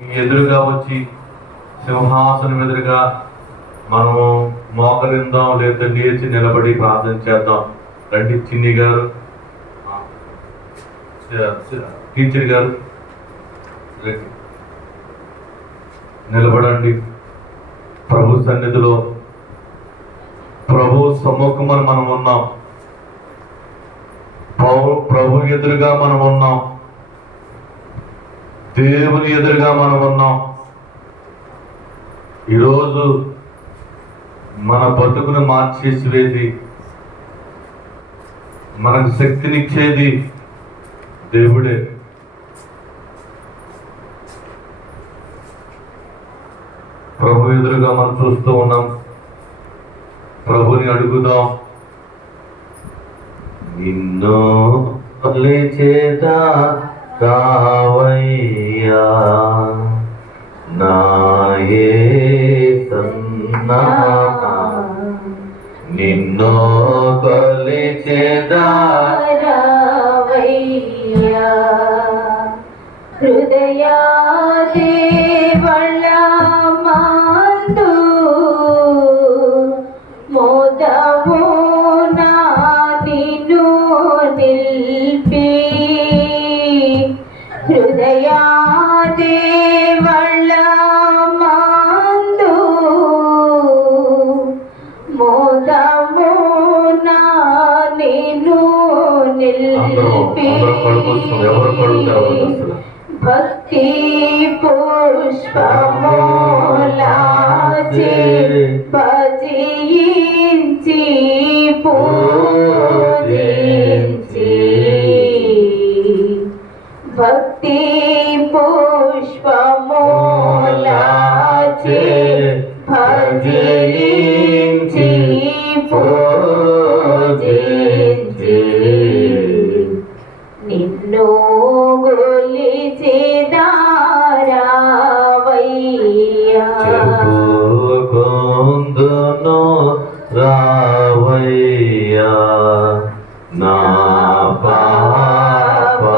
ఎదురుగా వచ్చి సింహాసనం ఎదురుగా మనము మోకరిందాం, లేదా లేచి నిలబడి ప్రార్థన చేద్దాం. రండి చిన్ని గారు, టీచర్ గారు రండి, నిలబడండి. ప్రభు సన్నిధిలో, ప్రభు సమ్ముఖమని మనం ఉన్నాం. ప్రభు ఎదురుగా మనం ఉన్నాం. దేవుని ఎదురుగా మనం ఉన్నాం. ఈరోజు మన బతుకును మార్చేసివేది, మనకు శక్తినిచ్చేది దేవుడే. ప్రభు ఎదురుగా మనం చూస్తూ ఉన్నాం. ప్రభుని అడుగుదాం. నిన్ను చేదా రావయ్యా నా యేసన్నా, నిన్ను కొలిచెదా రావయ్యా హృదయా దేవళ మందు మోదము నా నిన్ను నిల్పి, హృదయా దేవళ మందు మోదము నా నిన్ను నిల్పి, భక్తి పుష్పమూలాచే భజించి పూజించి, భక్తి పుష్పమూలాచే భజించి పూజించి, నిన్ను గొలిచెదా రావయ్యా చెప్పుకొందును రావయ్యా నా పాపము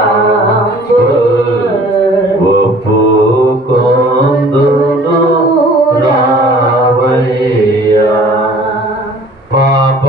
ఒప్పుకొందును రావయ్యా పాపక్షమా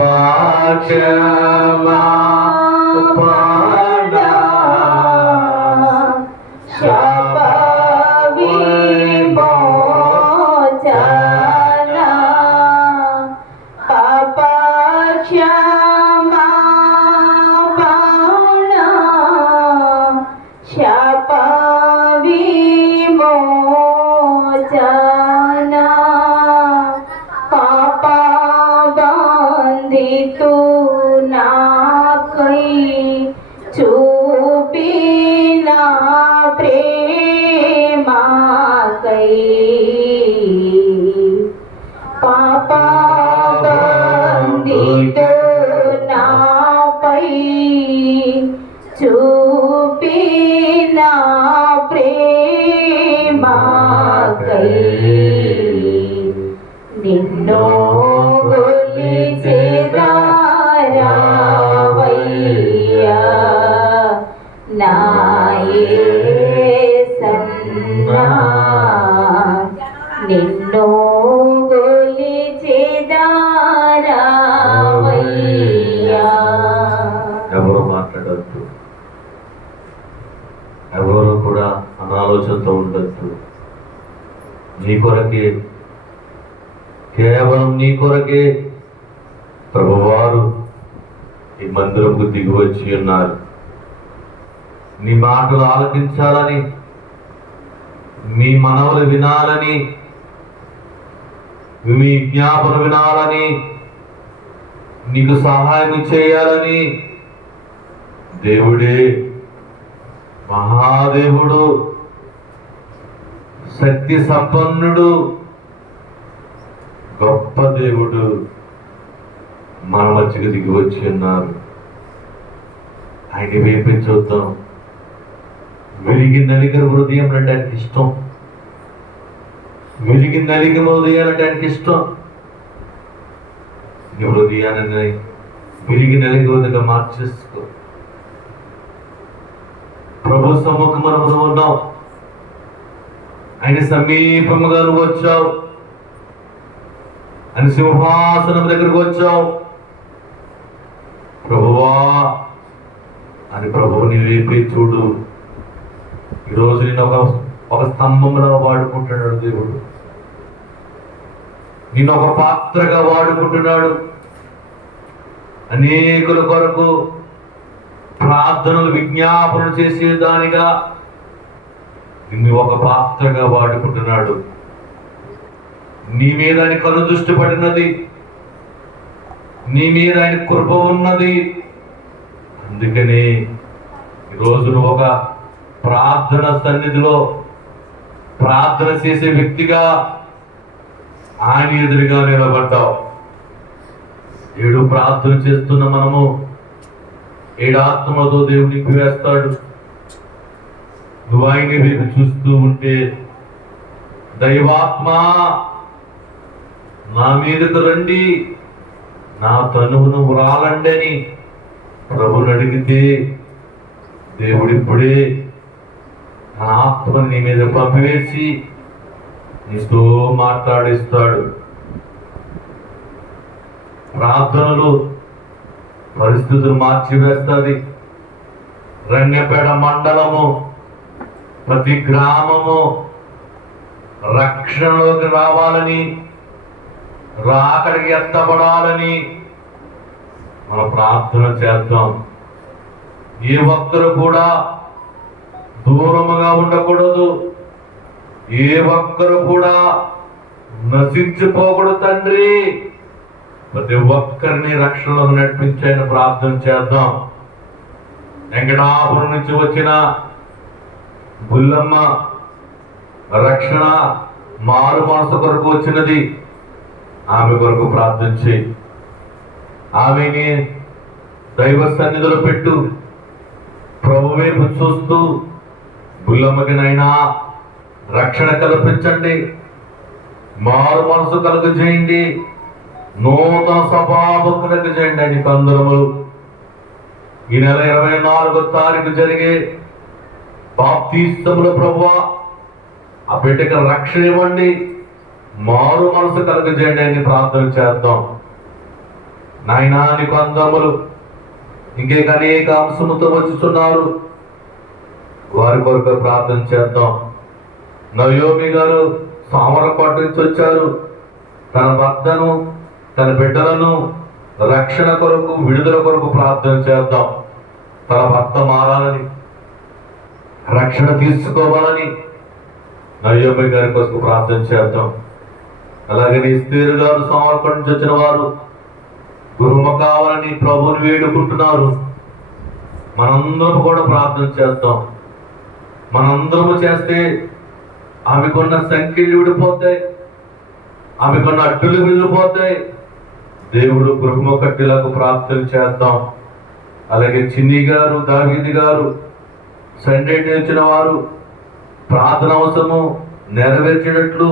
పాపబంధితు నాకై చూపిన ప్రేమకై, పాపబంధితు నాపై చూపిన ప్రేమకై, నిన్ను గొలిచెదా రావయ్యా నా యేసన్నా, నిన్ను గొలిచెదా రావయ్యా. ఎవరు మాట్లాడద్దు, ఎవరు కూడా అనాలోచనతో ఉండద్దు. నీ కొరకే, కేవలం నీ కొరకే ప్రభువారు ఈ మందిరంకు దిగివచ్చి ఉన్నారు. నీ మాటలు ఆలకించాలని, మీ మనవులు వినాలని, మీ జ్ఞాపన వినాలని, నీకు సహాయం చేయాలని దేవుడే, మహాదేవుడు, శక్తి సంపన్నుడు, గొప్ప దేవుడు మన మధ్యకు దిగి వచ్చి ఉన్నారు. ఆయన వైపు చూద్దాం. వెలిగి నలిగిన హృదయం అంటే ఆయనకి ఇష్టం. వెలిగి నలిగిన హృదయం అంటే ఆయనకి ఇష్టం. నీ హృదయాన్ని వెలిగి నలిగి హృదయంగా మార్చేసుకో. ప్రభు సమ్ముఖం మనం ఉన్నాం. ఆయన సమీపముగా నువ్వు వచ్చావు, ఆయన సింహాసనం దగ్గరకు వచ్చావు. ప్రభువా అని ప్రభువుని వేపి చూడు. ఈరోజు నేను ఒక స్తంభంలో వాడుకుంటున్నాడు దేవుడు. నేను ఒక పాత్రగా వాడుకుంటున్నాడు. అనేకుల కొరకు ప్రార్థనలు విజ్ఞాపనలు చేసేదానిగా నిన్ను ఒక పాత్రగా వాడుకుంటున్నాడు. నీ మీద ఆయన కను దృష్టి పడినది, నీ మీద ఆయన కృప ఉన్నది. అందుకని ఈరోజు నువ్వు ఒక ప్రార్థన సన్నిధిలో ప్రార్థన చేసే వ్యక్తిగా ఆయన ఎదురుగా నిలబడ్డావు. 7 ప్రార్థన చేస్తున్న మనము 7 ఆత్మలతో దేవుడు నింపివేస్తాడు. నువ్వు ఆయన వైపు చూస్తూ ఉంటే, దైవాత్మ నా మీదకు రండి, నా తనువును వ్రాలండి అని ప్రభుని అడిగితే దేవుడు ఇప్పుడే నా ఆత్మని నీ మీద పంపివేసి నీతో మాట్లాడిస్తాడు. ప్రార్థనలు పరిస్థితులు మార్చివేస్తుంది. రణ్యపేట మండలము, ప్రతి గ్రామము రక్షణలోకి రావాలని, రాకడికి ఎత్తబడాలని మనం ప్రార్థన చేద్దాం. ఏ ఒక్కరు కూడా దూరముగా ఉండకూడదు. ఏ ఒక్కరు కూడా నశించిపోకూడదు తండ్రి. ప్రతి ఒక్కరిని రక్షణలోకి నడిపించాలని ప్రార్థన చేద్దాం. వెంకటాపురం నుంచి వచ్చిన బుల్లమ్మ రక్షణ మారు మనసు కొరకు వచ్చినది. ఆమె కొరకు ప్రార్థన చేయి. ఆమెని దైవ సన్నిధిలో పెట్టు. ప్రభు వైపు చూస్తూ బుల్లమ్మకి నైనా రక్షణ కల్పించండి, మారు మనసు కలుగు చేయండి, నూతన స్వభావం కలుగు చేయండి అని కందరములు. ఈ నెల 24వ తారీఖు జరిగే బాప్తిస్తములో ప్రభువా ఆ బిడ్డకి రక్షణ ఇవ్వండి, మారు మనసు కలుగు చేయండి అని ప్రార్థన చేద్దాం. నాయనా నీకు అందములు. ఇంకే అనేక అంశముతో వచ్చుతున్నారు, వారి కొరకు ప్రార్థన చేద్దాం. నయోమి గారు సామరపట్టు నుంచి వచ్చారు. తన భర్తను, తన బిడ్డలను రక్షణ కొరకు, విడుదల కొరకు ప్రార్థన చేద్దాం. తన భర్త మారాలని, రక్షణ తీసుకోవాలని నయోమి గారి కొరకు ప్రార్థన చేద్దాం. అలాగే ఇస్తేరు గారు సామరపట్టు నుంచి వచ్చిన వారు గృహమ కావాలని ప్రభువుని వేడుకుంటున్నారు. మనందరం కూడా ప్రార్థన చేద్దాం. మనందరము చేస్తే ఆమెకున్న సంఖ్యలు విడిపోతాయి, ఆమెకున్న అడ్డులు వెళ్ళిపోతాయి. దేవుడు గృహము కట్టేలాగా ప్రార్థన చేద్దాం. అలాగే చిన్ని గారు, దావీది గారు సండే నేర్చిన వారు ప్రార్థన అవసరము నెరవేర్చినట్లు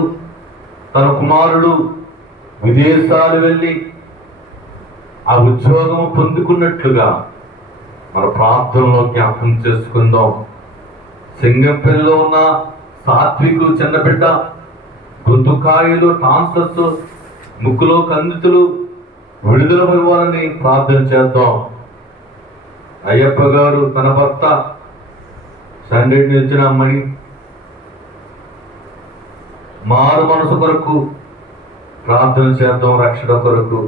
తన కుమారుడు విదేశాలు వెళ్ళి ఆ ఉద్యోగము పొందుకున్నట్లుగా మన ప్రార్థనలో జ్ఞాపకం చేసుకుందాం. సింగంపల్లిలో ఉన్న సాత్వికు చిన్నబిడ్డ గొంతుకాయలు, టాన్సర్స్, ముక్కులో కందితులు విడుదల ఇవ్వాలని ప్రార్థన చేద్దాం. అయ్యప్ప గారు తన భర్త సండే ఇచ్చిన అమ్మని మారు మనసు కొరకు ప్రార్థన చేద్దాం. రక్షణ కొరకు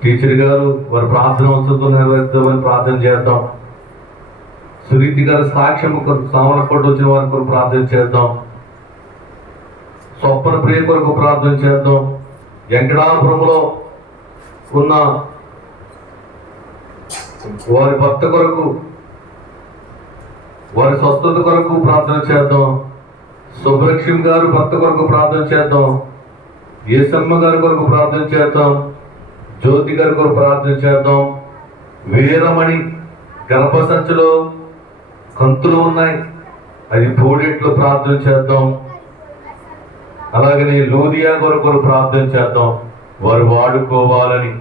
టీచర్ గారు వారి ప్రార్థన అవసరంతో నెరవేర్చామని ప్రార్థన చేద్దాం. సునీతి గారు సాక్ష్యం కొరకు, సామరపట్టు వచ్చిన వారి కొరకు ప్రార్థన చేద్దాం. స్వప్న ప్రియ కొరకు ప్రార్థన చేద్దాం. వెంకటాపురంలో ఉన్న వారి భర్త కొరకు, వారి స్వస్థత కొరకు ప్రార్థన చేద్దాం. సుబ్రక్ష్యం గారు భర్త కొరకు ప్రార్థన చేద్దాం. ఏసమ్మ గారి కొరకు ప్రార్థన చేద్దాం. జ్యోతి గారి కొరకు ప్రార్థన చేద్దాం. వీరమణి గర్భసంచిలో కంతులు ఉన్నాయి, అది పోడేట్లో ప్రార్థన చేద్దాం. అలాగనే లూదియా కొరకు ప్రార్థన చేద్దాం. వారు వాడుకోవాలని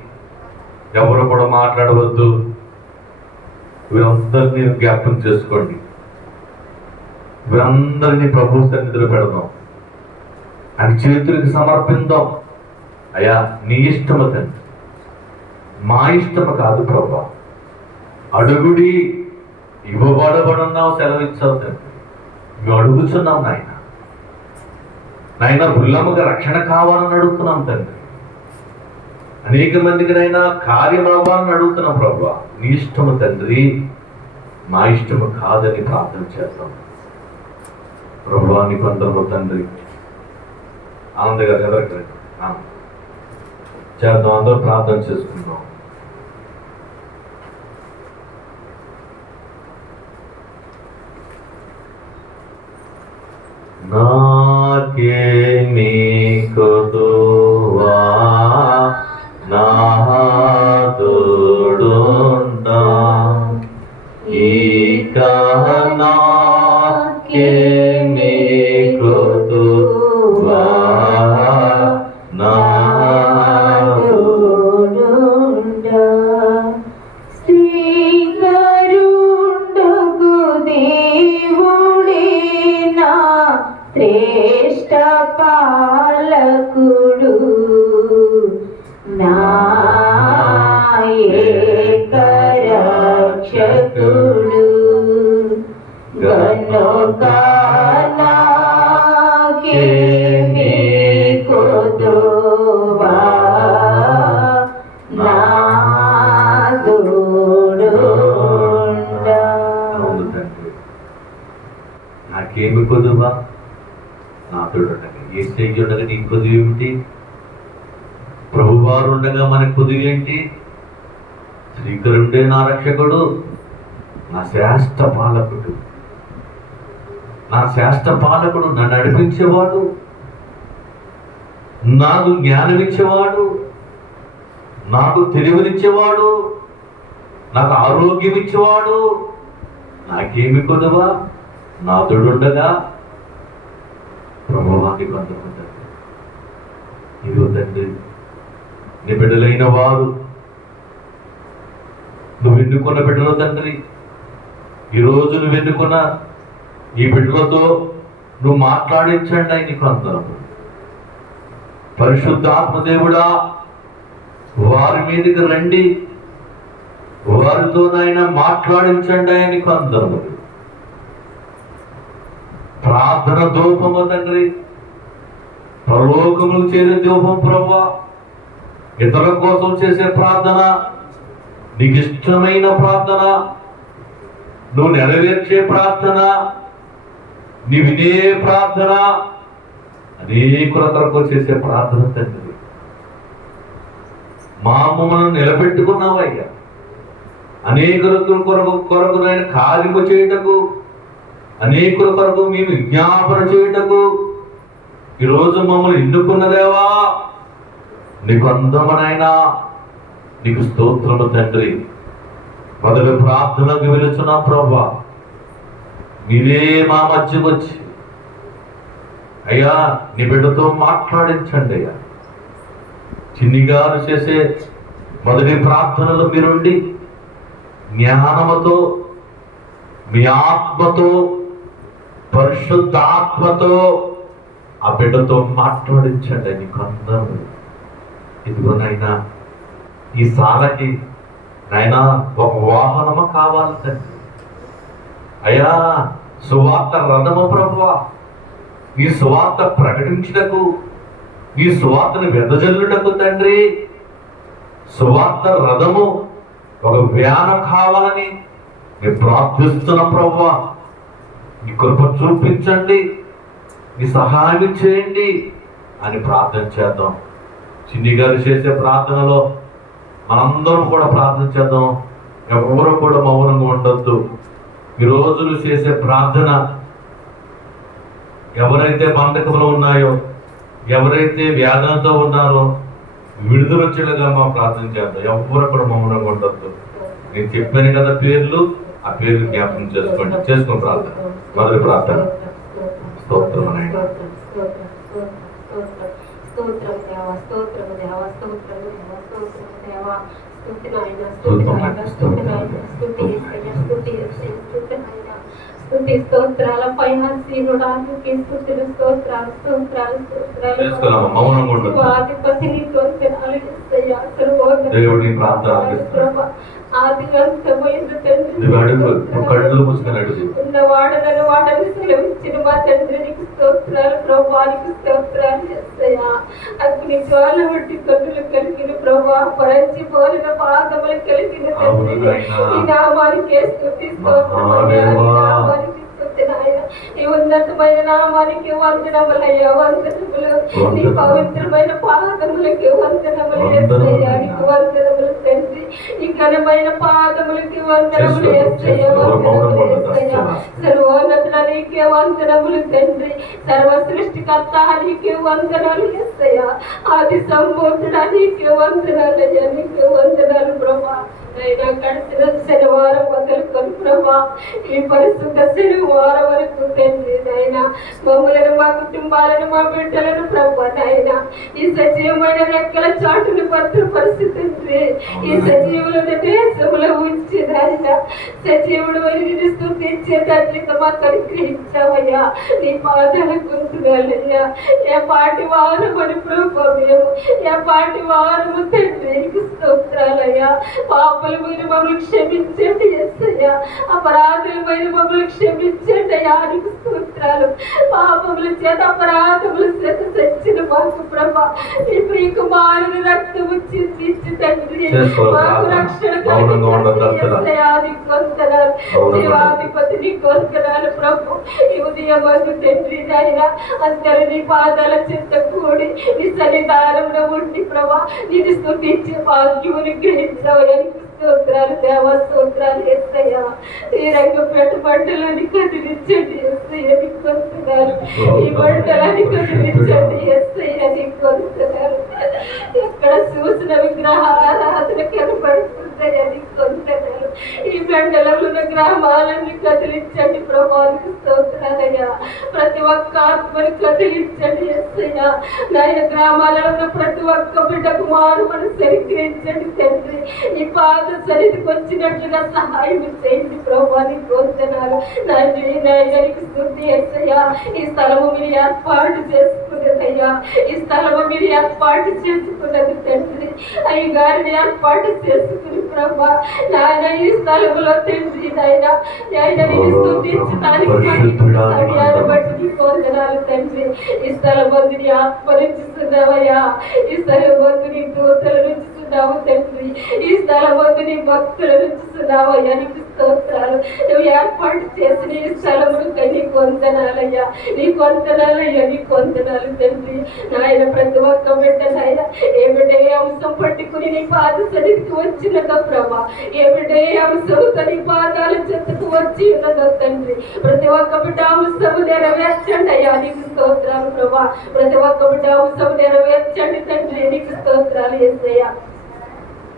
ఎవరు కూడా మాట్లాడవద్దు. వీరందరినీ జ్ఞాపకం చేసుకోండి. వీరందరినీ ప్రభు సన్నిధిలో పెడదాం, ఆయన చేతులకు సమర్పిద్దాం. అయ్యా నీ ఇష్టము తండ్రి, మా ఇష్టము కాదు ప్రభా. అడుగుడి ఇవ్వబడబడున్నావు, సెలవిచ్చావు తండ్రి. మేము అడుగుచున్నాం నాయన. నాయన ఉల్లముగా రక్షణ కావాలని అడుగుతున్నాం తండ్రి. అనేక మందికి నైనా కార్యం అవ్వాలని అడుగుతున్నాం ప్రభా. నీ ఇష్టము తండ్రి, మా ఇష్టము కాదని ప్రార్థన చేద్దాం ప్రభా. నీ కొందరు తండ్రి ఆనందగా ఎవరికి చేద్దాం, అందరూ ప్రార్థన చేసుకుందాం. నాకేమి కొదువా నాదుడుండా, ఇక నాకేమి కొదువా నాదుడుండా. శ్రీకరుండగు దేవుడే నా శ్రేష్ఠ పాలకుడు, నా ఏక రక్షకుడు. గనుక నాకేమి కొదువా నాదుడుండా. నాకేమి కొదువా నాదుడుండగా. యేసయ్య ఉండగా నీకు కొదువు ఏమిటి? ప్రభువారు ఉండగా మనకు కొదువు ఏంటి? శ్రీకరుండే నా రక్షకుడు, నా శ్రేష్ఠ పాలకుడు. నా శ్రేష్ఠ పాలకుడు నన్ను నడిపించేవాడు, నాకు జ్ఞానం ఇచ్చేవాడు, నాకు తెలివినిచ్చేవాడు, నాకు ఆరోగ్యం ఇచ్చేవాడు. నాకేమి కొదువా నాదుడుండగా. ప్రభువాన్ని పొందుకుంటాడు. ఇదిగో తండ్రి, నీ బిడ్డలైన వారు, నువ్వు ఎన్నుకున్న బిడ్డలు తండ్రి, ఈరోజు నువ్వు ఎన్నుకున్న ఈ బిడ్డలతో నువ్వు మాట్లాడించండి అని నీకు అందరం. పరిశుద్ధాత్మ దేవుడా, వారి మీదకి రండి, వారితో నాయన మాట్లాడించండి అని నీకు అందరం. ప్రార్థన ధూపము తండ్రి, పరలోకములు చేసే ధూపం ప్రభువా. ఇతరుల కోసం చేసే ప్రార్థన, నీకు ఇష్టమైన ప్రార్థన, నువ్వు నెరవేర్చే ప్రార్థన, నీ వినే ప్రార్థన, అనేకుల కొరకు చేసే ప్రార్థన తండ్రి. మా మమ్మల్ని నిలబెట్టుకున్నావయ్యా. అనేకుల కొరకు నాయన కార్యము చేయుటకు, అనేకుల కొరకు మేము విజ్ఞాపన చేయుటకు ఈరోజు మమ్మల్ని ఎన్నుకున్నదేవా. నీకు అందమనైనా నీకు స్తోత్రము తండ్రి. మొదటి ప్రార్థనకు వెలుచున్నాం ప్రభా. మీరే మా మధ్యకు వచ్చి అయ్యా నీ బిడ్డతో మాట్లాడించండి అయ్యా. చిన్నిగారు చేసే మొదటి ప్రార్థనలు మీరుండి జ్ఞానముతో, మీ ఆత్మతో, పరిశుద్ధాత్మతో ఆ బిడ్డతో మాట్లాడించండి. నీకు అందరూ ఇదిగోనైనా ఈ సాలకి నాయనా ఒక వాహనము కావాలి తండ్రి. అయ్యా సువార్త రథము ప్రభువా, ఈ సువార్త ప్రకటించుటకు, ఈ సువార్తను వెదజల్లుటకు తండ్రి, సువార్త రథము ఒక వ్యాన కావాలని మేము ప్రార్థిస్తున్నాం ప్రభువా. ఈ కృప చూపించండి, మీ సహాయం చేయండి అని ప్రార్థన చేద్దాం. చిన్ని గారు చేసే ప్రార్థనలో మనందరం కూడా ప్రార్థన చేద్దాం. ఎవరు కూడా మౌనంగా ఉండొద్దు. ఈ రోజులు చేసే ప్రార్థన, ఎవరైతే బంధకములు ఉన్నాయో, ఎవరైతే వ్యాధులతో ఉన్నారో విడుదల వచ్చేలాగా మా ప్రార్థన చేద్దాం. ఎవరు కూడా మౌనంగా ఉండొద్దు. నేను చెప్పాను కదా పేర్లు, ఆ పేర్లు జ్ఞాపకం చేసుకోండి. చేసుకుని ప్రార్థన. మొదటి ప్రార్థన. స్తోత్రం నాయనా. స్తుతి స్తోత్రాల పైహాసీనుడానికి స్తుతులు స్తోత్రాలు స్తోత్రాలు స్తోత్రాలు చేసుకున్నాము. మౌనంగా ఉండదు. ఆధిపతి నీకు వందనాలు యేసయ్యా. సర్వోన్నత దేవుడి ప్రార్థన ఆలకిస్తున్నాడు. ప్రభా, ఆది అంతమైన తండ్రి, నువ్వు అడుగు, నువ్వు కళ్ళు మూసుకొని అడుగు. ఉన్నవాడనను వాడని సెలవిచ్చిన మా తండ్రి నీకు స్తోత్రాలు ప్రభా, నీకు స్తోత్రాలు యేసయ్యా. అగ్ని జ్వాల వంటి కన్నులు కలిగిన ప్రభా, పరంచి పోలిన పాదములు కలిగిన తండ్రి, ఈ నామానికే స్తుతి స్తోత్రమయ్యా. ఈ నామానికి స్తుతి నాయనా. ఈ ఉన్నతమైన నామానికి వందనములయ్యా, వందనములు. నీ పవిత్రమైన పాదములకి వందనములు యేసయ్యా, నీకు వందనములు తండ్రి. ఈ ఘనమైన పాదములకి వందనములు యేసయ్యా, వందనములు యేసయ్యా. సర్వోన్నతుడ నీకే వందనములు తండ్రి. సర్వ సృష్టికర్త నీకే వందనాలు యేసయ్యా. ఆది సంపూర్ణుడా నీకే వందనాలయ్యా, నీకే వందనాలు ప్రభా. అయినా గడిచిన శనివారం మొదలుకొని ప్రభా, ఈ పరిశుద్ధ శనివారం వరకు తండ్రి నాయన మమ్మలను, మా కుటుంబాలను, మా బిడ్డలను ప్రభా నాయన ఈ సజీవమైన రెక్కల చాటును భద్రపరిస్థితి, ఈ సజీవులను దేశంలో ఉంచి నాయన సజీవుడు వరిని స్తుతించే తండ్రితో మాకు అనుగ్రహించావయ్యా. నీ పాదాల గుంతుగాలయ్యా. ఏ పాటి వారమని ప్రభా మేము, ఏ పాటి వారము తండ్రి నీకు స్తోత్రాలయ్యా. పాపలు మీరు మమ్మల్ని క్షమించండి యేసయ్యా. అపరాధులు మీరు మమ్మల్ని క్షమించండి అయ్యా, నీకు స్తోత్రాలు. పాపముల చేత, అపరాధముల చేత చచ్చిన మాకు ప్రభా, నీ ప్రియ కుమారుని రక్తము చిందించి తండ్రి మాకు రక్షణ కలిగించయ్యా. నీకు వందనాలు జీవాధిపతి, నీకు వందనాలు ప్రభు. ఈ ఉదయం వరకు తండ్రి నాయన అందరూ నీ పాదాల చెంత కూడి నీ సన్నిధానంలో ఉండి ప్రభా నిన్ను స్తుతించే భాగ్యమును గ్రహించవయ్యా. స్తోత్రాలు దేవా, స్తోత్రాలు యేసయ్యా. ఈ రంగపేట మండలాన్ని కదిలించండి యేసయ్యా, నీకు వందనాలు. ఈ మండలాన్ని కదిలించండి యేసయ్యా, నీకు వందనాలు. ఎక్కడ చూసిన విగ్రహారాధన కనబడుతుందయ్యా, నీకు వందనాలు. ఈ మండలంలో ఉన్న గ్రామాలన్నీ కదిలించండి ప్రభా, నీకు స్తోత్రాలయ్యా. ప్రతి ఒక్క ఆత్మని కదిలించండి యేసయ్యా. నాయన గ్రామాలలో ఉన్న ప్రతి ఒక్క బిడ్డకు మారు మనం స్వీకరించండి తండ్రి. ఈ పాద సన్నిధికి వచ్చినట్లుగా సహాయం చేయండి ప్రభా, నీకు వందనాలు. నాయనకి స్తుతి యేసయ్యా. ఈ స్థలము మీరు ఏర్పాటు చేసుకున్నదయ్యా, ఈ స్థలము మీరు ఏర్పాటు చేసుకున్నది తండ్రి. అయ్యి గారిని ఏర్పాటు చేసుకుని ప్రభా నాయన ఈ స్థలములో తండ్రి నాయన నీకు స్తుతించడానికి సమయాన్ని బట్టి నీకు వందనాలు తండ్రి. ఈ స్థలం నీ ఆత్మరించుతున్నావయ్యా. ఈ స్థలం నీ దూతలు నుంచుతున్నావు తండ్రి. ఈ స్థలం నీ భక్తులు నుంచుతున్నావయ్యా, నీకు స్తోత్రాలు. నువ్వు ఏర్పాటు చేసిన ఈ స్థలమును నీకు వందనాలయ్యా, నీకు వందనాలయ్యా, నీకు వందనాలు తండ్రి. నాయన ప్రతి ఒక్క బిడ్డ నాయన ఏ బిడ్డ ఏ అంశం పట్టుకుని నీ పాద సన్నిధికి వచ్చినదో ప్రభా, ఏ బిడ్డ ఏ అంశంతో నీ పాదాల చెత్తకు వచ్చి ఉన్నదో తండ్రి, ప్రతి ఒక్క బిడ్డ అంశము నెరవేర్చండి అయ్యా, నీకు స్తోత్రాలు ప్రభా. ప్రతి ఒక్క బిడ్డ అంశము నెరవేర్చండి తండ్రి, నీకు స్తోత్రాలు యేసయ్యా.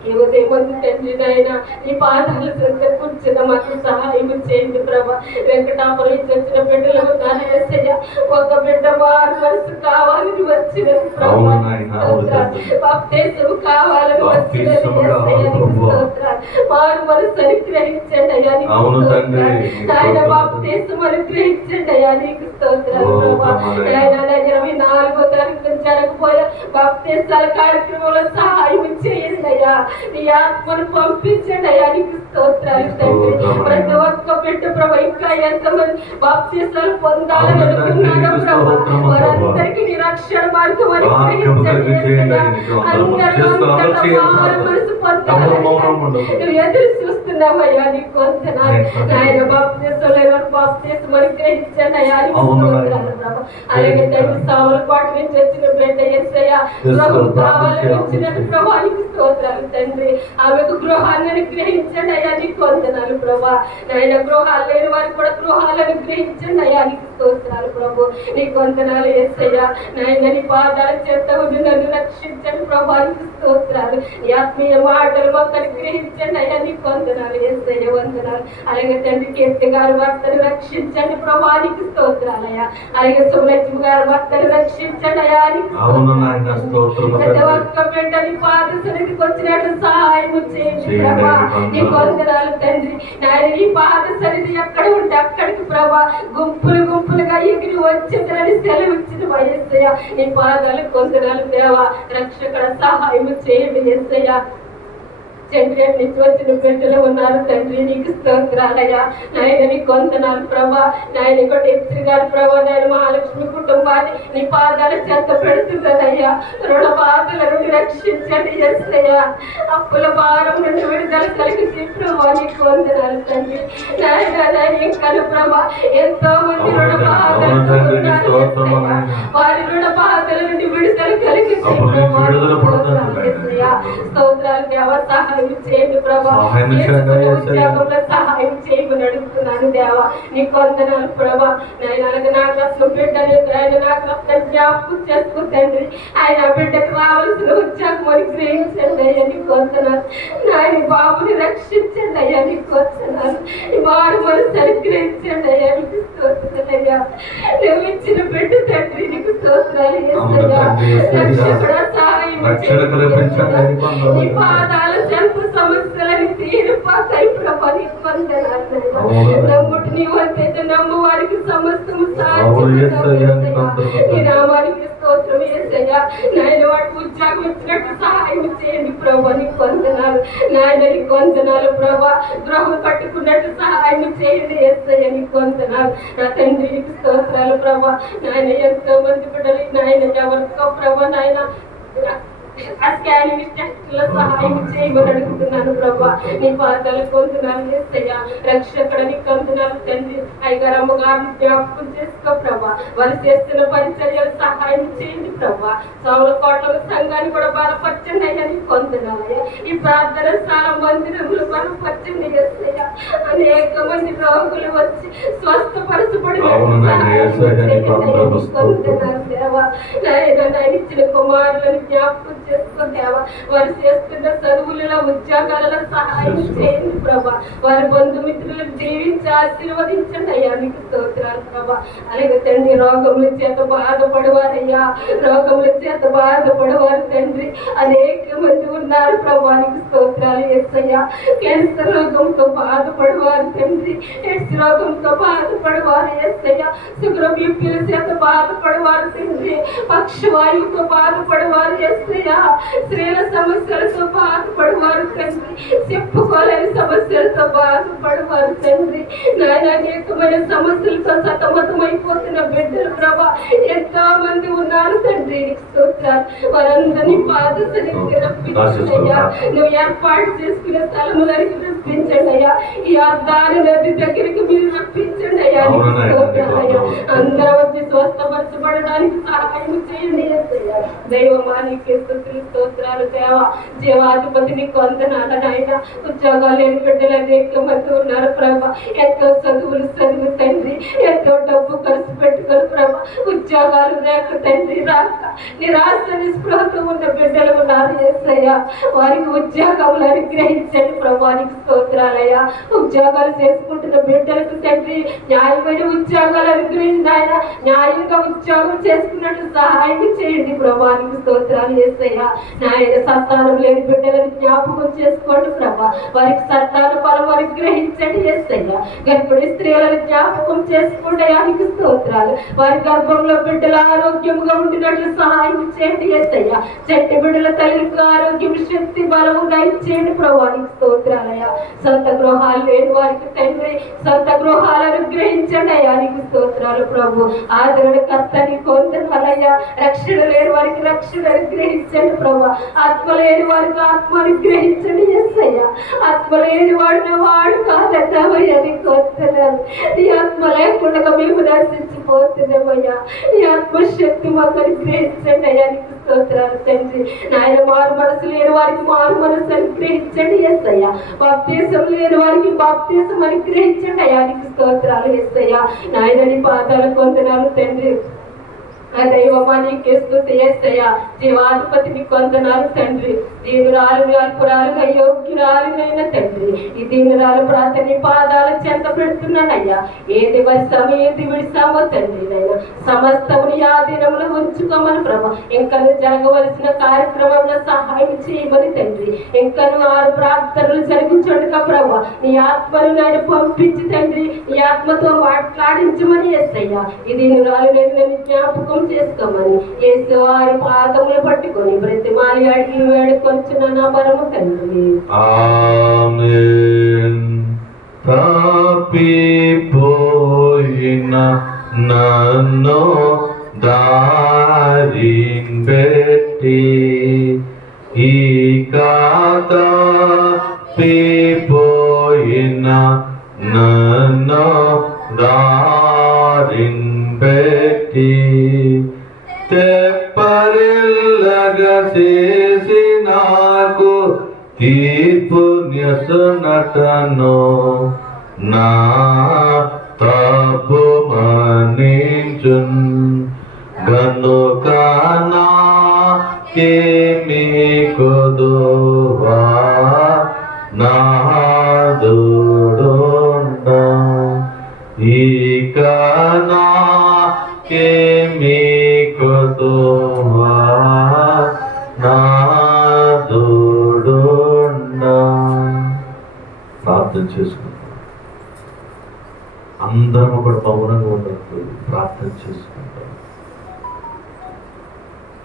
ఈ ఉదయం తండ్రి నాయన ఈ పాదాల చెంత కూర్చున్న మాకు సహాయం చేయండి ప్రభా. వెంకటాపురం నుంచి వచ్చిన బిడ్డలకు కానీ యేసయ్యా ఒక బిడ్డ మారు మనసు కావాలని వచ్చినది ప్రభా, బాప్తిస్మం కావాలని వచ్చినది యేసయ్యా, నీకు స్తోత్రాలు. మారు మనసు అనుగ్రహించండి అయ్యా, నీకు స్తోత్రాలు. ఆయన బాప్తిస్మం అనుగ్రహించండి అయ్యా, నీకు స్తోత్రాలు ప్రభా. ఆయన 24వ తారీఖు నుంచి జరగబోయే బాప్తిస్మాల కార్యక్రమంలో సహాయం చేయండి అయ్యా. నీ ఆత్మను పంపించండి అయ్యా, నీకు స్తోత్రాలు తండ్రి. ప్రతి ఒక్క బిడ్డ ప్రభా ఇంకా ఎంతమంది బాప్తిస్మాలు పొందాలని అనుకున్నారో ప్రభా, వారందరికీ నీ రక్షణ మార్గం అనుగ్రహించండి యేసయ్యా. అందరూ మారు మనసు పొందాలని నువ్వు ఎదురు చూస్తున్నావయ్యా, నీకు వందనాలు. నాయన బాప్తిస్మం అనుగ్రహించండి అయ్యా, నీకు స్తోత్రాలు ప్రభా. అలాగే తండ్రి సామలపాటు నుంచి వచ్చిన బిడ్డ యేసయ్యా గృహం కావాలని వచ్చినట్టు ప్రభా, నీకు స్తోత్రాలు తండ్రి. ఆమెకు గృహాన్ని అనుగ్రహించండి అయ్యా, నీకు వందనాలు ప్రభా. నాయన గృహాలు లేని వారికి కూడా గృహాలను అనుగ్రహించండి అయ్యా, నీకు స్తోత్రాలు ప్రభు. నీకు వందనాలు యేసయ్యా. నాయన నీ పాదాల చేత ఉండి నన్ను రక్షించండి ప్రభా, నీకు స్తోత్రాలు. నీ ఆత్మీయ మాటలు మాకు అనుగ్రహించండి అయ్యా, నీకు వందనాలు యేసయ్య, వందనాలు. అలాగే తండ్రి కీర్తి గారు భర్తను రక్షించండి ప్రభా, నీకు స్తోత్రాలయ్యా. అలాగే అలాగే సులక్ష్మి గారు భర్తను రక్షించండి అయ్యా. అవును నాయన స్తోత్రం ప్రతి ఒక్క బిడ్డని పాద సన్నిధికి వచ్చినట్టు సహాయం చేయండి ప్రభా. నీ వందనాలు తండ్రి. నాయన నీ పాద సన్నిధి ఎక్కడ ఉంటే అక్కడికి ప్రభా గుంపులు గుంపులుగా ఎగిరి వచ్చేదని సెలవు ఇచ్చిన యేసయ్య. నీ పాదాలు వందనాలు దేవా. రక్షకుడ సహాయం చేయండి యేసయ్య. తండ్రి నుంచి వచ్చిన బిడ్డలు ఉన్నారు తండ్రి, నీకు స్తోత్రాలయ్యా. నాయన నీ వందనాలు ప్రభా. నాయన ఇంకోటి ఎత్తి గారు ప్రభా, నాయన మహాలక్ష్మి కుటుంబాన్ని నీ పాదాల చెత్త పెడుతుందయ్యా. రుణ బాధల నుండి రక్షించండి యేసయ్యా. అప్పుల భారం నుండి విడుదల కలిగించి ప్రభా నీకు వందనాలు తండ్రి. నాయన నాయన ఇంకా ప్రభా ఎంతో మంది రుణ బాధలు వారి రుణ బాధల నుండి విడుదల కలిగించి స్తోత్రాలు దేవ. సహాయం చేయండి ప్రభా. ఉద్యోగంలో సహాయం చేయమని అడుగుతున్నాను దేవా. నీ వందనాలు ప్రభా. నాయన నాకు అసలు బిడ్డలు ఆయన నాకు అసలు జ్ఞాపకం చేసుకుంటండి. ఆయన బిడ్డకు రావాల్సిన ఉద్యోగం అని గ్రహించండి అయ్యా. నీకు వందనాలు. నాయన బాబుని రక్షించండి అయ్యా. నీకు వందనాలు. వారు మనసు అనుగ్రహించండి అయ్యా. నీకు స్తోత్రాలయ్యా. నువ్వు ఇచ్చిన బిడ్డ తండ్రి నీకు స్తోత్రాలు యేసయ్యా. రక్షకుడా సహాయం చేయండి. నీ పాదాల సమస్యలని తీరిపోతాయి ప్రభా. నీకు వందనాలు. నమ్ముటి నీ వంతైతే నమ్ము వారికి సమస్తము ఈ నామానికి స్తోత్రం యేసయ్యా. నాయన వాడికి ఉద్యోగం ఇచ్చినట్టు సహాయం చేయండి ప్రభా. నీకు వందనాలు. నాయన నీకు వందనాలు ప్రభా. గృహం కట్టుకున్నట్టు సహాయం చేయండి యేసయ్యా. నీకు వందనాలు. నా తండ్రి నీకు స్తోత్రాలు ప్రభా. నాయన ఎంతో మంది బిడ్డలు నాయన ఎవరికో ప్రభా నాయన ఆ స్కానింగ్ టెస్ట్లో సహాయం చేయమని అడుగుతున్నాను ప్రభా. నీ పాదాలు కొంటున్నాను యేసయ్యా. రక్షకుడ నీకు వందనాలు తండ్రి. అయ్యగారు అమ్మగారిని జ్ఞాపకం చేసుకో ప్రభా. వారు చేస్తున్న పరిచర్యలు సహాయం చేయండి ప్రభా. సౌలకోట్ల సంఘాన్ని కూడా బలపరచండి అయ్యా. నీకు వందనాలయ్యా. ఈ ప్రార్థనశాల మందిరంలో బలపరచండి యేసయ్యా. అనేక మంది రోగులు వచ్చి స్వస్థపరచబడి దేవా. నాయన ఇచ్చిన కుమారులను జ్ఞాపకం చేసుకుంటావా. వారు చేస్తున్న చదువులలో ఉద్యోగాలలో సహాయం చేయండి ప్రభా. వారి బంధుమిత్రులను జీవించి ఆశీర్వదించండి అయ్యా. నీకు స్తోత్రాలు ప్రభా. అలాగే తండ్రి రోగముల చేత బాధపడవారయ్యా. రోగముల చేత బాధపడవారు తండ్రి అనేక మంది ఉన్నారు ప్రభా. నీకు స్తోత్రాలు యేసయ్యా. క్యాన్సర్ రోగంతో బాధపడవారు తండ్రి, ఎయిడ్స్ రోగంతో బాధపడవారు యేసయ్యా. షుగర్ బీపీల చేత బాధపడవారు తండ్రి, పక్షవాయువుతో బాధపడవారు యేసయ్యా. స్త్రీల సమస్యలతో బాధపడవారు తండ్రి, చెప్పుకోలేని సమస్యలతో బాధపడవారు తండ్రి. నాయన అనేకమైన సమస్యలతో సతమతమైపోతున్న బిడ్డలు ప్రభా ఎంతో మంది ఉన్నారు తండ్రి. స్తోత్రాలు. వారందరినీ పాద సన్నిధికి రప్పించండి అయ్యా. నువ్వు ఏర్పాటు చేసుకునే స్థలములకి రప్పించండి అయ్యా. ఈ అర్ధాని నది దగ్గరికి మీరు రప్పించండి అయ్యా. స్తోత్రాలయ్యా. అందరూ వచ్చి స్వస్థపరచబడడానికి సహాయం చేయండి యేసయ్యా. దైవమానికి స్తోత్రాలు దేవా. జీవాధిపతి నీకు వందనాలు నాయన. ఉద్యోగాలు లేని బిడ్డలు అనేక మంది ఉన్నారు ప్రభా. ఎంతో చదువులు చదువు తండ్రి, ఎంతో డబ్బు ఖర్చు పెట్టుకొని ప్రభా ఉద్యోగాలు లేక తండ్రి రాక నిరాశ నిస్పృహతో ఉన్న బిడ్డలు ఉన్నారు యేసయ్యా. వారికి ఉద్యోగములు అనుగ్రహించండి ప్రభా. నీకు స్తోత్రాలయ్యా. ఉద్యోగాలు చేసుకుంటున్న బిడ్డలకు తండ్రి న్యాయమైన ఉద్యోగాలు అనుగ్రహించి ఆయన న్యాయంగా ఉద్యోగం చేసుకున్నట్టు సహాయం చేయండి ప్రభా. నీకు స్తోత్రాలు యేసయ్యా. నాయన సంతానం లేని బిడ్డలను జ్ఞాపకం చేసుకోండి ప్రభా. వారికి సంతాన ఫలం అనుగ్రహించండి యేసయ్యా. గర్భిణీ స్త్రీలను జ్ఞాపకం చేసుకోండి అయ్యా. నీకు స్తోత్రాలు. వారి గర్భంలో బిడ్డలు ఆరోగ్యంగా ఉండినట్లు సహాయం చేయండి యేసయ్యా. చెట్టు బిడ్డల తల్లికి ఆరోగ్యం శక్తి బలముగా ఇచ్చేయండి ప్రభా. నీకు స్తోత్రాలయ్యా. సొంత గృహాలు లేని వారికి తండ్రి సొంత గృహాలు అనుగ్రహించండి అయ్యా. నీకు స్తోత్రాలు ప్రభు. ఆదరణ కర్త నీకు వందనాలయ్యా. రక్షణ లేని వారికి రక్షణ అనుగ్రహించండి ప్రభా. ఆత్మ లేని వారికి ఆత్మ అనుగ్రహించండి యేసయ్యా. ఆత్మ లేని వాడిన వాడు కాదన్నామయ్యా. నీకు వందనాలు. నీ ఆత్మ లేకుండా మేము నశించిపోతున్నామయ్యా. నీ ఆత్మశక్తి మాకు అనుగ్రహించండి అయ్యా. నీకు స్తోత్రాలు తండ్రి. నాయన మారు మనసు లేని వారికి మారు మనసు అనుగ్రహించండి యేసయ్యా. బాప్తీసం లేని వారికి బాప్తీసం అనుగ్రహించండి అయ్యా. నీకు స్తోత్రాలు యేసయ్యా. నాయన నీ పాదాలకు వందనాలు తండ్రి. దైవమా నీకే స్తుతి యేసయ్యా. జీవాధిపతిని కొందనాలు తండ్రి. దీనురాలు అల్పురాలుగా యోగ్యురాలునైన తండ్రి, ఈ దీనురాలు ప్రార్థన నీ పాదాల చెంత పెడుతున్నానయ్యా. ఏది వర్షము ఏది విడిసామో తండ్రి నైనా సమస్తముని ఆధీనంలో ఉంచుకోమని ప్రభా. ఇంకను జరగవలసిన కార్యక్రమంలో సహాయం చేయమని తండ్రి. ఇంకను 6 ప్రార్థనలు జరిగించడుక ప్రభా. నీ ఆత్మను నేను పంపించి తండ్రి, నీ ఆత్మతో మాట్లాడించమని యేసయ్యా. ఇది నేను జ్ఞాపకం చేసుకోమని యేసు వారి పాదములు పట్టుకొని బ్రతిమాలి అడిగి వేడుకొచ్చిన నా పరమ తండ్రి. ఆమేన్. తప్పిపోయిన నన్ను దారిన్ పెట్టి ఈ కథ తప్పిపోయిన నన్ను దారిన్ పెట్టి తెప్పరిల్లగా చేసి నాకు తీర్పున్యసునటను నా తప్పు మన్నించున్ గనుక నాకేమి కొదువా నాదుడుండా ఇక నాకేమి కొదువా నాదుడుండా. ప్రార్థన చేసుకుంటాం. అందరం ఒకటి మౌనంగా ఉండదు, ప్రార్థన చేసుకుంటాం.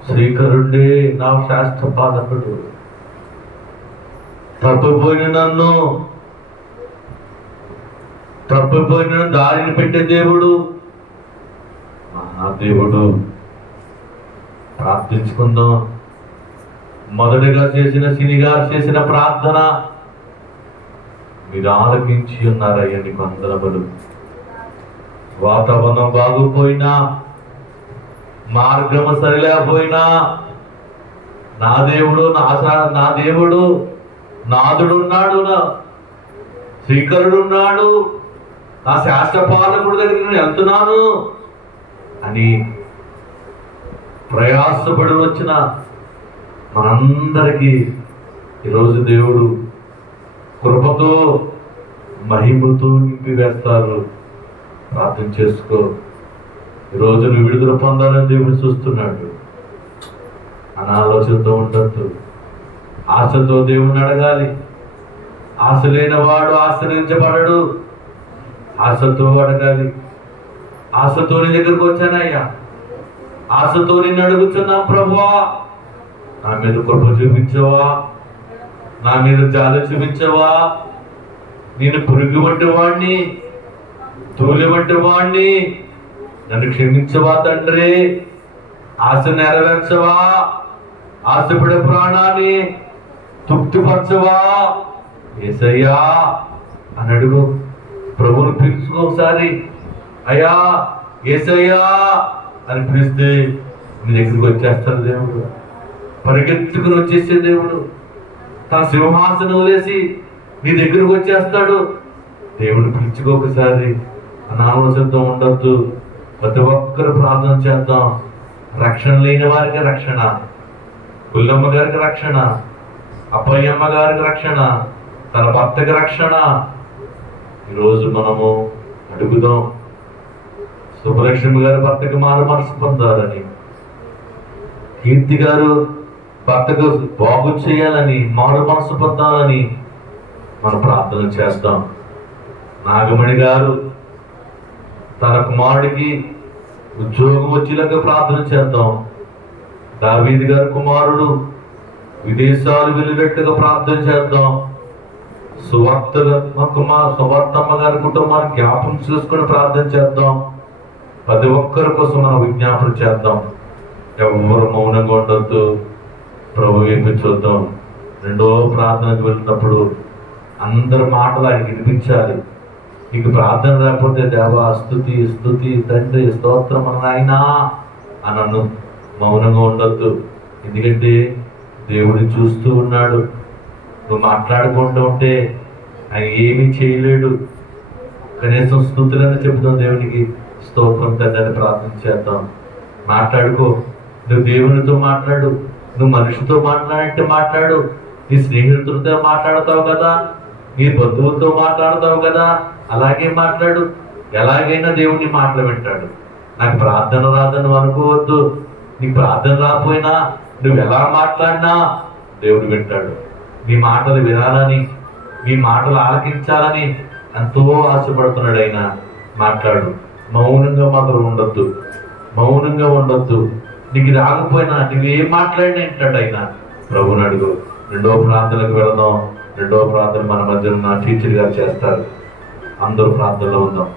శ్రీకరుడే నా శాస్త్ర పాలకుడు, తప్పిపోయిన దారిని పెట్టే దేవుడు, మహాదేవుడు. ప్రార్థించుకుందాం. మొదటిగా చేసిన సినిగారు చేసిన ప్రార్థన మీరు ఆలకించి ఉన్నారయ్యా, నీకు వందనములు. వాతావరణం బాగుపోయినా, మార్గము సరిలేకపోయినా, నా దేవుడు నా దేవుడు నాదుడున్నాడు, నా శ్రీకరుడున్నాడు, నా శాస్త్ర పాలకుడి దగ్గరికి నేను వెళ్తున్నాను అని ప్రయాసపడి వచ్చిన మనందరికీ ఈరోజు దేవుడు కృపతో మహిమతో నింపి వేస్తారు. ప్రార్థన చేసుకో. ఈరోజు నువ్వు విడుదల పొందాలని దేవుడు చూస్తున్నాడు. అనాలోచనతో ఉండద్దు, ఆశతో దేవుని అడగాలి. ఆశ లేనివాడు ఆశ్రయించబడడు. ఆశతో అడగాలి. ఆశతో నీ దగ్గరకు వచ్చానయ్యా, ఆశతో నిన్ను అడుగుతున్నా ప్రభువా, నా మీద కృప చూపించవా, నా మీద జాలి చూపించవా, నేను పురుగు వంటి వాడిని, తూలి వంటి వాడిని, నన్ను క్షమించవా తండ్రి, ఆశ నెరవేర్చవా, ఆశపడే ప్రాణాన్ని తృప్తిపరచవా యేసయ్యా అని అడుగు. ప్రభువుని పిలుచుకో ఒకసారి. అయ్యా యేసయ్యా అని పిలిస్తే నీ దగ్గరికి వచ్చేస్తాడు దేవుడు. పరిగెత్తుకుని వచ్చేసే దేవుడు తన సింహాసనం వేసి నీ దగ్గరకు వచ్చేస్తాడు. దేవుడు పిలుచుకో ఒకసారి. అనాలోచనతో ఉండొద్దు. ప్రతి ఒక్కరు ప్రార్థన చేద్దాం. రక్షణ లేని వారికి రక్షణ, పుల్లమ్మ గారికి రక్షణ, అప్పయ్యమ్మ గారికి రక్షణ, తన భర్తకి రక్షణ. ఈరోజు మనము అడుగుదాం. సుబ్బలక్ష్మి గారి భర్తకి మారు మనసు పొందాలని, కీర్తి గారు భర్తకు బాగు చేయాలని, మారు మనసు పొందాలని మనం ప్రార్థన చేద్దాం. నాగమణి గారు తన కుమారుడికి ఉద్యోగం వచ్చేలాగా ప్రార్థన చేద్దాం. దావీదు గారి కుమారుడు విదేశాలు వెళ్ళినట్టుగా ప్రార్థన చేద్దాం. సువార్తమ్మ గారి కుటుంబాన్ని జ్ఞాపకం చేసుకుని ప్రార్థన చేద్దాం. ప్రతి ఒక్కరి కోసం మనం విజ్ఞాపన చేద్దాం. ఎవరు మౌనంగా ఉండొద్దు. ప్రభు వైపు చూద్దాం. రెండో ప్రార్థనకు వెళ్ళినప్పుడు అందరి మాటలు ఆయనకి వినిపించాలి. నీకు ప్రార్థన లేకపోతే దేవా స్తుతి స్తుతి తండ్రి స్తోత్రం అన్నాయినా అని నన్ను మౌనంగా ఉండొద్దు. ఎందుకంటే దేవుడిని చూస్తూ ఉన్నాడు. నువ్వు మాట్లాడుకుంటూ ఉంటే ఆయన ఏమీ చేయలేడు. కనీసం స్తుతులని చెబుతాం దేవునికి. స్తోత్రం తండ్రి ప్రార్థన చేద్దాం. మాట్లాడుకో. నువ్వు దేవునితో మాట్లాడు, నువ్వు మనిషితో మాట్లాడంటే మాట్లాడు, నీ స్నేహితులతో మాట్లాడతావు కదా, నీ బంధువులతో మాట్లాడతావు కదా, అలాగే మాట్లాడు. ఎలాగైనా దేవుని మాటలు వింటాడు. నాకు ప్రార్థన రాదని అనుకోవద్దు. నీ ప్రార్థన రాకపోయినా నువ్వు ఎలా మాట్లాడినా దేవుడు వింటాడు. నీ మాటలు వినాలని, మీ మాటలు ఆలకించాలని ఎంతో ఆశపడుతున్నాడు ఆయన. మాట్లాడు. మౌనంగా మాత్రం ఉండొద్దు, మౌనంగా ఉండొద్దు. నీకు రాకపోయినా నువ్వేం మాట్లాడినా వింటాడు ఆయన. ప్రభుని అడుగు. రెండవ ప్రార్థనకు వెళదాం. రెండవ ప్రార్థన మన మధ్య ఉన్న టీచర్ గారు చేస్తారు. అందరూ ప్రార్థనలో ఉందాం.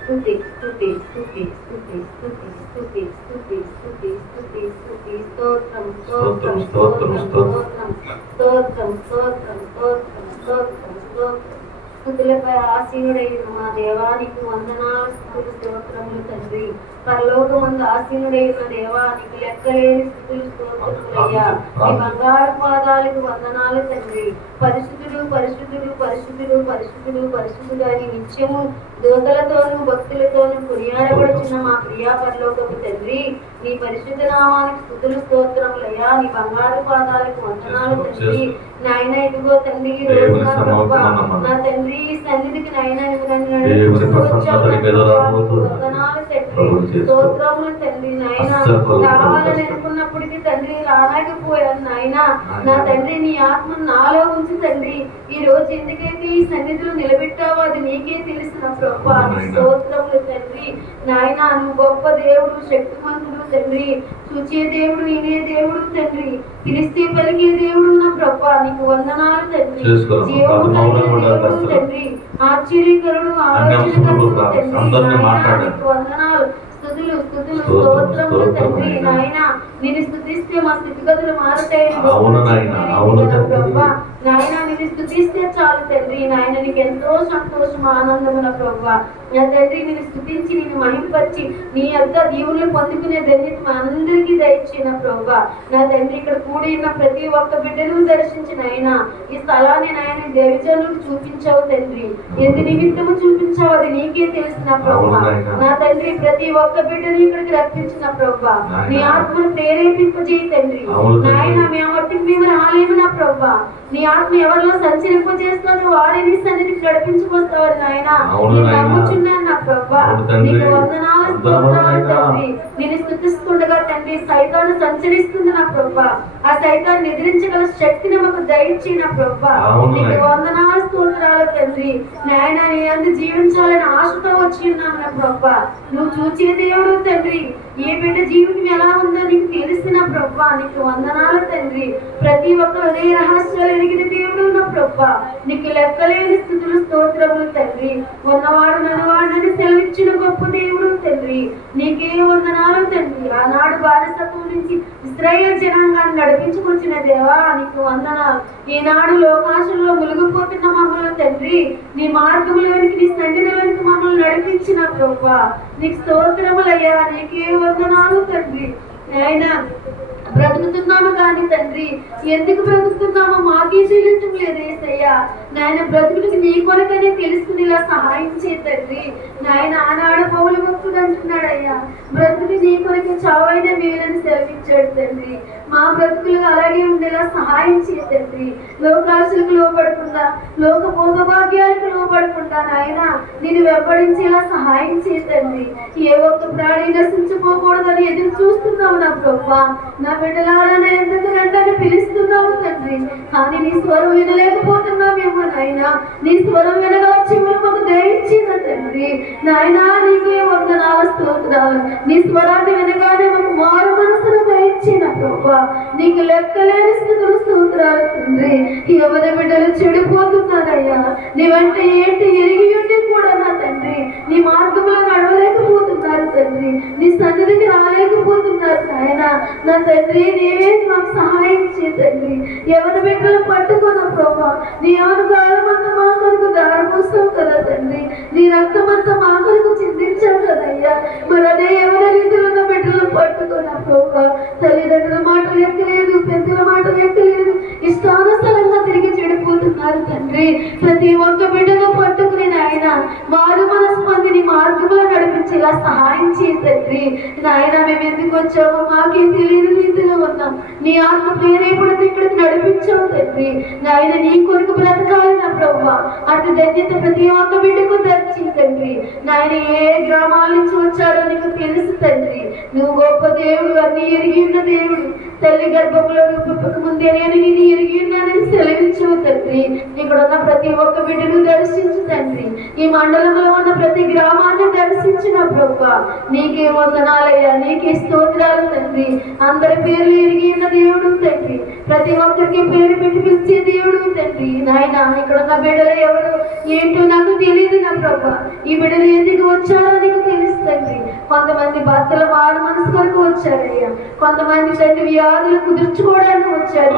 స్తుతి స్తుతి స్తుతి స్తుతి స్తుతి స్తుతి స్తుతి స్తుతి స్తుతి స్తుతి స్తోత్రం స్తోత్రం స్తోత్రం స్తోత్రం స్తోత్రం స్తోత్రం స్తోత్రం స్తోత్రం స్తోత్రం. స్తుతులపై ఆసీనుడైన మా దేవానికి వందనాలు, స్తుతులు, స్తోత్రములు తండ్రి. పరలోకమందు ఆసీనుడైన దేవానికి లెక్కలేని స్తుతులు, స్తోత్రములయ్యా. మీ బంగారు పాదాలకు వందనాలు తండ్రి. పరిశుద్ధుడు పరిశుద్ధుడు పరిశుద్ధుడు పరిశుద్ధుడు పరిశుద్ధుడు అని నిత్యము దూతలతోనూ భక్తులతోనూ కొనియాడబడుచున్న మా ప్రియా పరలోకపు తండ్రి, నీ పరిశుద్ధ నామానికి స్తుతులు, స్తోత్రములయ్యా. నీ బంగారు పాదాలకు వందనాలు తండ్రి. నాయన ఇదిగో తండ్రి, ఈ రోజు నా తండ్రి సన్నిధికి నాయన వందనాలు తండ్రి, స్తోత్రములు తండ్రి. నాయన కావాలని అనుకున్నప్పటికీ తండ్రి రాలేకపోయాను నాయన. నా తండ్రి నీ ఆత్మను నాలో ఉంచి తండ్రి, ఈ రోజు ఎందుకైతే ఈ సన్నిధిలో నిలబెట్టావో అది నీకే తెలిసిన ప్రభా. స్తోత్రములు తండ్రి. నాయన నువ్వు గొప్ప దేవుడు, శక్తిమంతుడు తండ్రి, చూచే దేవుడు, వినే దేవుడు తండ్రి, పిలిస్తే పలికే దేవుడు నా ప్రభా. నీకు వందనాలు తండ్రి. జీవము కలిగిన దేవుడు తండ్రి, ఆశ్చర్యకరుడు, ఆలోచనకరుడు తండ్రి. నీకు వందనాలు, స్తుతులు స్తుతులు స్తోత్రములు తండ్రి. నాయన నిన్ను స్తుతిస్తే మా స్థితిగతులు మారుతాయని ప్రభా. నాయన నిన్ను స్తుతిస్తే చాలు తండ్రి. నాయన నీకు ఎంతో సంతోషం, ఆనందమున ప్రభా. నా తండ్రి నిన్ను స్తుతించి నిన్ను మహింపరిచి నీ యొక్క దీవులు పొందుకునే ధన్యత మా అందరికీ దయచిన ప్రభా. నా తండ్రి ఇక్కడ కూడి ఉన్న ప్రతి ఒక్క బిడ్డను దర్శించిన ఆయన ఈ స్థలాన్ని నాయన దేవజనులకు చూపించావు తండ్రి. ఎందు నిమిత్తము చూపించావు అది నీకే తెలిసిన ప్రభా. నా తండ్రి ప్రతి ఒక్క బిడ్డని ఇక్కడికి రప్పించిన ప్రభా. నీ ఆత్మను ప్రేరేపింపజేయి తండ్రి. నాయన మేము మట్టికి మేము రాలేము నా ప్రభా. నీ ఆత్మ ఎవరిలో సంచరింపజేస్తుందో వారిని సన్నిధికి నడిపించుకొస్తావు నాయన. నేను నమ్ముచున్నాను నా ప్రభా. నీకు వందనాలు, స్తోత్రాలు తండ్రి. నేను స్తుతిస్తుండగా తండ్రి సైతాను సంచరిస్తుంది నా ప్రభా. ఆ సైతాన్ని ఎదిరించగల శక్తిని మాకు దయచి నా ప్రభా. నీకు వందనాలు, స్తోత్రాలు తండ్రి. నాయన నీ అందు జీవించాలని ఆశతో వచ్చి ఉన్నాను నా ప్రభా. నువ్వు చూచే దేవుడు తండ్రి. ఏ బిడ్డ జీవితం ఎలా ఉందో నీకు తెలిసిన ప్రభా. నీకు వందనాలు తండ్రి. ప్రతి ఒక్క హృదయ రహస్యాలు ఎరిగిన దేవుడు నా ప్రభా. నీకు లెక్కలేని స్థుతులు, స్తోత్రములు తండ్రి. ఉన్నవాడు నన్నవాడని సెలవిచ్చిన గొప్ప దేవుడు తండ్రి. నీకే వందనాలు తండ్రి. ఆనాడు బానిసత్వం నుంచి ఇశ్రాయేలు జనాంగాన్ని నడిపించుకొచ్చిన దేవా నీకు వందనాలు. ఈనాడు లోకాశంలో మునిగిపోతున్న మమ్మల్ని తండ్రి నీ మార్గంలోనికి, నీ సన్నిధిలోనికి మమ్మల్ని నడిపించిన ప్రభా. నీకు స్తోత్రములయ్యా. నీకే వందనాలు తండ్రి. నాయన బ్రతుకుతున్నాము కానీ తండ్రి ఎందుకు బ్రతుకుతున్నామో మాకే తెలియటం లేదు యేసయ్యా. నాయన బ్రతుకుడికి నీ కొరకనే తెలుసుకునేలా సహాయం చేయ తండ్రి. నాయన ఆనాడు పౌలు భక్తుడు అంటున్నాడయ్యా, బ్రతుకు నీ కొరకే చావైన మేలని సెలవిచ్చాడు తండ్రి. మా బ్రతుకులు అలాగే ఉండేలా సహాయం చేయ తండ్రి. లోకాశలకు లోపడకుండా, లోక భోగభాగ్యాలకు లోపడకుండా నాయన నేను వెంబడించేలా సహాయం చేయ తండ్రి. ఏ ఒక్క ప్రాణి నశించుకోకూడదని ఎదురు చూస్తున్నావు నా ప్రభా. నా బిడ్డలారా ఎందుకు రండి పిలుస్తున్నావు తండ్రి, కానీ నీ స్వరం వినలేకపోతున్నామేమో నాయన. నీ స్వరం వినగల చెవులు మాకు దయచిన తండ్రి. నాయన నీకే వందనాలు, స్తోత్రాలు. నీ స్వరాన్ని వినగానే మాకు మారు మనసును దయచిన ప్రభా. నీకు లెక్కలేని స్థితులు, స్తోత్రాలు తండ్రి. ఎవరి బిడ్డలు చెడిపోతున్నారయ్యా. నీవంటే ఏంటి ఎరిగి ఉండి కూడా నా తండ్రి నీ మార్గంలో నడవలేకపోతున్నారు తండ్రి. నీ సన్నిధికి రాలేకపోతున్నారు నాయన. నా తండ్రి నీవే మాకు సహాయం చేయ తండ్రి. ఎవరి బిడ్డలు పట్టుకున్న ప్రభా. నీ అనుగాలమంతా మా కొరకు దారిపోస్తావు కదా తండ్రి. నీ రక్తమంతా మా కొరకు చిందించావు కదయ్యా. మరి అదే ఎవరి రీతిలో ఉన్న బిడ్డలు పట్టుకున్న ప్రభా. తల్లిదండ్రుల మాట లెక్కలేదు, పెద్దల మాట లెక్కలేదు, ఇష్టానుసారంగా తిరిగి చెడిపోతున్నారు తండ్రి. ప్రతి ఒక్క బిడ్డను పట్టుకుని నాయన మారు మనస్పందిని మార్గంలో నడిపించేలా సహాయం చేయ తండ్రి. నాయన మేము ఎందుకు వచ్చామో మాకే తెలియని రీతిలో ఉన్నాం. నీ ఆత్మ ప్రేరేపణతో ఇక్కడికి నడిపించావు తండ్రి. నాయన నీ కొరకు బ్రతకాలి నా ప్రభు. అటు ధన్యత ప్రతి ఒక్క బిడ్డకు దర్చి తండ్రి. నాయన ఏ గ్రామాల నుంచి వచ్చారో నీకు తెలుసు తండ్రి. నువ్వు గొప్ప దేవుడు, అన్ని ఎరిగి ఉన్న దేవుడు. తల్లి గర్భంలో పుట్టక ముందే నేను నిన్ను ఎరిగి ఉన్నానని సెలవించవు తండ్రి. ఇక్కడ ఉన్న ప్రతి ఒక్క బిడ్డను దర్శించు తండ్రి. ఈ మండలంలో ఉన్న ప్రతి గ్రామాన్ని దర్శించిన ప్రభు. నీకే వందనాలయ్యా, నీకే స్తోత్రాలు తండ్రి. అందరి పేర్లు ఎరిగి ఉన్న దేవుడు తండ్రి. ప్రతి ఒక్కరికి పేరు పెట్టి పిలిచే దేవుడు తండ్రి. నాయన ఇక్కడ ఉన్న బిడ్డలు ఎవరు ఏంటో నాకు తెలియదు నా ప్రభు. ఈ బిడ్డలు ఎందుకు వచ్చారో నీకు తెలుసు తండ్రి. కొంతమంది భర్తలు వాడు మనసు వరకు వచ్చారయ్యా. కొంతమంది తండ్రి వ్యాధులు కుదుర్చుకోవడానికి వచ్చారు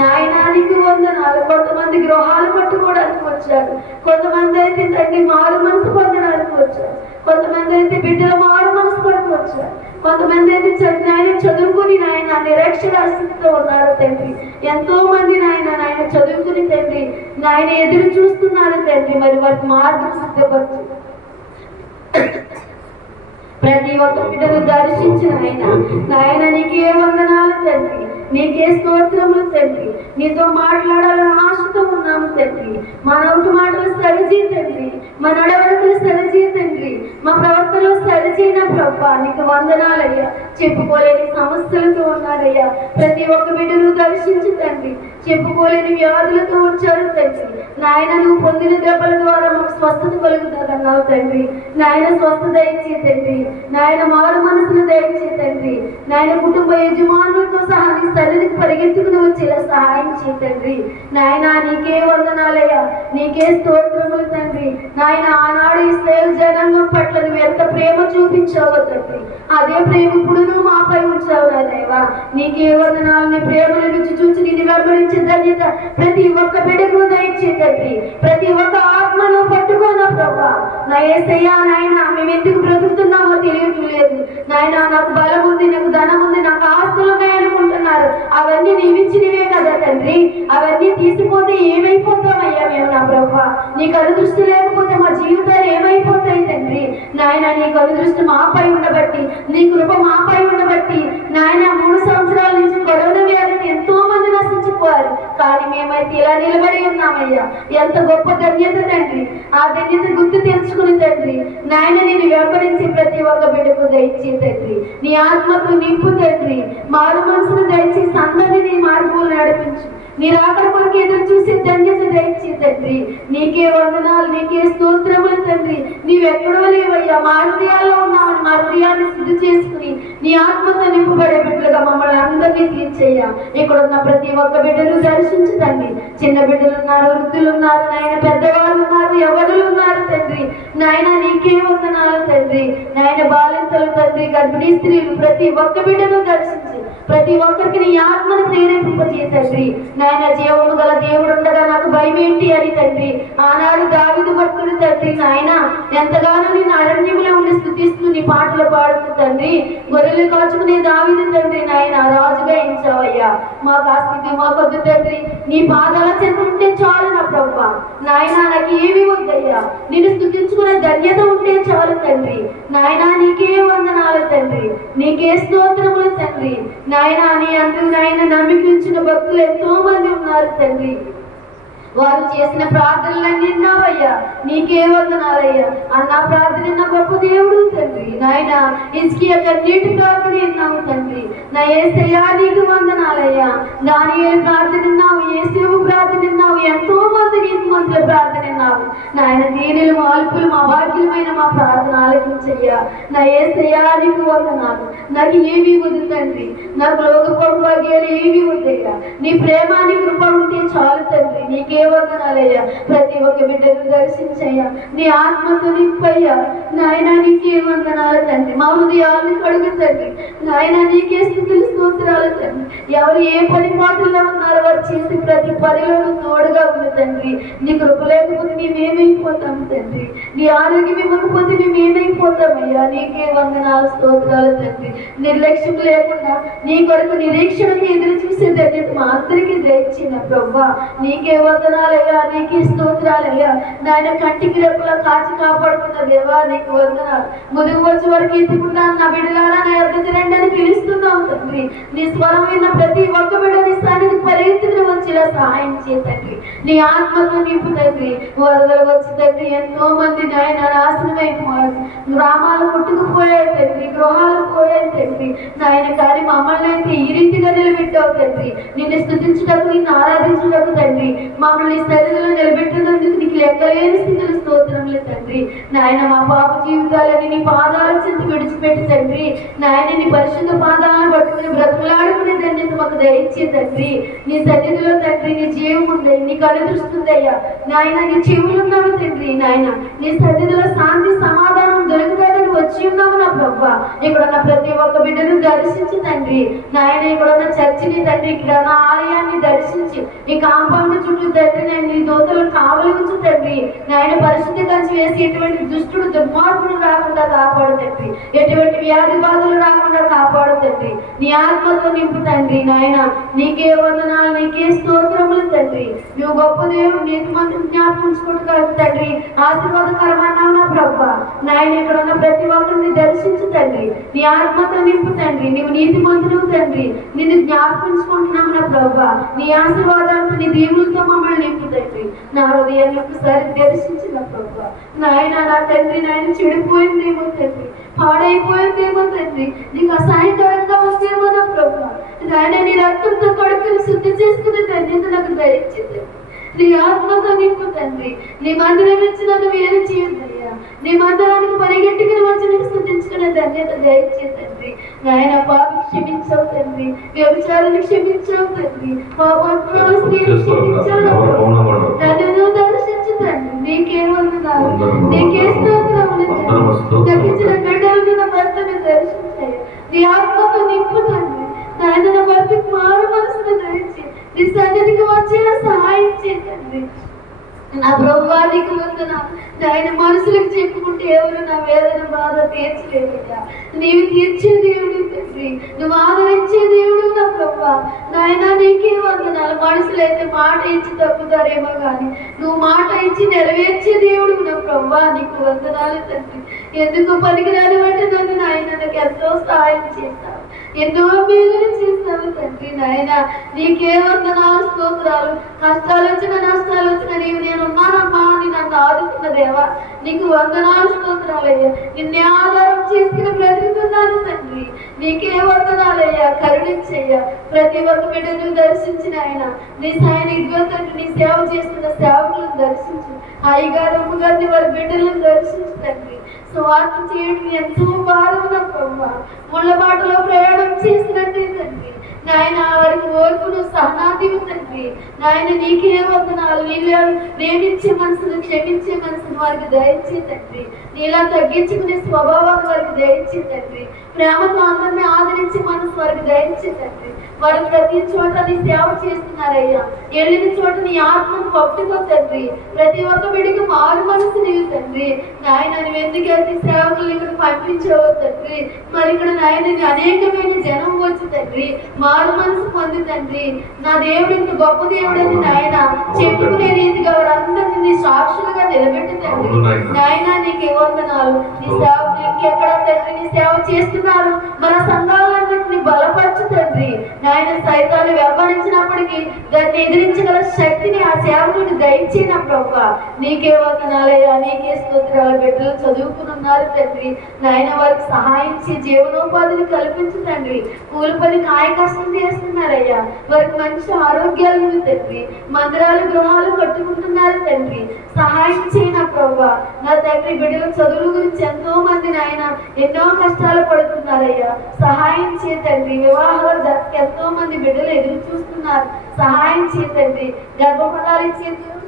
నాయన, నీకు వందనాలు. కొంతమంది గృహాలు కట్టుకోవడానికి వచ్చారు. కొంతమంది అయితే తండ్రి మారు మనసు పొందడానికి వచ్చారు. కొంతమంది అయితే బిడ్డలు మారు మనసు కొరకు వచ్చారు. కొంతమంది అయితే నాయన చదువుకుని నాయన నిరక్షరాస్యతతో ఉన్నారు తండ్రి. ఎంతో మంది నాయన చదువుకుని తండ్రి నాయన ఎదురు చూస్తున్నారు తండ్రి. మరి వారికి మార్గం సిద్ధపరచు. ప్రతి ఒక్క బిడ్డను దర్శించిన నాయన నీకే వందనాలు తండ్రి. నీకే స్తోత్రములు తండ్రి. నీతో మాట్లాడాలని ఆశతో ఉన్నాము తండ్రి. మా నోటి మాటలు సరిచే తండ్రి. మా నడవడికలు సరిచే తండ్రి. మా ప్రవర్తనలో సరిచేన ప్రభా నీకు వందనాలయ్యా. చెప్పుకోలేని సమస్యలతో ఉన్నారయ్యా. ప్రతి ఒక్క బిడ్డను దర్శించు తండ్రి. చెప్పుకోలేని వ్యాధులతో వచ్చారు తండ్రి. నాయన నువ్వు పొందిన దెబ్బల ద్వారా మాకు స్వస్థత కలుగుతుందన్నావు తండ్రి. నాయన స్వస్థత ఇచ్చే తండ్రి. నాయన మారు మనసును దయచే తండ్రి. నాయన కుటుంబ యజమానులతో సహా నీ సన్నిధికి పరిగెత్తుకుని వచ్చేలా సహాయం చేయ తండ్రి. నాయన నీకే వందనాలయ్యా. నీకే స్తోత్రములు తండ్రి. నాయన ఆనాడు ఇశ్రాయేలు జనాంగం పట్ల నువ్వు ఎంత ప్రేమ చూపించావో తండ్రి, అదే ప్రేమ ఇప్పుడు నువ్వు మాపై ఉంచావు నా దేవా. నీకే వందనాలు. నీ ప్రేమను రుచి చూచి నిన్ను వెంబడించే ధన్యత ప్రతి ఒక్క బిడ్డకు దయచే తండ్రి. ప్రతి ఒక్క ఆత్మను పట్టుకోనా ప్రభా. నా యేసయ్యా నాయన మేము ఎందుకు బ్రతుకుతున్నామో తెలియటం లేదు నాయన. నాకు బలం ఉంది, నాకు ధనం ఉంది, నాకు ఆస్తులు ఉన్నాయి అనుకుంటున్నారు. అవన్నీ నీవిచ్చినవే కదా తండ్రి. అవన్నీ తీసిపోతే ఏమైపోతామయ్యా మేము నా ప్రభా. నీకు అనుదృష్టి లేకపోతే మా జీవితాలు ఏమైపోతాయి తండ్రి. నాయన నీకు అనుదృష్టి మాపై ఉండబట్టి, నీ కృప మాపై ఉండబట్టి నాయన 3 సంవత్సరాల నుంచి కరోనా వ్యాధికి ఎంతో మంది నశించిపోయారు. కానీ మేమైతే ఇలా నిలబడి ఉన్నామయ్యా. ఎంత గొప్ప ధన్యత తండ్రి. ఆ ధన్యత గుర్తు తెచ్చుకుని తండ్రి నాయన నేను వెంబడించి ప్రతి ఒక్క బిడ్డకు దయచే తండ్రి. నీ ఆత్మకు నింపు తండ్రి. మారు మనసును దయచేసి అందరినీ నీ మార్గంలో నడిపించు. నీ రాకడ కొరకు ఎదురు చూసే ధన్యత దయచే తండ్రి. నీకే వందనాలు. నీకే స్తోత్రములు తండ్రి. నీవెక్కడో లేవయ్యా. మా హృదయాల్లో ఉన్నామని మా హృదయాన్ని శుద్ధి చేసుకుని నీ ఆత్మతో నింపబడే బిడ్డలుగా మమ్మల్ని అందరినీ తీర్చేయ్యా. ఇక్కడ ఉన్న ప్రతి ఒక్క బిడ్డను దర్శించు తండ్రి. చిన్న బిడ్డలు ఉన్నారు, వృద్ధులు ఉన్నారు నాయన, పెద్దవాళ్ళు ఉన్నారు, ఎవరులు ఉన్నారు తండ్రి. నాయన నీకే వందనాలు తండ్రి. నాయన బాలింతలు తండ్రి, గర్భిణీ స్త్రీలు ప్రతి ఒక్క బిడ్డను దర్శించి ప్రతి ఒక్కరికి నీ ఆత్మను ప్రేరేపింపజేయ తండ్రి. నాయన జీవము గల దేవుడు ఉండగా నాకు భయం ఏంటి అని తండ్రి ఆనాడు దావీదు భక్తుడు తండ్రి నాయన ఎంతగానో నేను అరణ్యములో ఉండి స్తుతిస్తూ నీ పాటలు పాడుతూ తండ్రి గొర్రెలు కాచుకునే దావీదు తండ్రి నాయన రాజుగా ఎంచావయ్యా. మాకు ఆ స్థితి మాకొద్దు తండ్రి. నీ పాదాల చెంత ఉంటే చాలు నా ప్రభా. నాయన నాకు ఏమి వద్దయ్యా. నిన్ను స్తుతించుకునే ధన్యత ఉంటే చాలు తండ్రి. నాయన నీకే వందనాలు తండ్రి. నీకే స్తోత్రములు తండ్రి. నాయన నీ అందరూ నాయన నమ్మిక ఉంచిన భక్తులు ఎంతో మంది ఉన్నారు తండ్రి. వారు చేసిన ప్రార్థనలన్నీ విన్నావయ్యా. నీకే వందనాలయ్యా. అన్న ప్రార్థన నా గొప్ప దేవుడు తండ్రి. నాయన హిజ్కియా కన్నీటి ప్రార్థన విన్నావు తండ్రి. నా యేసయ్యా నీకు వందనాలయ్యా. దానియేలు ప్రార్థన విన్నావు, యేసేపు ప్రార్థన విన్నావు, ఎంతో మంది నీతిమంతుల ప్రార్థన విన్నావు. నాయన దీనులు మాల్పులు మా భాగ్యమైన మా ప్రార్థన ఆలకించయ్యా. నా యేసయ్యా నీకు వందనాలు. నాకు ఏమీ వద్దు తండ్రి. నాకు లోక భాగ్యాలు ఏమీ వద్దయ్యా. నీ ప్రేమ నీ కృప ఉంటే చాలు తండ్రి. నీకే వందనాలయ్యా. ప్రతి ఒక్క బిడ్డను దర్శించయ్యా. నీ ఆత్మతో నింపయ్యా. నాయన నీకే వందనాలు తండ్రి. మా హృదయాలను కడుగు తండ్రి. నాయన నీకే స్తుతులు స్తోత్రాలు తండ్రి. ఎవరు ఏ పని పాటల్లో ఉన్నారో వారు చేసి ప్రతి పనిలోనూ తోడుగా ఉంది తండ్రి. నీ కృప లేకపోతే మేమేమైపోతాం తండ్రి. నీ ఆరోగ్యం ఇవ్వకపోతే మేమేమైపోతామయ్యా. నీకే వందనాలు స్తోత్రాలు తండ్రి. నిర్లక్ష్యం లేకుండా నీ కొరకు నిరీక్షణకు ఎదురు చూసే ధన్యత మా అందరికీ దయచిన ప్రభా. నీకే వందనాలు వందనాలయ్యా, నీకు స్తోత్రాలయ్యా. నాయన కంటికి రెప్పలా కాచి కాపాడుకున్న దేవా నీకు వందనాలు. ముదుగు వచ్చే వరకు ఎత్తుకుంటాను నా బిడ్డలారా, నా ఎద్దకు రండి అని పిలుస్తున్నావు తండ్రి. నీ స్వరం విన్న ప్రతి ఒక్క బిడ్డ నీ స్థానానికి పరిగెత్తుకుని వచ్చేలా సహాయం చేయ తండ్రి. నీ ఆత్మతో నింపు తండ్రి. వరదలు వచ్చి తండ్రి ఎంతో మంది నాయన నాశనం అయిపోయారు, గ్రామాలు కొట్టుకుపోయాయి తండ్రి, గృహాలు పోయాయి తండ్రి. నాయన కానీ మమ్మల్ని అయితే ఈ రీతిగా నిలబెట్టావు తండ్రి. నిన్ను స్తుతించుటకు, నిన్ను ఆరాధించుటకు తండ్రి, మమ్మల్ని సరిదిలో నిలబెట్టినందుకు నీకు లెక్కలేని స్థితులు స్తోత్రములు తండ్రి. నాయన మా పాప జీవితాలని నీ పాదాల చెంత విడిచిపెట్టి తండ్రి, నాయన నీ పరిశుద్ధ పాదాలను పట్టుకుని బ్రతుకులాడుకునే ధన్యత మాకు దయచే తండ్రి. నీ సన్నిధిలో తండ్రి నీ జీవం ఉంది, నీ కళ్ళు దృష్టిందయ్యా నాయన, నీ చెవులున్నావు తండ్రి. నాయన నీ సన్నిధిలో శాంతి సమాధానం దొరుకుతుందని వచ్చి ఉన్నాము నా ప్రభా. ఇక్కడ ఉన్న ప్రతి ఒక్క బిడ్డను దర్శించి తండ్రి, నాయన ఇక్కడ ఉన్న చర్చిని తండ్రి, ఇక్కడ ఉన్న ఆలయాన్ని దర్శించి ఈ కాంపౌండ్ చుట్టూ తండ్రి నేను నీ దోతలను కావలి ఉంచు తండ్రి. నాయన పరిశుద్ధ కంచి వేసి ఎటువంటి దుష్టుడు దుర్మార్గుడు రాకుండా కాపాడు తండ్రి, ఎటువంటి వ్యాధి బాధలు రాకుండా కాపాడు తండ్రి. నీ ఆత్మతో నింపు తండ్రి. నాయన నీకే వందనాలు, నీకే స్తోత్రములు తండ్రి. నువ్వు గొప్ప దేవుడు, నీకు మంది జ్ఞాపకించుకుంటున్నావు తండ్రి. ఆశీర్వాదకరమన్నావు నా ప్రభా. నాయన ఇక్కడ ఉన్న ప్రతి ఒక్కరిని దర్శించు తండ్రి, నీ ఆత్మతో నింపు తండ్రి. నీవు నీతి మంతుడు తండ్రి, నిన్ను జ్ఞాపకించుకుంటున్నాము నా ప్రభా. నీ ఆశీర్వాదాలతో నీ దీవులతో మమ్మల్ని నింపు తండ్రి. నా హృదయాన్ని ఒకసారి దర్శించిన ప్రభా. నాయన నా తండ్రి, నాయన చెడిపోయిందేమో తండ్రి, పాడైపోయిందేమో తండ్రి, నీకు అసహాయకరంగా ఉందేమో నా ప్రభా. నాయన నీ రక్తంతో కడుపుని శుద్ధి చేసుకునే ధన్యత నాకు దయచేది. నీ ఆత్మతో నింపు తండ్రి. నీ మందిరం ఇచ్చి నన్ను వేరు చేయద్దయ్యా. నీ మందిరానికి పరిగెట్టుకుని వచ్చి నీకు స్థుతించుకునే ధన్యత దయచే తండ్రి. నాయన పాపి క్షమించావు తండ్రి, వ్యభిచారాన్ని క్షమించావు తండ్రి, పాపాత్మల స్త్రీని క్షమించావు. నన్ను దర్శించు తండ్రి. నీకే వందనాలు, నీకే స్తోత్రములు తండ్రి. తగ్గించిన బిడ్డలను నా భర్తను దర్శించాయి. నీ ఆత్మతో నింపు తండ్రి. నాయన నా భర్తకు మారు మనసును ధరించి నీ సన్నిధికి వచ్చేలా సహాయం చేయండి. నా ప్రభువా నీకు వందనాలు. నాయన మనుషులకు చెప్పుకుంటే ఎవరు నా వేదన బాధ తీర్చలేదయ్యా. నీవు తీర్చే దేవుడు తండ్రి, నువ్వు ఆదరించే దేవుడు నా ప్రభువా. నాయన నీకే వందనాలు. మనుషులైతే మాట ఇచ్చి తప్పుతారేమో కానీ నువ్వు మాట ఇచ్చి నెరవేర్చే దేవుడు నా ప్రభువా. నీకు వందనాలు తండ్రి. ఎందుకు పనికిరాని బట్టి నన్ను నాయన నాకు ఎంతో సహాయం చేస్తావు, ఎన్నో మేలులు చేస్తావు తండ్రి. నాయన నీకే వందనాలు, స్తోత్రాలు. కష్టాలు వచ్చిన నష్టాలు వచ్చిన నీవు నేను ఉన్నానమ్మా అని నన్ను ఆదుకున్న దేవా నీకు వందనాలు, స్తోత్రాలయ్యా. నిన్నే ఆధారం చేసుకుని బ్రతుకుతున్నాను తండ్రి. నీకే వందనాలయ్యా. కరుణించయ్యా. ప్రతి ఒక్క బిడ్డను దర్శించిన ఆయన నీ సైనికుగా తండ్రి, నీ సేవ చేస్తున్న సేవకులను దర్శించు. అయ్యగారు అమ్మగారిని వారి బిడ్డలను దర్శించు తండ్రి. స్వార్థ చేయడం ఎంతో భారం నా ప్రభా. ముళ్ళ బాటలో ప్రయాణం చేసినట్టే తండ్రి. నాయన వారికి ఓర్పును సహనాదివి తండ్రి. నాయన నీకే వందనాలు. నీళ్ళు ప్రేమించే మనసును, క్షమించే మనసును వారికి దయచే తండ్రి. నీలా తగ్గించుకునే స్వభావాన్ని వారికి దయచే తండ్రి. ప్రేమతో అందరినీ ఆదరించే మనసు వారికి దయచే తండ్రి. వారు ప్రతి చోట నీ సేవ చేస్తున్నారయ్యా. వెళ్ళిన చోట నీ ఆత్మను పట్టుకో తండ్రి. ప్రతి ఒక్క బిడ్డకి మారు మనసు నీవు తండ్రి. నాయన నువ్వు ఎందుకైతే సేవకులు ఇక్కడ పంపించావు తండ్రి, మరి ఇక్కడ నాయన అనేకమైన జనం వచ్చి తండ్రి మారు మనసు పొంది తండ్రి. నా దేవుడు ఇంత గొప్ప దేవుడని నాయన చెప్పుకునే రీతిగా వారందరినీ నీ సాక్షులుగా నిలబెట్టి తండ్రి. నాయన నీకు వందనాలు. నీ సేవకులు ఇంకెక్కడ తండ్రి నీ సేవ చేస్తున్నారు, మన సంఘాలన్నింటినీ బలపరచు తండ్రి. నాయన సైతాన్ని వెంబడించినప్పటికీ దాన్ని ఎదిరించగల శక్తిని ఆ సేవకుడికి దయచేన ప్రభా. నీకే వందనాలయ్యా. నీకే స్తోత్రాలు. బిడ్డలు చదువుకున్నారు తండ్రి. నాయన వారికి సహాయం చేసి జీవనోపాధిని కల్పించు తండ్రి. కూలి పని కాయ కష్టం చేస్తున్నారయ్యా. వారికి మంచి ఆరోగ్యాలు తండ్రి. మందిరాలు గృహాలు కట్టుకుంటున్నారు తండ్రి. సహాయం చేయన ప్రభా. నా తండ్రి బిడ్డల చదువుల గురించి ఎంతో మంది నాయన ఎన్నో కష్టాలు పడుతున్నారయ్యా. సహాయం చేయ తండ్రి. వివాహాలు జరగక ఎంతో మంది బిడ్డలు ఎదురు చూస్తున్నారు. సహాయం చేయ తండ్రి. గర్భఫలాలు ఇచ్చే తండ్రి.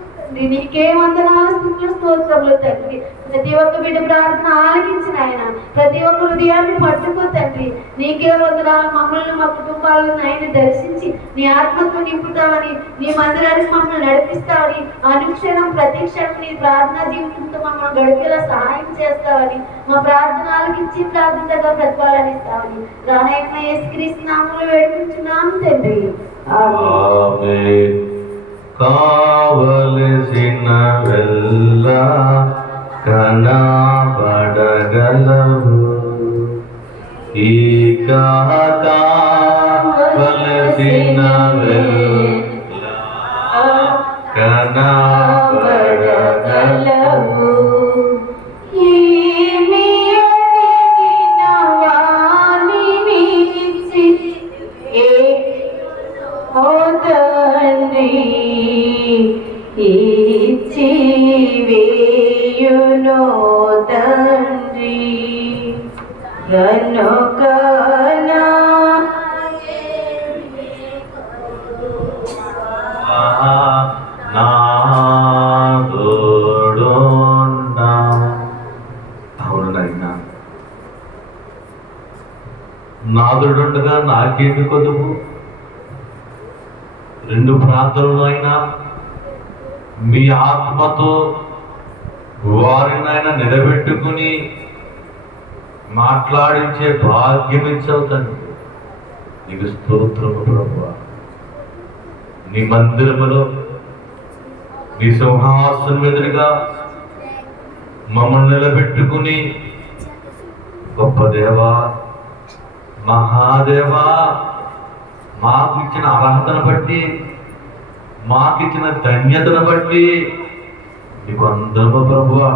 నీకే వందనాలు, స్తుతులు, స్తోత్రములు తండ్రి. ప్రతి ఒక్క బిడ్డ ప్రార్థన ఆలకించిన ఆయన ప్రతి ఒక్క హృదయాన్ని పట్టుకో తండ్రి. నీకే వందనాలు. మమ్మల్ని మా కుటుంబాలను ఆయన దర్శించి నీ ఆత్మతో నింపుతావని, నీ మందిరానికి మమ్మల్ని నడిపిస్తావని, అనుక్షణం ప్రతి క్షణం నీ ప్రార్థనా జీవితంతో మమ్మల్ని గడిపేలా సహాయం చేస్తావని, మా ప్రార్థన ఆలకించి ప్రార్థనగా ప్రతిఫలాన్ని ఇస్తావని రానైన యేసుక్రీస్తు నామములో వేడుకుంటున్నాము తండ్రి. ఆమేన్. కావలసిన వెళ్ళ కనబడగలవు. ఇక కావలసిన వెళ్ళ కనబడగలవు. ఏమి అడిగిన వానిని ఇచ్చి ఓ తండ్రి ఇచ్చి వేయును తండ్రి గనుక నాదోడున్నా. అవును నాయనా, నాదుడుండగా నాకేమి కొదువు? రెండు ప్రాంతాలను అయినా మీ ఆత్మతో వారిని ఆయన నిలబెట్టుకుని మాట్లాడించే భాగ్యం ఇచ్చవుతాను. నీకు స్తోత్రము ప్రభువా. నీ మందిరములో నీ సింహాసనం ఎదురుగా మమ్మల్ని నిలబెట్టుకుని గొప్ప దేవా, మహాదేవా, మాకు ఇచ్చిన అర్హతను బట్టి, మాకిచ్చిన ధన్యతను బట్టి నీకు అందరము ప్రభువా.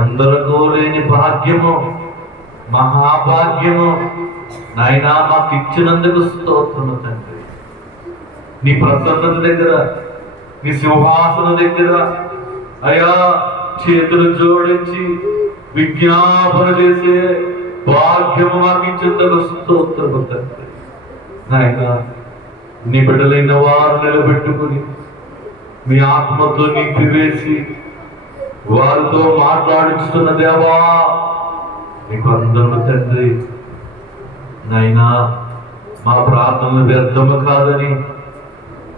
ఎందరికో లేని భాగ్యము, మహాభాగ్యము నాయనా మాకు ఇచ్చినందుకు స్తోత్రము తండ్రి. నీ ప్రసన్నత దగ్గర, నీ సింహాసనం దగ్గర అయా చేతులు జోడించి విజ్ఞాపన చేసే భాగ్యము మాకు ఇచ్చినందుకు స్తోత్రము తండ్రి. నాయనా, నీ బిడ్డలైన వారు నిలబెట్టుకుని మీ ఆత్మతో నింపివేసి వారితో మాట్లాడించుతున్న దేవా నీకు అందరూ తండ్రి. నాయనా, మా ప్రార్థనలు వ్యర్థము కాదని,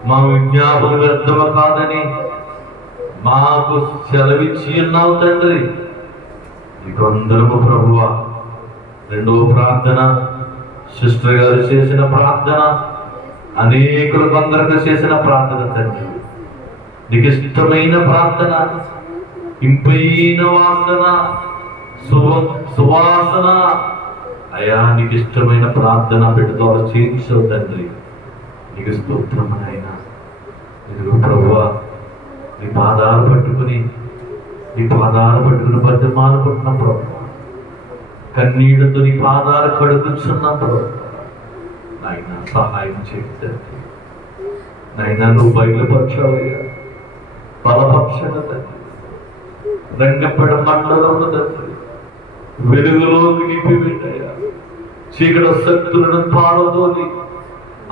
మా విజ్ఞాపన వ్యర్థము కాదని మాకు సెలవిచ్చి ఉన్నావు తండ్రి. నీకు అందరము ప్రభువా. రెండవ ప్రార్థన సిస్టర్ గారు చేసిన ప్రార్థన, అనేకులకు అందరికీ చేసిన ప్రార్థన తండ్రి. నీకు ఇష్టమైన ప్రార్థన, ఇంపైన వాసన, సువాసన అయా నీకు ఇష్టమైన ప్రార్థన బిడ్డ ద్వారా చేయించవు తండ్రి. నీకు స్తోత్రమునైనా. ఇదిగో ప్రభువా, నీ పాదాలు పట్టుకుని బద్దమాలు పుట్టిన ప్రభు, కన్నీళ్లతో నీ పాదాలు కడుగుచున్నప్పుడు నాయన సహాయం చేయండి. నాయన నువ్వు బయలుపరచావయ్యా, బలపక్షణ తండ్రి. రంగపేట మండలంలో తండ్రి వెలుగులోకి నింపి పెట్టాయా. చీకటి శక్తులను పాలతోని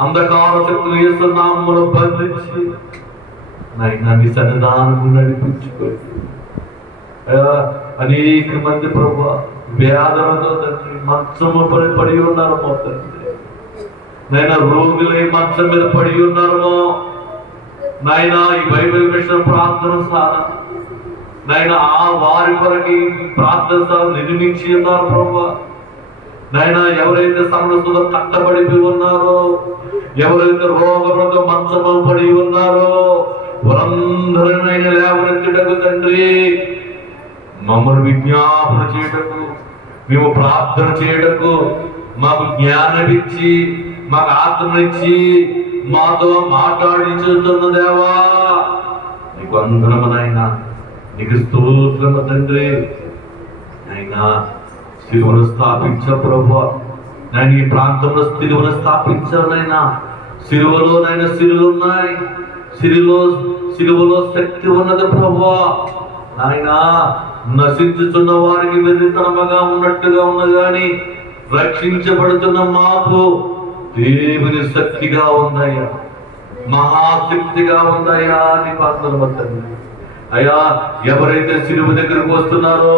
అంధకార శక్తులు యేసునామములో బంధించి నాయన నీ సన్నిధానము నడిపించుకోండి. అనేక మంది ప్రభు వ్యాధులతో తండ్రి మంచము పడి ఉన్నారు తండ్రి. నాయన రోగులై మంచం మీద పడి ఉన్నారో నాయన ఈ బైబిల్ మిషన్ ప్రార్థన సాధన నాయన ఆ వారి కొరకి ప్రార్థన సాధన నిర్మించి ఉన్నారు ప్రభు. నాయన ఎవరైతే సమస్యలో కట్టబడి ఉన్నారో, ఎవరైతే రోగములతో మంచము పడి ఉన్నారో వారందరినైనా లేవనెత్తుటకు తండ్రి, మమ్మల్ని విజ్ఞాపన చేయటకు, మేము ప్రార్థన చేయటకు మాకు జ్ఞానం ఇచ్చి, మాకు ఆత్మనిచ్చి, మాతో మాట్లాడించుతున్న దేవా నీకు అందరమునైనా. నీకు స్తోత్రము తండ్రి. అయినా సిలువను స్థాపించ ప్రభు, నేను ఈ ప్రాంతంలో సిలువను స్థాపించానైనా. సిలువలోనైనా సిలువలు ఉన్నాయి, సిలువలో శక్తి ఉన్నది ప్రభు. ఆయన నశించుతున్న వారికి వెర్రితనముగా ఉన్నట్టుగా ఉన్నది, కానీ రక్షించబడుతున్న మాకు దేవుని శక్తిగా ఉందయ్యా, మహాశక్తిగా ఉందయ్యా అని పాత్రలు. అయ్యా, ఎవరైతే సిలువ దగ్గరకు వస్తున్నారో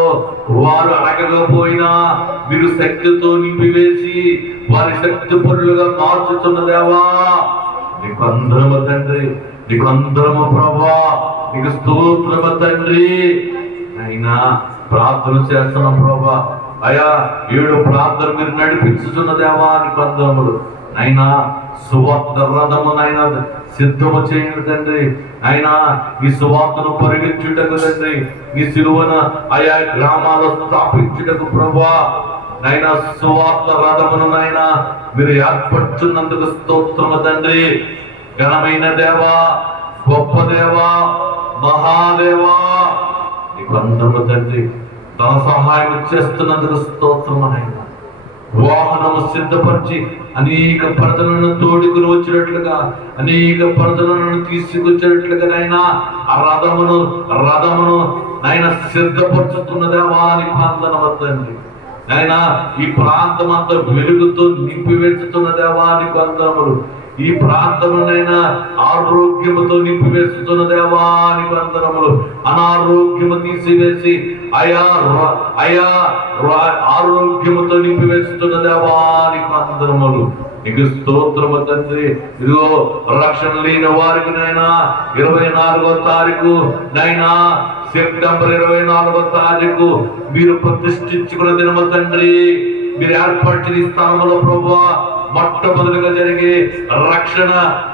వారు అడగకపోయినా మీరు శక్తితో నింపివేసి వారి శక్తి పరులుగా మార్చుతున్నదేవా నీకు అందరము తండ్రి, నీకు అందరము ప్రభా, నీకు స్తోత్రము తండ్రి. అయినా ప్రార్థన చేస్తున్నాం ప్రభా. అయ్యా 7 ప్రార్థన మీరు నడిపించుతున్న దేవా నీకు అందరములు. అయినా సువార్త రథమునైనా సిద్ధము చేయండి తండ్రి. ఆయన ఈ సువార్తను పరిగెత్తుటకు తండ్రి, ఈ సిలువన ఆయా గ్రామాల్లో స్థాపించుటకు ప్రభా నాయన సువార్త రథమును నాయన మీరు ఏర్పడుతున్నందుకు స్తోత్రము తండ్రి. ఘనమైన దేవా, గొప్ప దేవా, మహాదేవా, నీకు అందరూ తండ్రి తన సహాయం చేస్తున్నందుకు స్తోత్రము నాయన. వాహనము సిద్ధపరిచి అనేక ప్రజలను తోడుకుని వచ్చినట్లుగా, అనేక ప్రజలను తీసుకొచ్చినట్లుగా నాయన ఆ రథమును నాయన సిద్ధపరుచుతున్న దేవానికి వందనములండి. నాయన ఈ ప్రాంతం అంతా వెలుగుతో నింపివేస్తున్న దేవానికి వందనములు. ఈ ప్రాంతమునైనా ఆరోగ్యముతో నింపివేస్తున్న దేవానికి వందనములు. అనారోగ్యము తీసివేసి అయా ఆరోగ్యముతో నింపివేస్తున్న దేవానికి వందనములు. నీకు స్తోత్రము తండ్రి. ఇదిగో రక్షణ లేని వారికి నైనా 24వ తారీఖు నైనా సెప్టెంబర్ 24వ తారీఖు మీరు ప్రతిష్ఠించుకున్న దినము తండ్రి. మీరు ఏర్పరిచిన ఈ స్థానంలో ప్రభువా మొట్టమొదటిగా జరిగే రక్షణ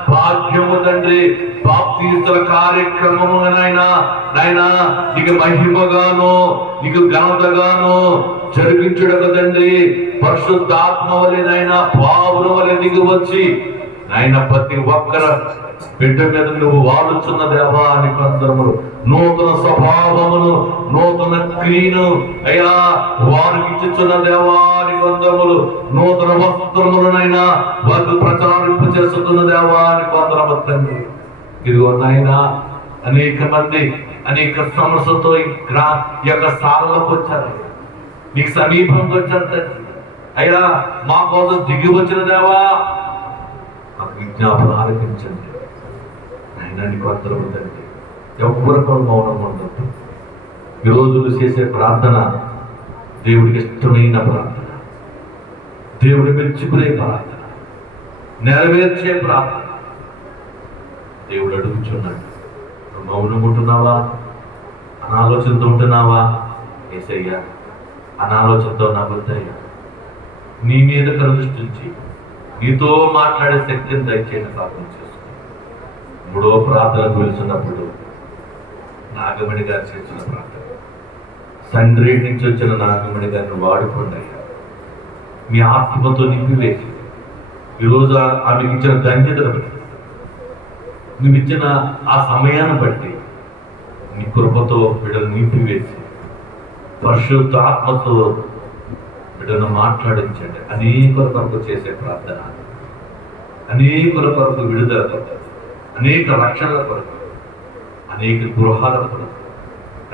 భాగ్యము తండ్రి, బాప్తీస్తుల కార్యక్రమము నాయనా నీకు మహిమగాను నీకు ఘనతగాను జరిగించుడకు తండ్రి. పరిశుద్ధాత్మ వలె నాయన పావుల వలె దిగి వచ్చి నాయన ప్రతి ఒక్కర బిడ్డ మీద నువ్వు వాడుచున్న దేవానికి అందరములు. నూతన స్వభావమును, నూతన క్రియను అయ్యా వారికి ఇచ్చుచున్న దేవానికి వందరములు. నూతన వస్త్రములనైనా వారికి ప్రచారింప చేస్తున్న దేవానికి వందరము తండ్రి. ఇదిగో నాయన అనేక మంది అనేక సమస్యలతో ఈ యొక్క సార్లకు వచ్చారు, నీకు సమీపంగా వచ్చారు తండ్రి. అయ్యా మా కోసం దిగి వచ్చిన దేవా మాకు విజ్ఞాపన ఆలకించండి ఆయన. నీకు అందరము తండ్రి. ఎవరికో మౌనం ఉండదు. ఈ రోజులు చేసే ప్రార్థన దేవుడికి ఇష్టమైన ప్రార్థన, దేవుడి మెచ్చుకునే ప్రార్థన, నెరవేర్చే ప్రార్థన. దేవుడు అడుగుచున్నాడు, నువ్వు మౌనం ఉంటున్నావా, అనాలోచనతో ఉంటున్నావా? యేసయ్యా అనాలోచనతో నా వద్దయ్యా నీ మీద కనుదృష్టించి నీతో మాట్లాడే శక్తిని దయచేయండి ప్రార్థన చేసుకుని. 3వ ప్రార్థనకు వెళ్తున్నప్పుడు నాగమణి గారు చేసిన ప్రార్థన, సండ్రి నుంచి వచ్చిన నాగమణి గారిని వాడుకోండి అయ్యా. మీ ఆత్మతో నింపివేసి ఈరోజు ఆమెకి ఇచ్చిన ధన్యతను బట్టి, నువ్వు ఇచ్చిన ఆ సమయాన్ని బట్టి నీ కృపతో బిడ్డను నింపివేసి పరిశుద్ధ ఆత్మతో బిడ్డను మాట్లాడించండి. అనేకుల కొరకు చేసే ప్రార్థన, అనేకుల కొరకు విడుదల కొరకు, అనేక రక్షణల కొరకు, అనేక గృహాల కొరకు,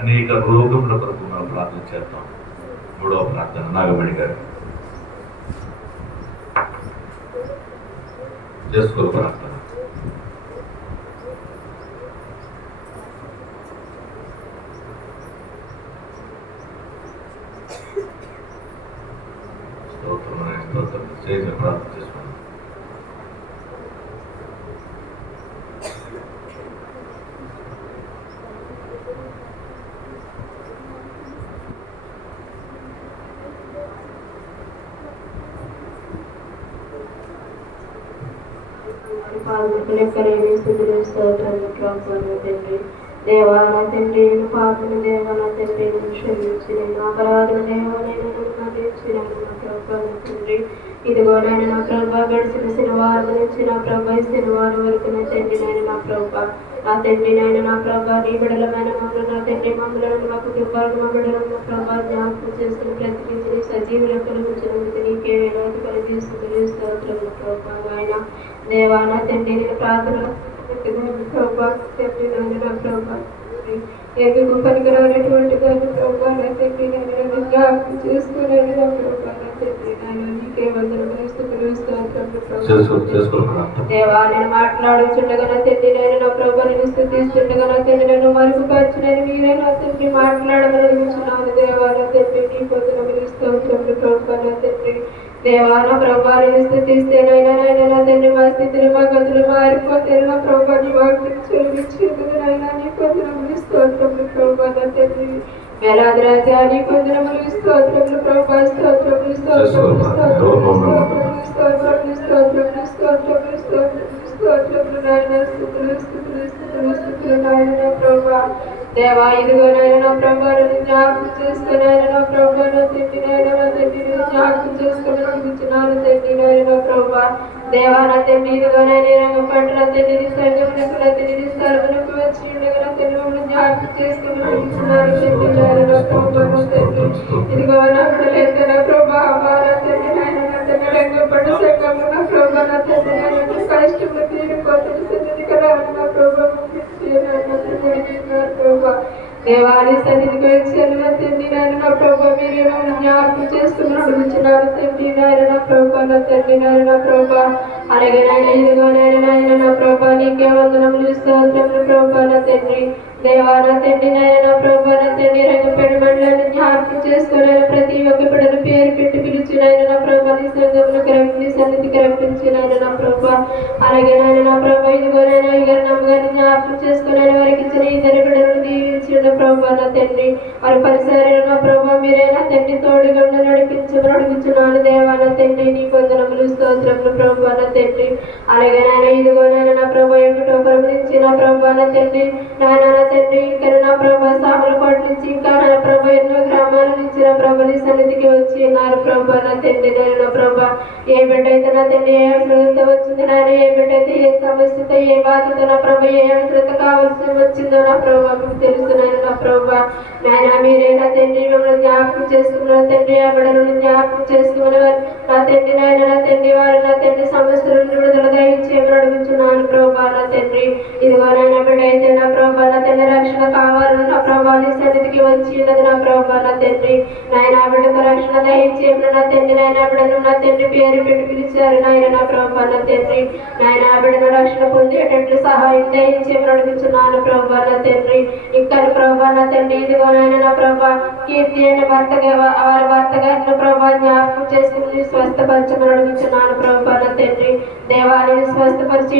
అనేక రోగముల కొరకు మనం ప్రార్థన చేద్దాం. 3వ ప్రార్థన నాగమణి గారు చేసుకో ప్రార్థన. చేసిన ప్రార్థన చేసుకోండి. దేవా నా తండ్రి, నేను పాపను దేవా నా తండ్రి, నేను క్షమించి నేను అపరాధం దేవా నేను మరణించినాను నా ప్రభా నా తండ్రి. ఇదిగో నాయన నా ప్రభా గడిచిన శనివారం నుంచి నా ప్రభా శనివారం వరకు నా తండ్రి నాయన నా ప్రభా నా తండ్రి నాయన నా ప్రభా నీ బిడలమైన మమ్మల్ని నా తండ్రి మమ్మలను మా కుటుంబాలను మా బిడలను నా ప్రభా జ్ఞాపకం చేసుకుని ప్రతినిధిని సజీవులకు ఉంచినందుకు నీకే వేలాది కలిగిస్తుంది స్తోత్రములు ప్రభా నాయన. దేవా నా తండ్రి నేను ప్రార్థన ప్రభా తండ్రి నాయన నా ప్రభా ఎందుకు పనికిరానటువంటి దాన్ని ప్రభా నా తండ్రి నేను జ్ఞాపకం చేసుకునేది నా ప్రభా నా తండ్రి నాయన నీకే వందనములు స్తుతులు స్తోత్రములు ప్రభా. దేవా నేను మాట్లాడుచుండగా నా తండ్రి నేను నా ప్రభా నేను స్తుతిస్తుండగా నా తండ్రి నన్ను మరుగుపరచునని మీరే నా తండ్రి మాట్లాడమని అడుగుచున్నాను. దేవా నా తండ్రి నీ వందనములు స్తోత్రములు ప్రభా నా తండ్రి. దేవా నా ప్రభా నేను స్తుతిస్తేనైనా నాయన నా తండ్రి మా స్థితిని మా గతులు మారిపోతే నా ప్రభా నీ వాక్యం చెల్లించేందుకు నాయన నీ వందనములు స్తోత్రములు ప్రభా నా తండ్రి. వేలాది రాజా నీ వందనములు స్తోత్రములు ప్రభా స్తోత్రములు స్తోత్రములు స్తోత్రములు స్తోత్రములు స్తోత్రములు స్తోత్రములు స్తోత్రములు స్తోత్రములు స్తోత్రములు నాయన స్తుతులు నాయన నా ప్రభా. దేవా ఇదిగో నాయన నా ప్రభా నన్ను జ్ఞాపకం చేసుకుని నాయన నా ప్రభా నా తండ్రి నాయన నా తండ్రి నేను జ్ఞాపకం చేసుకుని నడిపించినాను తండ్రి నాయన నా ప్రభా. దేవా నా తండ్రి ఇదిగో నాయన రంగ పట్ల నా తండ్రి సంఘమునకు నా తండ్రి స్థలమునకు వచ్చి ఉండగా నా తండ్రి మమ్మల్ని జ్ఞాపకం చేసుకుని నడిపించినాను తండ్రి నాయన నా ప్రభా నా తండ్రి. ఇదిగో నా బిడ్డలైతే నా ప్రభా అమ్మా నా తండ్రి నాయన నా తండ్రి రంగ పట్ల సంఘము నా ప్రభా నా తండ్రి నాయన కష్టము తీరిపోతుంది సన్నిధికి రాను నా ప్రభా దేవాలయ సన్నిధికి వచ్చాను నా తండ్రి నాయన నా ప్రభా మీరు మమ్మల్ని జ్ఞాపకం చేసుకుని నడిపించినారు తండ్రి నాయన నా ప్రభా నా తండ్రి నాయన నా ప్రభా. అలాగే నాయన ఇదిగో నాయన నా ప్రభా నీకే వందనములు స్తోత్రములు ప్రభా నా తండ్రి. దేవా నా తండ్రి నాయన నా ప్రభా నా తండ్రి రంగపేట మండలాన్ని జ్ఞాపకం చేసుకుని ప్రతి ఒక్క బిడ్డను పేరు పెట్టి పిలిచిన నా ప్రభా నీ సంఘములకు నీ సన్నిధికి రప్పించిన నా ప్రభా. అలాగే నాయన నా ప్రభా ఇదిగో నాయన గారు నమ్మగారిని జ్ఞాపకం చేసుకుని వారికి ఇచ్చిన ఇద్దరు బిడ్డలను దీవించిన ప్రభా నా తండ్రి. వారి పరిసరాలు నా ప్రభా మీరే నా తండ్రి తోడుగా నడిపించమని అడుగుతున్నాను దేవా నా తండ్రి నీ వందనములు స్తోత్రములు ప్రభా నా తండ్రి. అలాగే నాయన ఇదిగో నాయన నా ప్రభా ఎక్కడో పరిమించిన ప్రభా నా తండ్రి నాయన నా తండ్రి ఇంకా నా ప్రభా సామలకోట నుంచి ఇంకా నా ప్రభా ఎన్నో గ్రామాల నుంచి నా ప్రభా నీ సన్నిధికి వచ్చి ఉన్నారు ప్రభా నా తండ్రి నాయన నా ప్రభా. ఏ బిడ్డ అయితే నా తండ్రి ఏ అవసరంతో వచ్చింది నాయన ఏ బిడ్డ అయితే ఏ సమస్యతో ఏ బాధతో నా ప్రభా ఏ అవసరత కావాల్సి వచ్చిందో నా ప్రభా మీకు తెలుసు నాయన నా ప్రభా. నాయన మీరే నా తండ్రి మిమ్మల్ని జ్ఞాపకం చేసుకున్న తండ్రి ఆ బిడ్డలను జ్ఞాపకం చేసుకుని నా తండ్రి నాయన నా తండ్రి వారు నా తండ్రి సమస్యల నుండి విడుదల దయచేయమని అడుగుతున్నాను ప్రభా నా తండ్రి. ఇదిగో నాయన బిడ్డ అయితే నా ప్రభా నా తండ్రి రక్షణ కావాలని నా ప్రభా నీ సన్నిధికి వచ్చి ఉన్నది నా ప్రభా నా తండ్రి. నాయన బిడ్డకు రక్షణ దయచేయమని నా తండ్రి నాయన బిడ్డను నా తండ్రి పేరు పెట్టి పిలిచారు నాయన నా ప్రభా నా తండ్రి. నాయన బిడ్డను రక్షణ పొందేటట్లు సహాయం దయచేయమని అడుగుతున్నాను ప్రభా నా తండ్రి. ఇంకా ప్రభా నా తండ్రి ఇదిగో నాయన నా ప్రభా కీర్తి అయిన భర్తగా వారి భర్త గారిని ప్రభా జ్ఞాపకం చేసుకుని స్వస్థపరచమని అడుగుతున్నాను ప్రభా నా తండ్రి. దేవాలయం స్వస్థపరిచి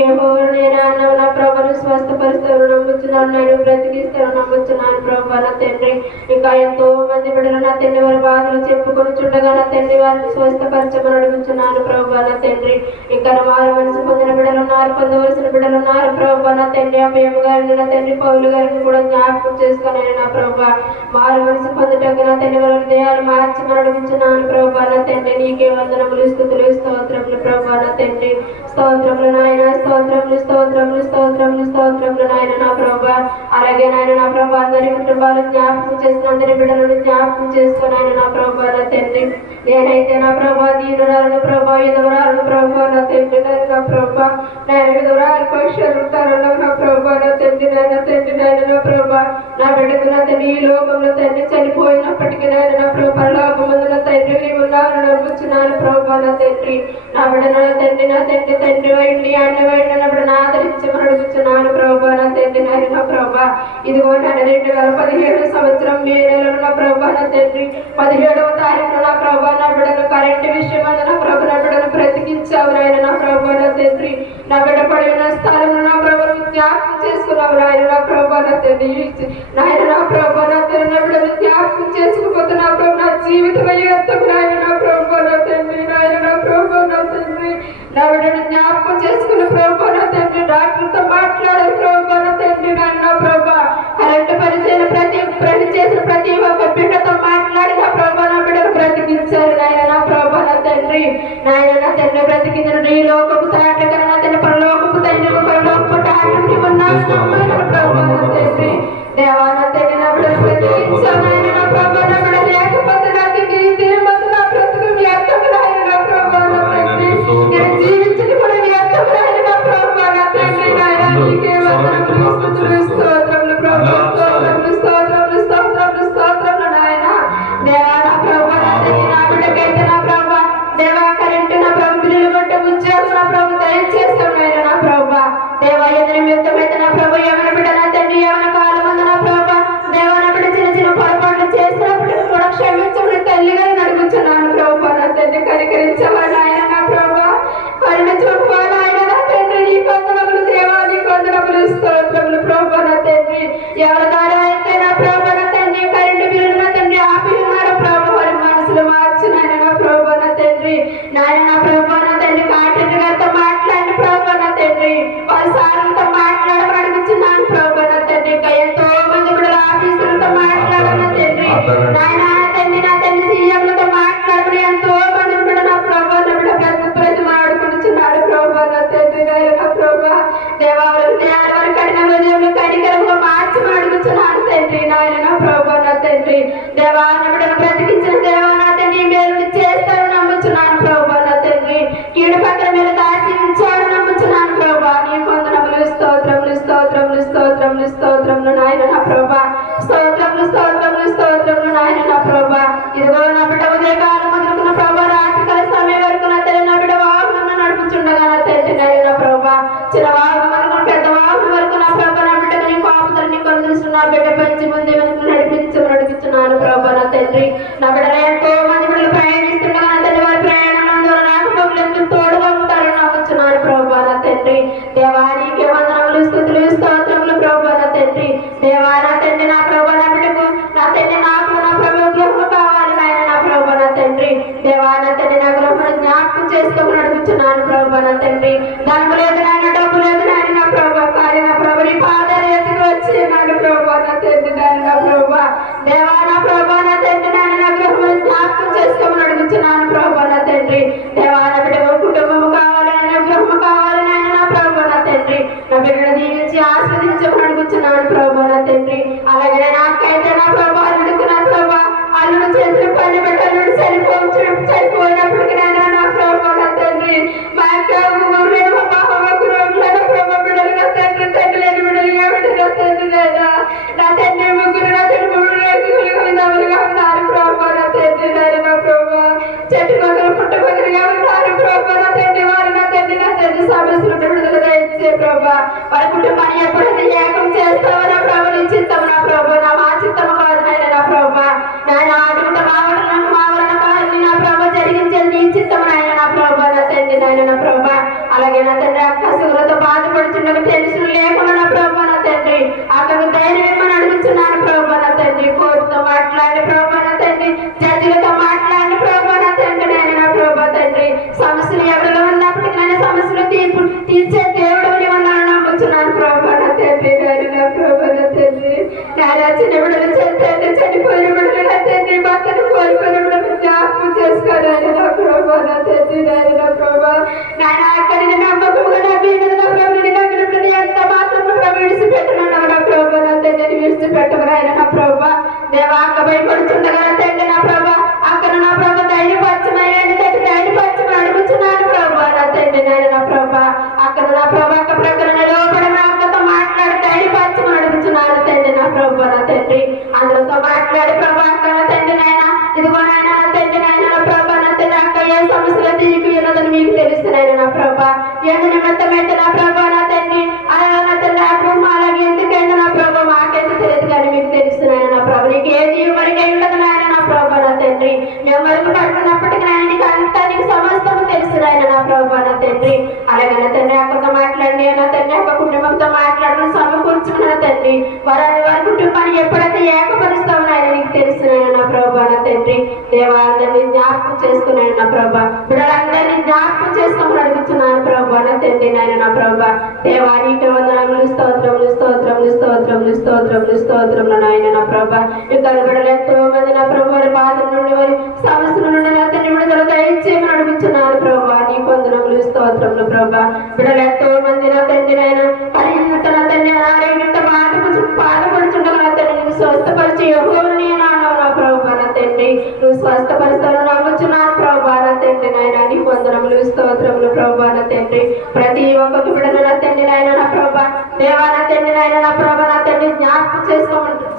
నేను అన్నావు నా ప్రభాను స్వస్థపరుస్తాను నమ్ముతున్నాను నేను బ్రతికిస్తాను నమ్ముతున్నాను ప్రభా నా తండ్రి. ఇంకా ఎంతో మంది బిడ్డలు నా తండ్రి వారి బాధలు చెప్పుకొని చుట్టగా నా తండ్రి వారిని స్వస్థపరచమని అడుగుతున్నాను ప్రభా నా తండ్రి. ఇంకా వారు మనసు పొందిన బిడ్డలు ఉన్నారు పొందవలసిన బిడ్డలు ఉన్నారు ప్రభా నా తండ్రి. అభయము గారిని నా తండ్రి పౌలు గారిని కూడా జ్ఞాపకం చేసుకుని నా ప్రభా వారు మనసు పొందుటకు నా తండ్రి వారి హృదయాలు మార్చమని అడుగుతున్నాను ప్రభా నా తండ్రి. నీకే వందనములు స్తుతులు స్తోత్రములు ప్రభా నా తండ్రి. స్తోత్రములు నాయన స్తోత్రములు స్తోత్రములు స్తోత్రములు స్తోత్రములు నాయన నా ప్రభా. అలాగే నాయన నా ప్రభా అందరి కుటుంబాలు జ్ఞాపకం చేసుకుని అందరి బిడ్డలను జ్ఞాపకం చేసుకుని ఆయన నా ప్రభా నా తండ్రి. నేనైతే నా ప్రభా దీనురాలను ప్రభా ఎదురాలను ప్రభా నా తండ్రి నా ప్రభా నేను ఎదురాలు పక్షులు నా ప్రభా నా తండ్రి నాయన తండ్రి నాయన నా ప్రభా నా బిడ్డకు నా తండ్రి ఈ లోకంలో తండ్రి చనిపోయినప్పటికీ నాయన నా ప్రభా లోకమందు నా తండ్రి ఉన్నాను నమ్ముచున్నాను ప్రభా నా తండ్రి. నా బిడ్డ నా తండ్రి తండ్రి వైండి అన్న వైండి నా బిడ్డను ఆదరించమని అడుగుతున్నాను ప్రభా నా తండ్రి నాయన నా ప్రభా. ఇదిగో నాయన 2017 సంవత్సరం మే నెలలో నా ప్రభా నా తండ్రి 17వ తారీఖున నా ప్రభా నా బిడ్డను కరెంటు విషయం నా ప్రభా నా బిడ్డను బ్రతికించావు నాయన నా ప్రభా నా తండ్రి. నా బిడ్డ పడిన స్థలంలో నా ప్రభుత్వం జ్ఞాపకం చేసుకున్నావు నాయన నా ప్రభా నా తండ్రి. నాయన నా ప్రభా నా తండ్రి నా బిడ్డను జ్ఞాపకం చేసుకుపోతే నా ప్రభు నా జీవితం అయ్యేందుకు నాయన నా ప్రభా నా తండ్రి నాయన నా ప్రభా నా తండ్రి. నా బిడ్డను జ్ఞాపకం చేసుకున్న ప్రభా నా తండ్రి డాక్టర్తో మాట్లాడే ప్రభా నా తండ్రి నాయన నా ప్రభా కరెంటు పని చేసిన ప్రతి ఒక్క బిడ్డతో మాట్లాడిన ప్రభా నా బిడ్డను బ్రతికించారు నాయన నా ప్రభా నా తండ్రి. నాయన నా తండ్రి బ్రతికించిన ఈ లోకపు తాటకన నా తండ్రి పరలోకపు తండ్రి పరలోకపు తాటకి ఉన్నాను ప్రభా నా తండ్రి. దేవా నా తండ్రి నా బిడ్డను బ్రతికించావు నాయన నా ప్రభా నా బిడ్డ లేకపోతే నా తండ్రి తిరుమతి నా బ్రతుకు వ్యర్థం నాయన నా ప్రభా నా తండ్రి. నేను జీవించడం కూడా వ్యర్థం నాయన నా ప్రభా నా తండ్రి నాయన నీకే వందనములు స్తుతులు స్తోత్రములు ప్రభా స్తోత్రములు స్తోత్రములు స్తోత్రములు స్తోత్రములు నాయన. దేవా నా ప్రభా నా తండ్రి నా బిడ్డకైతే నా ప్రభా దేవా కరెంటు నా ప్రభు బిల్లులు కొట్టే ఉద్యోగం నా ప్రభు దయచేస్తాం నాయన నా ప్రభా చిన్నవాగు వరకు పెద్దవాగు వరకు నా ప్రభా నా బిడ్డకు నీ పాపతల్ని కొలుస్తున్న నా బిడ్డ పెంచి ముందు వెనుక నడిపిస్తున్నాను ప్రభా నా తండ్రి. నా బిడ్డలు ఎంతో మంది బిడ్డలు ప్రయాణిస్తుండగా నా తండ్రి వారి ప్రయాణం ద్వారా నాకు పగులు తోడుగా ఉంటారని నమ్ముతున్నాను ప్రభా నా తండ్రి. దేవానికి వందనములు స్తుతులు స్తోత్రములు ప్రభా నా తండ్రి. దేవా నా తండ్రి నా ప్రభా నా బిడ్డకు నా తండ్రి నాకు నా ప్రభు గృహము కావాలి నాయన నా ప్రభా నా తండ్రి. దేవా నా తండ్రి నా గృహమును జ్ఞాపకం చేసుకొని నడుపుతున్నాను ప్రభా నా తండ్రి. ధనము లేదు నాయన డబ్బు లేదు నాయన నా ప్రభా కానీ నా ప్రభు నీ పాదాలు ఎత్తుకు వచ్చి నాడు ప్రభా నా తండ్రి నాయన నా ప్రభా. దేవా నా ప్రభా నా తండ్రి నాయన నా గృహమును జ్ఞాపకం చేసుకొని నడుపుతున్నాను ప్రభా నా తండ్రి. దేవా నా బిడ్డకు కుటుంబము కావాలి నాయన గృహము కావాలి నాయన నా ప్రభా నా తండ్రి. నా బిడ్డను దీవించి ఆస్వాదించమని అడుగుతున్నాను ప్రభా నా తండ్రి. అలాగే నాకైతే నా ప్రభా అల్లుడికి నా ప్రభా అల్లుడు చేసిన పని బట్టి అల్లుడు చనిపోయినప్పటికీ నాయన నా ప్రభా నా తండ్రి. మా యొక్క ఊరేడు మా బావ గురువుల ప్రభా బిడ్డలు నా తండ్రి తండ్రి లేని బిడ్డలుగా బిడ్డలు నా తండ్రి లేదా నా తండ్రి ముగ్గురు నా తండ్రి విధములుగా ఉన్నారు ప్రభా నా తండ్రి నాయన నా ప్రభా. చెట్టు పక్కన పుట్ట పక్కనగా ఉన్నారు ప్రభా నా తండ్రి. వారు నా తండ్రి సమస్యలు విడుదల దయచే ప్రభా. వారి కుటుంబాన్ని ఎప్పుడైతే ఏకం చేస్తావో నా ప్రభు నీ చిత్తము నా ప్రభు నా మా చిత్తము కాదు నాయన నా ప్రభా. నాయన ఆడుకుంట మావరణ కాదు నా ప్రభు జరిగించేది నీ చిత్తము నాయన నా ప్రభా నా తండ్రి నాయన నా ప్రభా. అలాగే నా తండ్రి అక్కసులతో బాధపడుచుండగా టెన్షన్ లేకుండా నా ప్రభా నా తండ్రి అక్కడికి ధైర్యం ఇమ్మని అడుగుతున్నాను ప్రభా నా తండ్రి. కోర్టుతో మాట్లాడి ప్రభా నా తండ్రి జడ్జిలతో మాట్లాడి ప్రభా నా తండ్రి నాయన నా ప్రభా తండ్రి. సమస్యలు ఎవరిలో ఉన్నప్పటికీ నాయన సమస్యలు తీర్చే దేవుడు నమ్ముతున్నాను ప్రభా నా తండ్రి నాయన నా ప్రభా నా తండ్రి. నాయన చిన్న బిడ్డలు తండ్రి చనిపోయిన బిడ్డలు నా తండ్రి భర్తను కోల్పోయిన బిడ్డలు జ్ఞాపకం చేసుకోవాలి నా ప్రభా నా తండ్రి నాయన నా ప్రభా. నాయన అక్కడి నమ్మకంగా నా బిడ్డలు నా ప్రభుని నగినప్పుడు ఎంత మాత్రం ప్రభు విడిచిపెట్టున్నాను నా ప్రభా నా తండ్రిని విడిచిపెట్టమని ఆయన నా ప్రభా. దేవా అక్క భయపడుతుండగా నా తండ్రి నా ప్రభా అక్కడ నా ప్రభా ధైర్యపరచమని ధైర్యపరచమని అడుగుతున్నాను ప్రభా నా తండ్రి నాయన నా ప్రభా. అక్కడ నా ప్రభా అక్క ప్రకరణ లోపడమే అక్కతో మాట్లాడి ధైర్యపరచమని అడుగుతున్నాను తండ్రి నా ప్రభా నా తండ్రి. అందరితో మాట్లాడి ప్రభా అక్క నా తండ్రి నాయన ఇదిగో నాయన నా తండ్రి నాయన నా ప్రభా నా తండ్రి అక్క ఏ సమస్యలు తీరికి ఉన్నదని మీకు తెలుస్తున్నాయన నా ప్రభా. ఎందు నిమిత్తమైతే నా ప్రభా నా తండ్రి అలా నా తండ్రి ఆత్మ అలాగే ఎందుకైతే నా ప్రభా మాకైతే తెలియదు కానీ మీకు తెలుస్తున్నాయన నా ప్రభా. నీకు ఏది ఎవరికి ఉండదు నాయన నా ప్రభా నా తండ్రి. మేము వరకు పడుతున్నప్పటికీ నాయన నీకు అంతా నీకు సమస్తము తెలుస్తున్నాయన నా ప్రభా నా తండ్రి. అలాగే నా తండ్రి అక్కతో మాట్లాడి నా తండ్రి అక్క కుటుంబంతో మాట్లాడిన సమకూర్చుకున్న తండ్రి వారి కుటుంబాన్ని ఎప్పుడైతే ఏకపరుస్తామో ఆయన నీకు తెలుస్తున్నాయన నా ప్రభా నా తండ్రి. దేవా అందరినీ జ్ఞాపకం చేసుకున్నాను నా ప్రభా. బిడ్డలందరినీ జ్ఞాపకం చేసుకోమని అడుగుతున్నాను ప్రభా నా తండ్రి నాయన నా ప్రభా. దేవా నీకు వందనములు స్తోత్రములు స్తోత్రములు స్తోత్రములు స్తోత్రములు స్తోత్రములు నాయన నా ప్రభా. ఇక్కడ బిడ్డలు ఎంతో మంది నా ప్రభు వారి బాధల నుండి వారి సమస్యల నుండి నా తండ్రి విడుదల దయచేయమని అడుగుతున్నాను ప్రభా. నీకు వందనములు స్తోత్రములు ప్రభా. బిడ్డలు ఎంతో మంది నా తండ్రి నాయన పరిహీనత నా తండ్రి అనారోగ్యంతో బాధపడుతుండగా నా తండ్రి నువ్వు స్వస్థపరిచి యెహోవాని అన్నావు నా ప్రభా నా తండ్రి. నువ్వు స్వస్థపరుస్తాను నమ్ముచున్నాను ప్రభా నా తండ్రి నాయన. నీకు వందనములు స్తోత్రములు ప్రభా నా తండ్రి. ప్రతి ఒక్క బిడ్డను నా తండ్రి నాయన నా ప్రభా. దేవా నా తండ్రి నాయన నా ప్రభా నా తండ్రి జ్ఞాపకం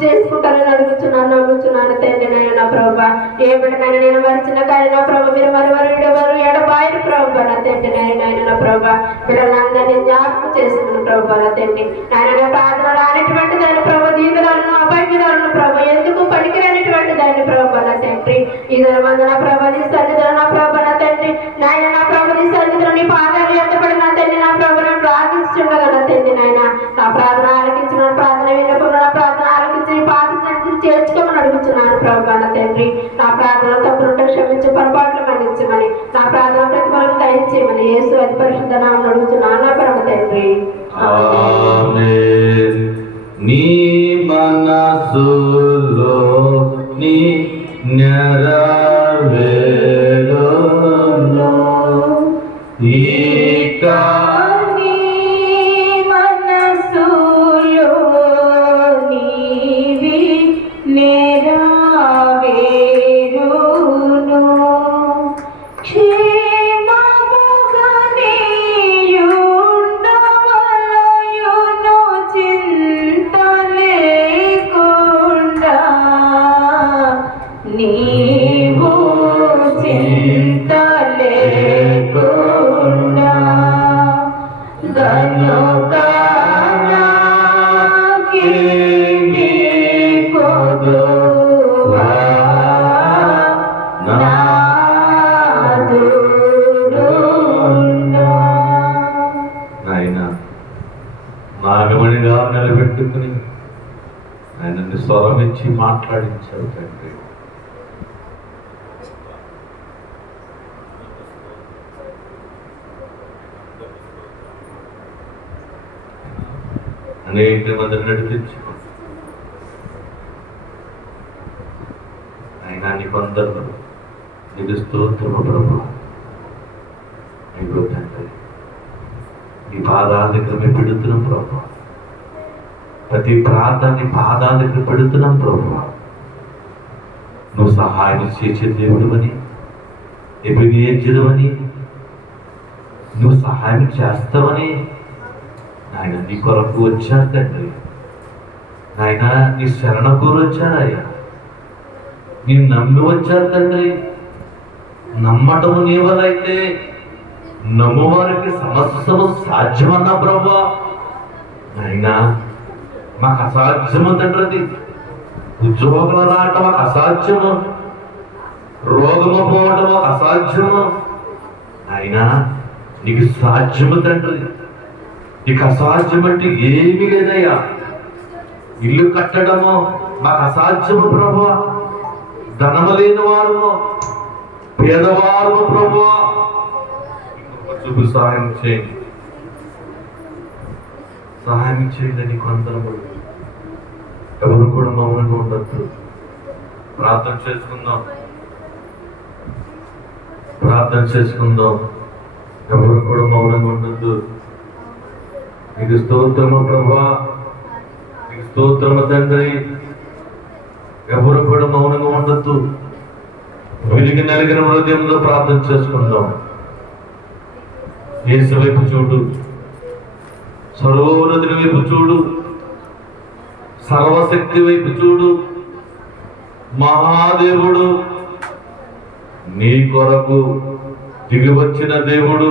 చేసుకుంటానని అడుగుతున్నాను నమ్ముచున్నాను తండ్రి నాయన నా ప్రభా. ఏ బిడ్డనైనా నేను మరిచిన కానీ నా ప్రభా మీరు మరెవరు ఎడబాయిన ప్రభా నా తండ్రి నాయన నా ప్రభా. బిడ్డలందరినీ జ్ఞాపకం చేసుకున్న ప్రభా నా తండ్రి నాయన. ప్రార్థన రానటువంటి దాని ప్రభా దీనులను అభ్యర్థులను ప్రభా ఎందుకు పనికిరానిటువంటి దాన్ని ప్రభా నా తండ్రి. ఈ ధర్మంగా నా ప్రభా నీ సన్నిధిలో నా ప్రభా నా తండ్రి నాయన నా ప్రభా నీ సన్నిధిలో నీ పాదాలు ఎత్తబడి నా తండ్రి నా ప్రభా నేను ప్రార్థించుండగా నా తండ్రి నాయన నా ప్రార్థన ఆలకించిన ప్రార్థన విన్నప్పుడు నా ప్రార్థన ఆలకించి నీ పాద సన్నిధిని చేర్చుకోమని అడుగుతున్నాను ప్రభా నా తండ్రి. నా ప్రార్థన తప్పులుంటే క్షమించి పొరపాట్లు మన్నించమని నా ప్రార్థన ప్రతిఫలం దయచేయమని యేసు అతి పరిశుద్ధ నామమున అడుగుతున్నాను నా పరమ తండ్రి. ఆమేన్. నీ మనసులో నీ నెరవేరును ఇక పెట్టుకుని ఆయనని స్వరం ఇచ్చి మాట్లాడించారు తండ్రి. అనేక మందిని నడిపించు అయినా నీకు అందరూ నీకు స్తోత్రము ప్రభు. అయ్యో తండ్రి, నీ పాదాల దగ్గర మేము పెడుతున్నాం ప్రభు. ప్రతి ప్రాంతాన్ని పాదాల దగ్గర పెడుతున్నాం ప్రభు. నువ్వు సహాయం చేసే దేవుడు అని, ఎబినేజరువని, నువ్వు సహాయం చేస్తావని ఆయన నీ కొరకు వచ్చారు తండ్రి. ఆయన నీ శరణ కోరి వచ్చారయ్యా. నీ నమ్మి వచ్చారు తండ్రి. నమ్మటము నీ వల్ల అయితే నమ్మువారికి సమస్తము సాధ్యమన్నా ప్రభా. అయినా మాకు అసాధ్యము తండ్రి. అది ఉద్యోగుల రావటం మాకు అసాధ్యము, రోగము పోవటం మాకు అసాధ్యము. అయినా నీకు సాధ్యము తండ్రి. నీకు అసాధ్యం అంటే ఏమీ లేదయ్యా. ఇల్లు కట్టడము మాకు అసాధ్యము ప్రభు. ధనము లేని వారు, పేదవారు ప్రభు, చూపు సహాయం చేయండి, సహాయం చేయండి. నీకు అందరము ఎవరు కూడా మౌనంగా ఉండద్దు. ప్రార్థన చేసుకుందాం, ప్రార్థన చేసుకుందాం. ఎవరు కూడా మౌనంగా ఉండద్దు. నీకు స్తోత్రము ప్రభా, నీకు స్తోత్రము తండ్రి. ఎవరు కూడా మౌనంగా ఉండద్దు. వెలిగి నలిగిన హృదయంలో ప్రార్థన చేసుకుందాం. యేసు వైపు చూడు, సర్వోన్నతుని వైపు చూడు, సర్వశక్తి వైపు చూడు. మహాదేవుడు నీ కొరకు దిగి వచ్చిన దేవుడు,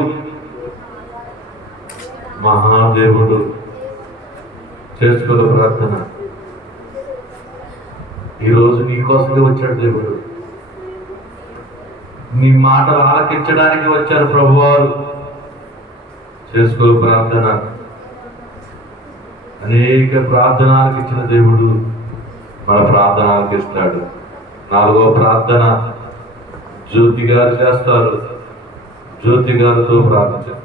మహాదేవుడు. చేసుకో ప్రార్థన. ఈరోజు నీ కోసమే వచ్చాడు దేవుడు. నీ మాటలు ఆలకించడానికి వచ్చారు ప్రభువారు. చేసుకో ప్రార్థన. అనేక ప్రార్థన ఆలకించిన దేవుడు మన ప్రార్థన ఆలకిస్తాడు. 4వ ప్రార్థన జ్యోతి గారు చేస్తారు. జ్యోతి గారితో ప్రార్థించారు.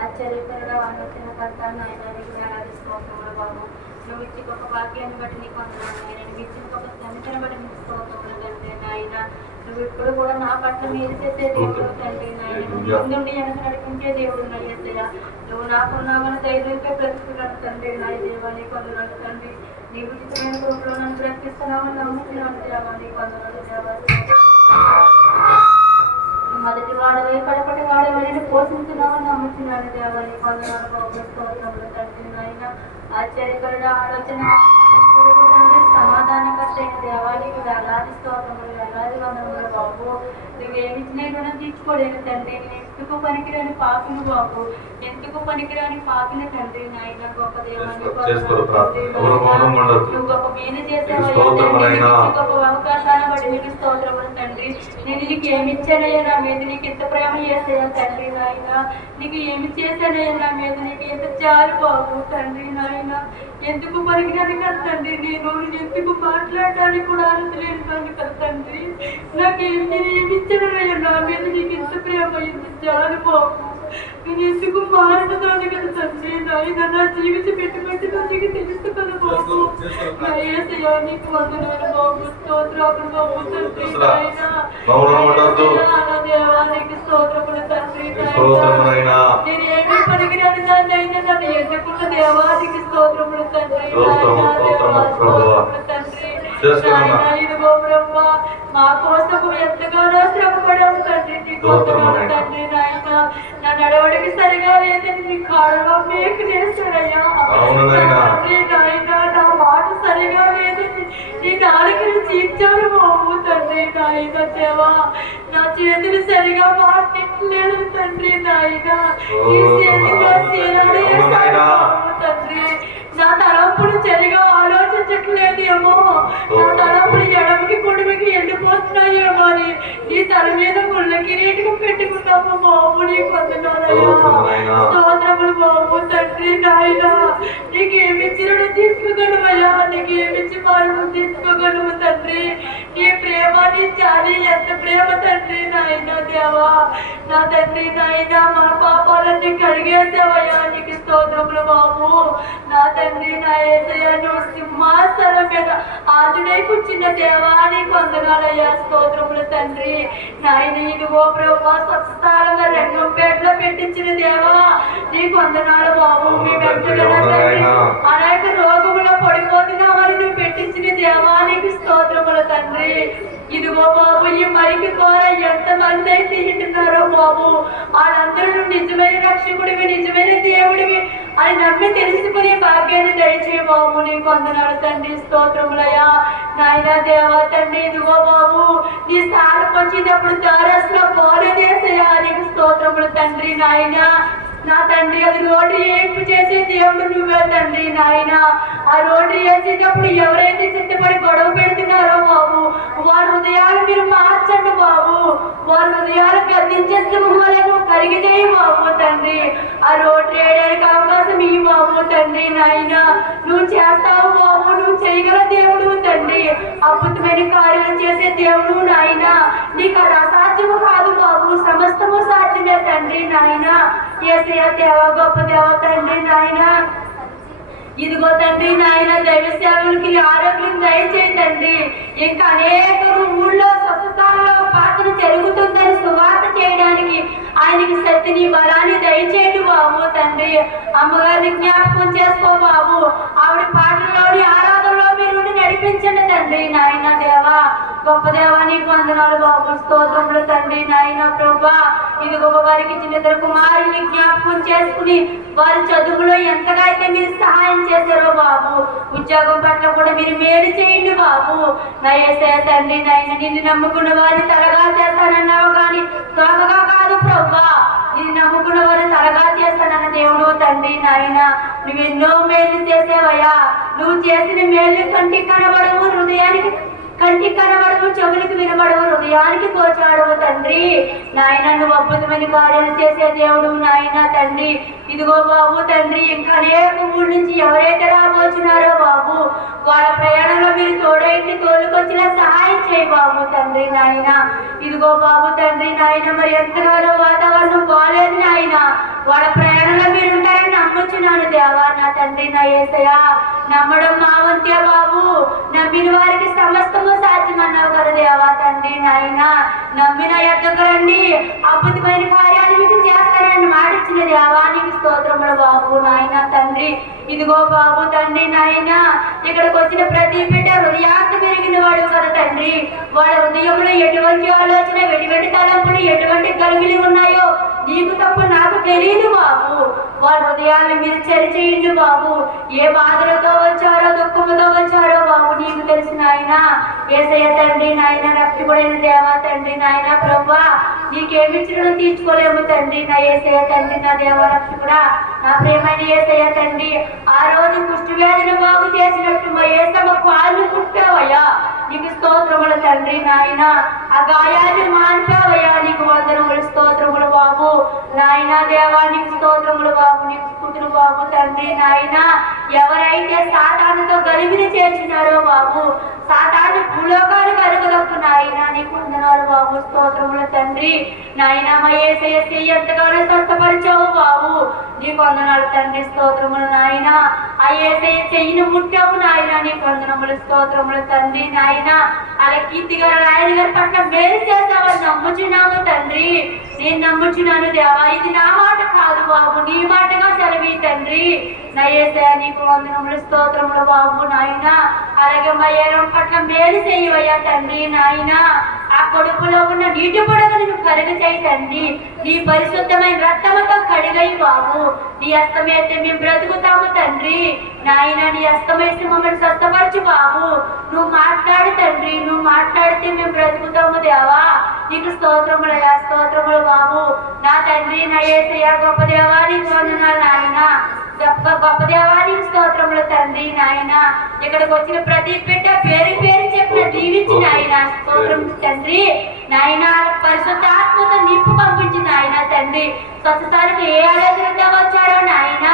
ఆశ్చర్యకరుడు ఆలోచన కర్తాను ఆయన నీకు వేలాదిస్తున్నాము బాబు. నువ్వు ఇచ్చి ఒక వాక్యాన్ని బట్టి నీకు వందనాలు ఆయన. నువ్వు ఇచ్చిన ఒక శ్రమికను బట్టి నీకు స్తోత్రములు తండ్రి నాయన. నువ్వు ఇప్పుడు కూడా నా పట్ల మీరు చేసే దేవుడు తండ్రి నాయన. నువ్వు ముందుండి వెనక నడిపించే దేవుడు నయ్యా. నువ్వు నాకున్నామని ధైర్యంగా బ్రతుకున్నాను తండ్రి నాయ దేవా. నీకు వందనాలు తండ్రి. నీ ఉచితమైన రూపంలో నన్ను బ్రతికిస్తున్నామని నమ్ముతున్నాను దేవా. నీకు వందనాలు దేవా. మొదటి వాడవే కడపటి వాడవని పోషించున్నామని నమ్ముతున్నాను దేవా. నీకు వందనాలు బాబు. స్తోత్రములు తండ్రి నాయన. ఆశ్చర్యకరుడు ఆలోచన తండ్రి, సమాధానకర్త దేవా. నీకు వేలాది స్తోత్రములు, వేలాది వందనములు బాబు. నువ్వేమిచ్చినా కూడా తీర్చుకోలేను తండ్రి. నేను ఎందుకు పనికిరాని పాపిని బాబు, ఎందుకు పనికిరాని పాపిని తండ్రి నాయన. గొప్ప దేవాన్ని నువ్వు గొప్ప మేలు చేసేవా. గొప్ప అవకాశాన్ని బట్టి నీకు స్తోత్రములు తండ్రి. నేను నీకు ఏమి ఇచ్చానయ్యా నా మీద, నీకు ఎంత ప్రేమ చేసాయా తండ్రి నాయన. నీకు ఏమి చేశానయ్యా నా మీద, నీకు ఎంత చాలు బాబు తండ్రి నాయన. ఎందుకు పనికిరాని కదా తండ్రి, నేను ఎందుకు మాట్లాడడానికి కూడా అర్హత లేని కదా తండ్రి. నాకేమి ఇచ్చానయ్యా నా మీద, నీకు ఎంత ప్రేమ, ఎంత చాలు బాబు. నేను ఎందుకు మారదాన్ని కదా తండ్రి నాయన. నా జీవితం పెట్టుబడితో నీకు తెలుసు కదా బాబు. నా యేసయ్యా నీకు వందనాలు బాబు. స్తోత్రములు బాబు తండ్రి నాయన. దేవానికి స్తోత్రములు తండ్రి నాయన. నేను ఏమీ పనికిరాని దాన్ని అయినా నన్ను ఎన్నుకున్న దేవానికి స్తోత్రములు తండ్రి తండ్రి. ఇదిగో బ్రహ్మ మా కోసము ఎంతగానో శ్రమపడాము తండ్రి. తండ్రి నాయన. నా నడవడికి సరిగా లేదని నీ కాళ్ళలో మేకు చేస్తారయ్యా తండ్రి నాయన. నా మాట సరిగా లేదని నీ నాలుకలు చీర్చారు బాబు తండ్రి నాయన దేవా. నా చేతులు సరిగా మాట్లాడలేదు తండ్రి నాయన. నీ చేతిలో తండ్రి. నా సరిగా ఆలోచించట్లేదేమో, నా తలపులు ఎడమకి కుడిమికి ఎండిపోతున్నాయేమో అని నీ తల మీద ముళ్ళ కిరీటం పెట్టుకున్నాము బాబు. నీకు వందనాలయ్యా, స్తోత్రములు బాబు. తండ్రి నాయన, నీకేమిచ్చినను తీసుకోగలవయ్యా, నీకేమిచ్చి మనం తీసుకోగలవు తండ్రి. నీ ప్రేమ, నీ జాలి ఎంత ప్రేమ తండ్రి నాయన. దేవా నా తండ్రి నాయన, మా పాపాలన్నీ కడిగేసావయ్యా, నీకు స్తోత్రములు బాబు. నా తండ్రి నా యేసయ్యా, నువ్వు సింహాసనం మీద ఆదుడై కూర్చున్న దేవా, నీకు వందనాలయ్యా, స్తోత్రములు తండ్రి నాయన. ఇదిగో ప్రభా, స్వస్థానంగా రంగంపేటలో పెట్టించిన దేవా, నీకు వందనాలు బాబు. మీ అనేక రోగములో పడిపోతున్నామని నువ్వు పెట్టించిన దేవా, నీకు స్తోత్రములు తండ్రి. ఇదిగో బాబు, ఈ మైకి ద్వారా ఎంతమంది అయితే తింటున్నారో బాబు, వాళ్ళందరూ నిజమైన రక్షకుడివి, నిజమైన దేవుడివి అని నమ్మి తెలుసుకునే భాగ్యాన్ని దయచేయ బాబు. నీకు వందనాలు తండ్రి, స్తోత్రములయ్యా నాయన. దేవా తండ్రి, ఇదిగో బాబు, నీ స్థానం వచ్చినప్పుడు దారస్లో పోలేదేసయ్యా, నీకు స్తోత్రములు తండ్రి నాయన. నా తండ్రి, అది రోడ్డు ఏంపు చేసే దేవుడు నువ్వే తండ్రి నాయన. ఆ రోడ్డు వేసేటప్పుడు ఎవరైతే చిత్తపడి గొడవ పెడుతున్నారో బాబు, వారి హృదయాలు మీరు మార్చండి బాబు. వారి హృదయాలు గద్దించే సింహాలను కరిగిదేయి బాబు తండ్రి. ఆ రోడ్డు వేయడానికి అవకాశం ఈ బాబు తండ్రి నాయన. నువ్వు చేస్తావు బాబు, నువ్వు చేయగల దేవుడు తండ్రి. అద్భుతమైన కార్యాలు చేసే దేవుడు నాయన. నీకు అది అసాధ్యము కాదు బాబు, సమస్తము సాధ్యమే తండ్రి నాయన. యేసయ్య దేవ, గొప్ప దేవ తండ్రి నాయన. ఇదిగో తండ్రి నాయన, దైవ సేవకులకి ఆరోగ్యం దయచేయి తండ్రి. ఇంకా అనేకరు ఊళ్ళో స్వస్థతాల్లో ప్రార్థన జరుగుతుందని సువార్త చేయడానికి ఆయనకి శక్తిని, బలాన్ని దయచేయండి బాబు తండ్రి. అమ్మగారిని జ్ఞాపకం చేసుకో బాబు. ఆవిడ పాటల్లోని ఆరాధనలో మీరు నడిపించండి తండ్రి నాయన. దేవా, గొప్ప దేవా, నీకు వందనాలు బాబు, స్తోత్రములు తండ్రి నాయన. ప్రభా, ఇదిగో వారికి చిన్న కుమారుని జ్ఞాపకం చేసుకుని వారి చదువులో ఎంతగా అయితే మీరు సహాయం చేశారో బాబు, ఉద్యోగం పట్ల కూడా మీరు మేలు చేయండి బాబు. నా యేసయ్య తండ్రి నాయన, నిన్ను నమ్ముకున్న వారిని తలగా చేస్తానన్నావు కానీ తోకగా కాదు ప్రభా. నిన్ను నమ్ముకున్న వారిని తలగా చేస్తానన్న దేవుడు తండ్రి నాయన. నువ్వు ఎన్నో మేలు చేసేవయ్యా. నువ్వు చేసిన మేలు కంటికి కనబడవు, హృదయానికి కంటికి కనబడవు, చెవులకు వినబడవు, హృదయానికి తోచాడవు తండ్రి నాయన. నువ్వు అద్భుతమైన కార్యాలు చేసే దేవుడు నాయన తండ్రి. ఇదిగో బాబు తండ్రి, ఇంకా అనేక ఊళ్ళ నుంచి ఎవరైతే రాబోచున్నారో బాబు, వాళ్ళ ప్రయాణంలో మీరు తోడైంటి తోలుకొచ్చిన సహాయం చేయి బాబు తండ్రి నాయన. ఇదిగో బాబు తండ్రి నాయన, మరి ఎంతగానో వాతావరణం బాగాలేదు నాయన. వాళ్ళ ప్రయాణంలో మీరు ఉంటారని నమ్ముచున్నాను దేవా నా తండ్రి నా యేసయ్య. నమ్మడం మా వంతే బాబు. నమ్మిన వారికి సమస్తము సాధ్యమన్నావు కదా దేవా తండ్రి నాయన. నమ్మిన ఎద్దకు రండి, అద్భుతమైన కార్యాలు మీకు చేస్తానని మాట ఇచ్చిన దేవా, నీకు స్తోత్రములు బాబు నాయన తండ్రి. ఇదిగో బాబు తండ్రి నాయన, ఇక్కడికి వచ్చిన ప్రతి బిడ్డ హృదయాన్ని పెరిగిన వాడు కదా తండ్రి. వాళ్ళ హృదయంలో ఎటువంటి ఆలోచన, ఎటువంటి తలంపులు, ఎటువంటి గలుగులు ఉన్నాయో నీకు తప్ప నాకు తెలియదు బాబు. వాళ్ళ హృదయాన్ని మీరు చెరిచేయండి బాబు. ఏ బాధలతో వచ్చారో, దుఃఖముతో వచ్చారో బాబు నీకు తెలిసిన ఆయన. యేసయ్య తండ్రి నాయన, రక్షకుడైన దేవా తండ్రి నాయన. ప్రభువా, నీకేమిచ్చినో తీర్చుకోలేము తండ్రి నా యేసయ్య తండ్రి నా దేవ రక్షకుడా. నా ప్రియమైన యేసయ్య తండ్రి, ఆ రోజు కుష్టి వ్యాధిని బాగు చేసినట్టు మా యేసమ్మ కాళ్ళు కుట్టావయ్యా, నీకు స్తోత్రములు తండ్రి నాయన. ఆ గాయాన్ని మాన్పావయ్యా, నీకు వందనములు, స్తోత్రములు బాబు నాయన. దేవా, నీకు స్తోత్రములు బాబు, నీకు స్తుతులు బాబు తండ్రి నాయన. ఎవరైతే సాతానుతో గలిబిలి చేర్చినారో బాబు, సాతాను భూలోకానికి అడుగుదొక్కు నాయన, నీకు వందనాలు బాబు, స్తోత్రములు తండ్రి నాయన. మా యేసయ్య ఎంతగానో స్వస్థపరిచావు బాబు, నీకు వందనాలు తండ్రి, స్తోత్రములు నాయన. ఆ యేసయ్య చెయ్యిని ముట్టావు నాయన, నీకు వందనములు, స్తోత్రములు తండ్రి నాయన. అలా కీర్తి గారు, రాయని గారి పట్ల మేలు చేస్తావని నమ్ముచున్నాము తండ్రి. నేను నమ్ముచున్నాను దేవా, ఇది నా మాట కాదు బాబు, నీ మాటగా సెలవి తండ్రి నా యేసయ్య. నీకు వందనములు, స్తోత్రములు బాబు నాయన. అలాగే మా ఏరం పట్ల మేలు చేయవయ్యా తండ్రి నాయన. ఆ కడుపులో ఉన్న నీటి పొడగను నువ్వు కలుగ చేయి తండ్రి. నీ పరిశుద్ధమైన రక్తముతో కడిగయి బాబు. నీ అస్తమైతే మేము బ్రతుకుతాము తండ్రి నాయన. నీ అస్తమైతే మమ్మల్ని స్వస్థపరచు బాబు. నువ్వు మాట్లాడు తండ్రి, నువ్వు మాట్లాడితే మేము బ్రతుకుతాము దేవా. నీకు స్తోత్రములయ్యా, స్తోత్రములు బాబు నా తండ్రి నా యేసయ్య. గొప్ప దేవా, నీకు వందనాలు నాయన. గొప్ప దేవానికి స్తోత్రములు తండ్రి నాయన. ఇక్కడికి వచ్చిన ప్రతి బిడ్డ పేరు పేరు చెప్పిన దీవించిన ఆయన స్తోత్రం తండ్రి నాయన. పరిశుద్ధాత్మతో నింపు పంపించిన ఆయన తండ్రి. స్వస్థతానికి ఏ ఆలోచనతో వచ్చారో నాయన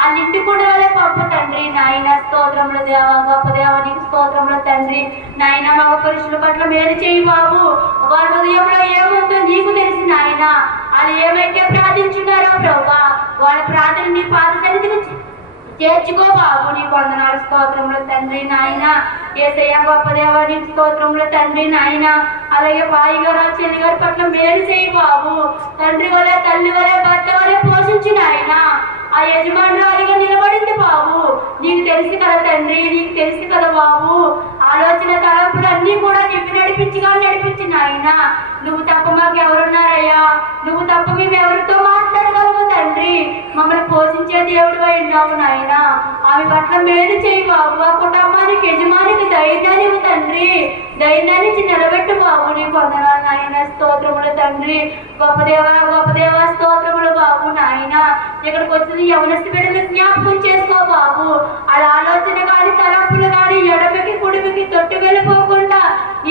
ఆ నిండి కుండలే పంపు తండ్రి నాయన. స్తోత్రములు దేవ, గొప్ప దేవానికి స్తోత్రములు తండ్రి నాయన. మగ పురుషుల పట్ల మేలు చేయి బాబు. వారి హృదయంలో ఏముందో నీకు తెలిసిన ఆయన. వాళ్ళు ఏమైతే ప్రార్థించున్నారో ప్రభా, వాళ్ళ ప్రార్థన నీ పాద సన్నిధికి చేర్చుకో బాబు. నీ వందనాలు స్తోత్రములు తండ్రి నాయన. యేసయ్య గొప్ప దేవానికి స్తోత్రములు తండ్రి నాయన. అలాగే బాయి గారు చెల్లి గారి పట్ల మేలు చేయి బాబు. తండ్రి వలె తల్లి వలె భర్త వలె పోషించిన ఆయన ఆ యజమానురాలిగా నిలబడింది బాబు. నీకు తెలుసు కదా తండ్రి, నీకు తెలుసు కదా బాబు. ఆలోచన తలంపులు అన్నీ కూడా నడిపించిన ఆయన. నువ్వు తప్ప మాకు ఎవరున్నారయ్యా? నువ్వు తప్ప మేము ఎవరితో మాట్లాడగలము తండ్రి? మమ్మల్ని పోషించే దేవుడు అయినావు నాయన. ఆమె పట్ల మేలు చేయి బాబు. ఆ కుటుంబానికి యజమానికి ధైర్యాన్ని తండ్రి, ధైర్యాన్ని నిలబెట్టు బాబు. నీకు వందనాలు నాయన. స్తోత్రములు తండ్రి. గొప్ప దేవ స్తోత్రములు బాబు నాయన. ఇక్కడికి వచ్చిన యవనస్తు బిడ్డలు జ్ఞాపకం చేసుకో బాబు. అలా ఆలోచన కానీ తలంపులు కానీ ఎడమకి కుడికి తొట్టు వెళ్ళిపోకుండా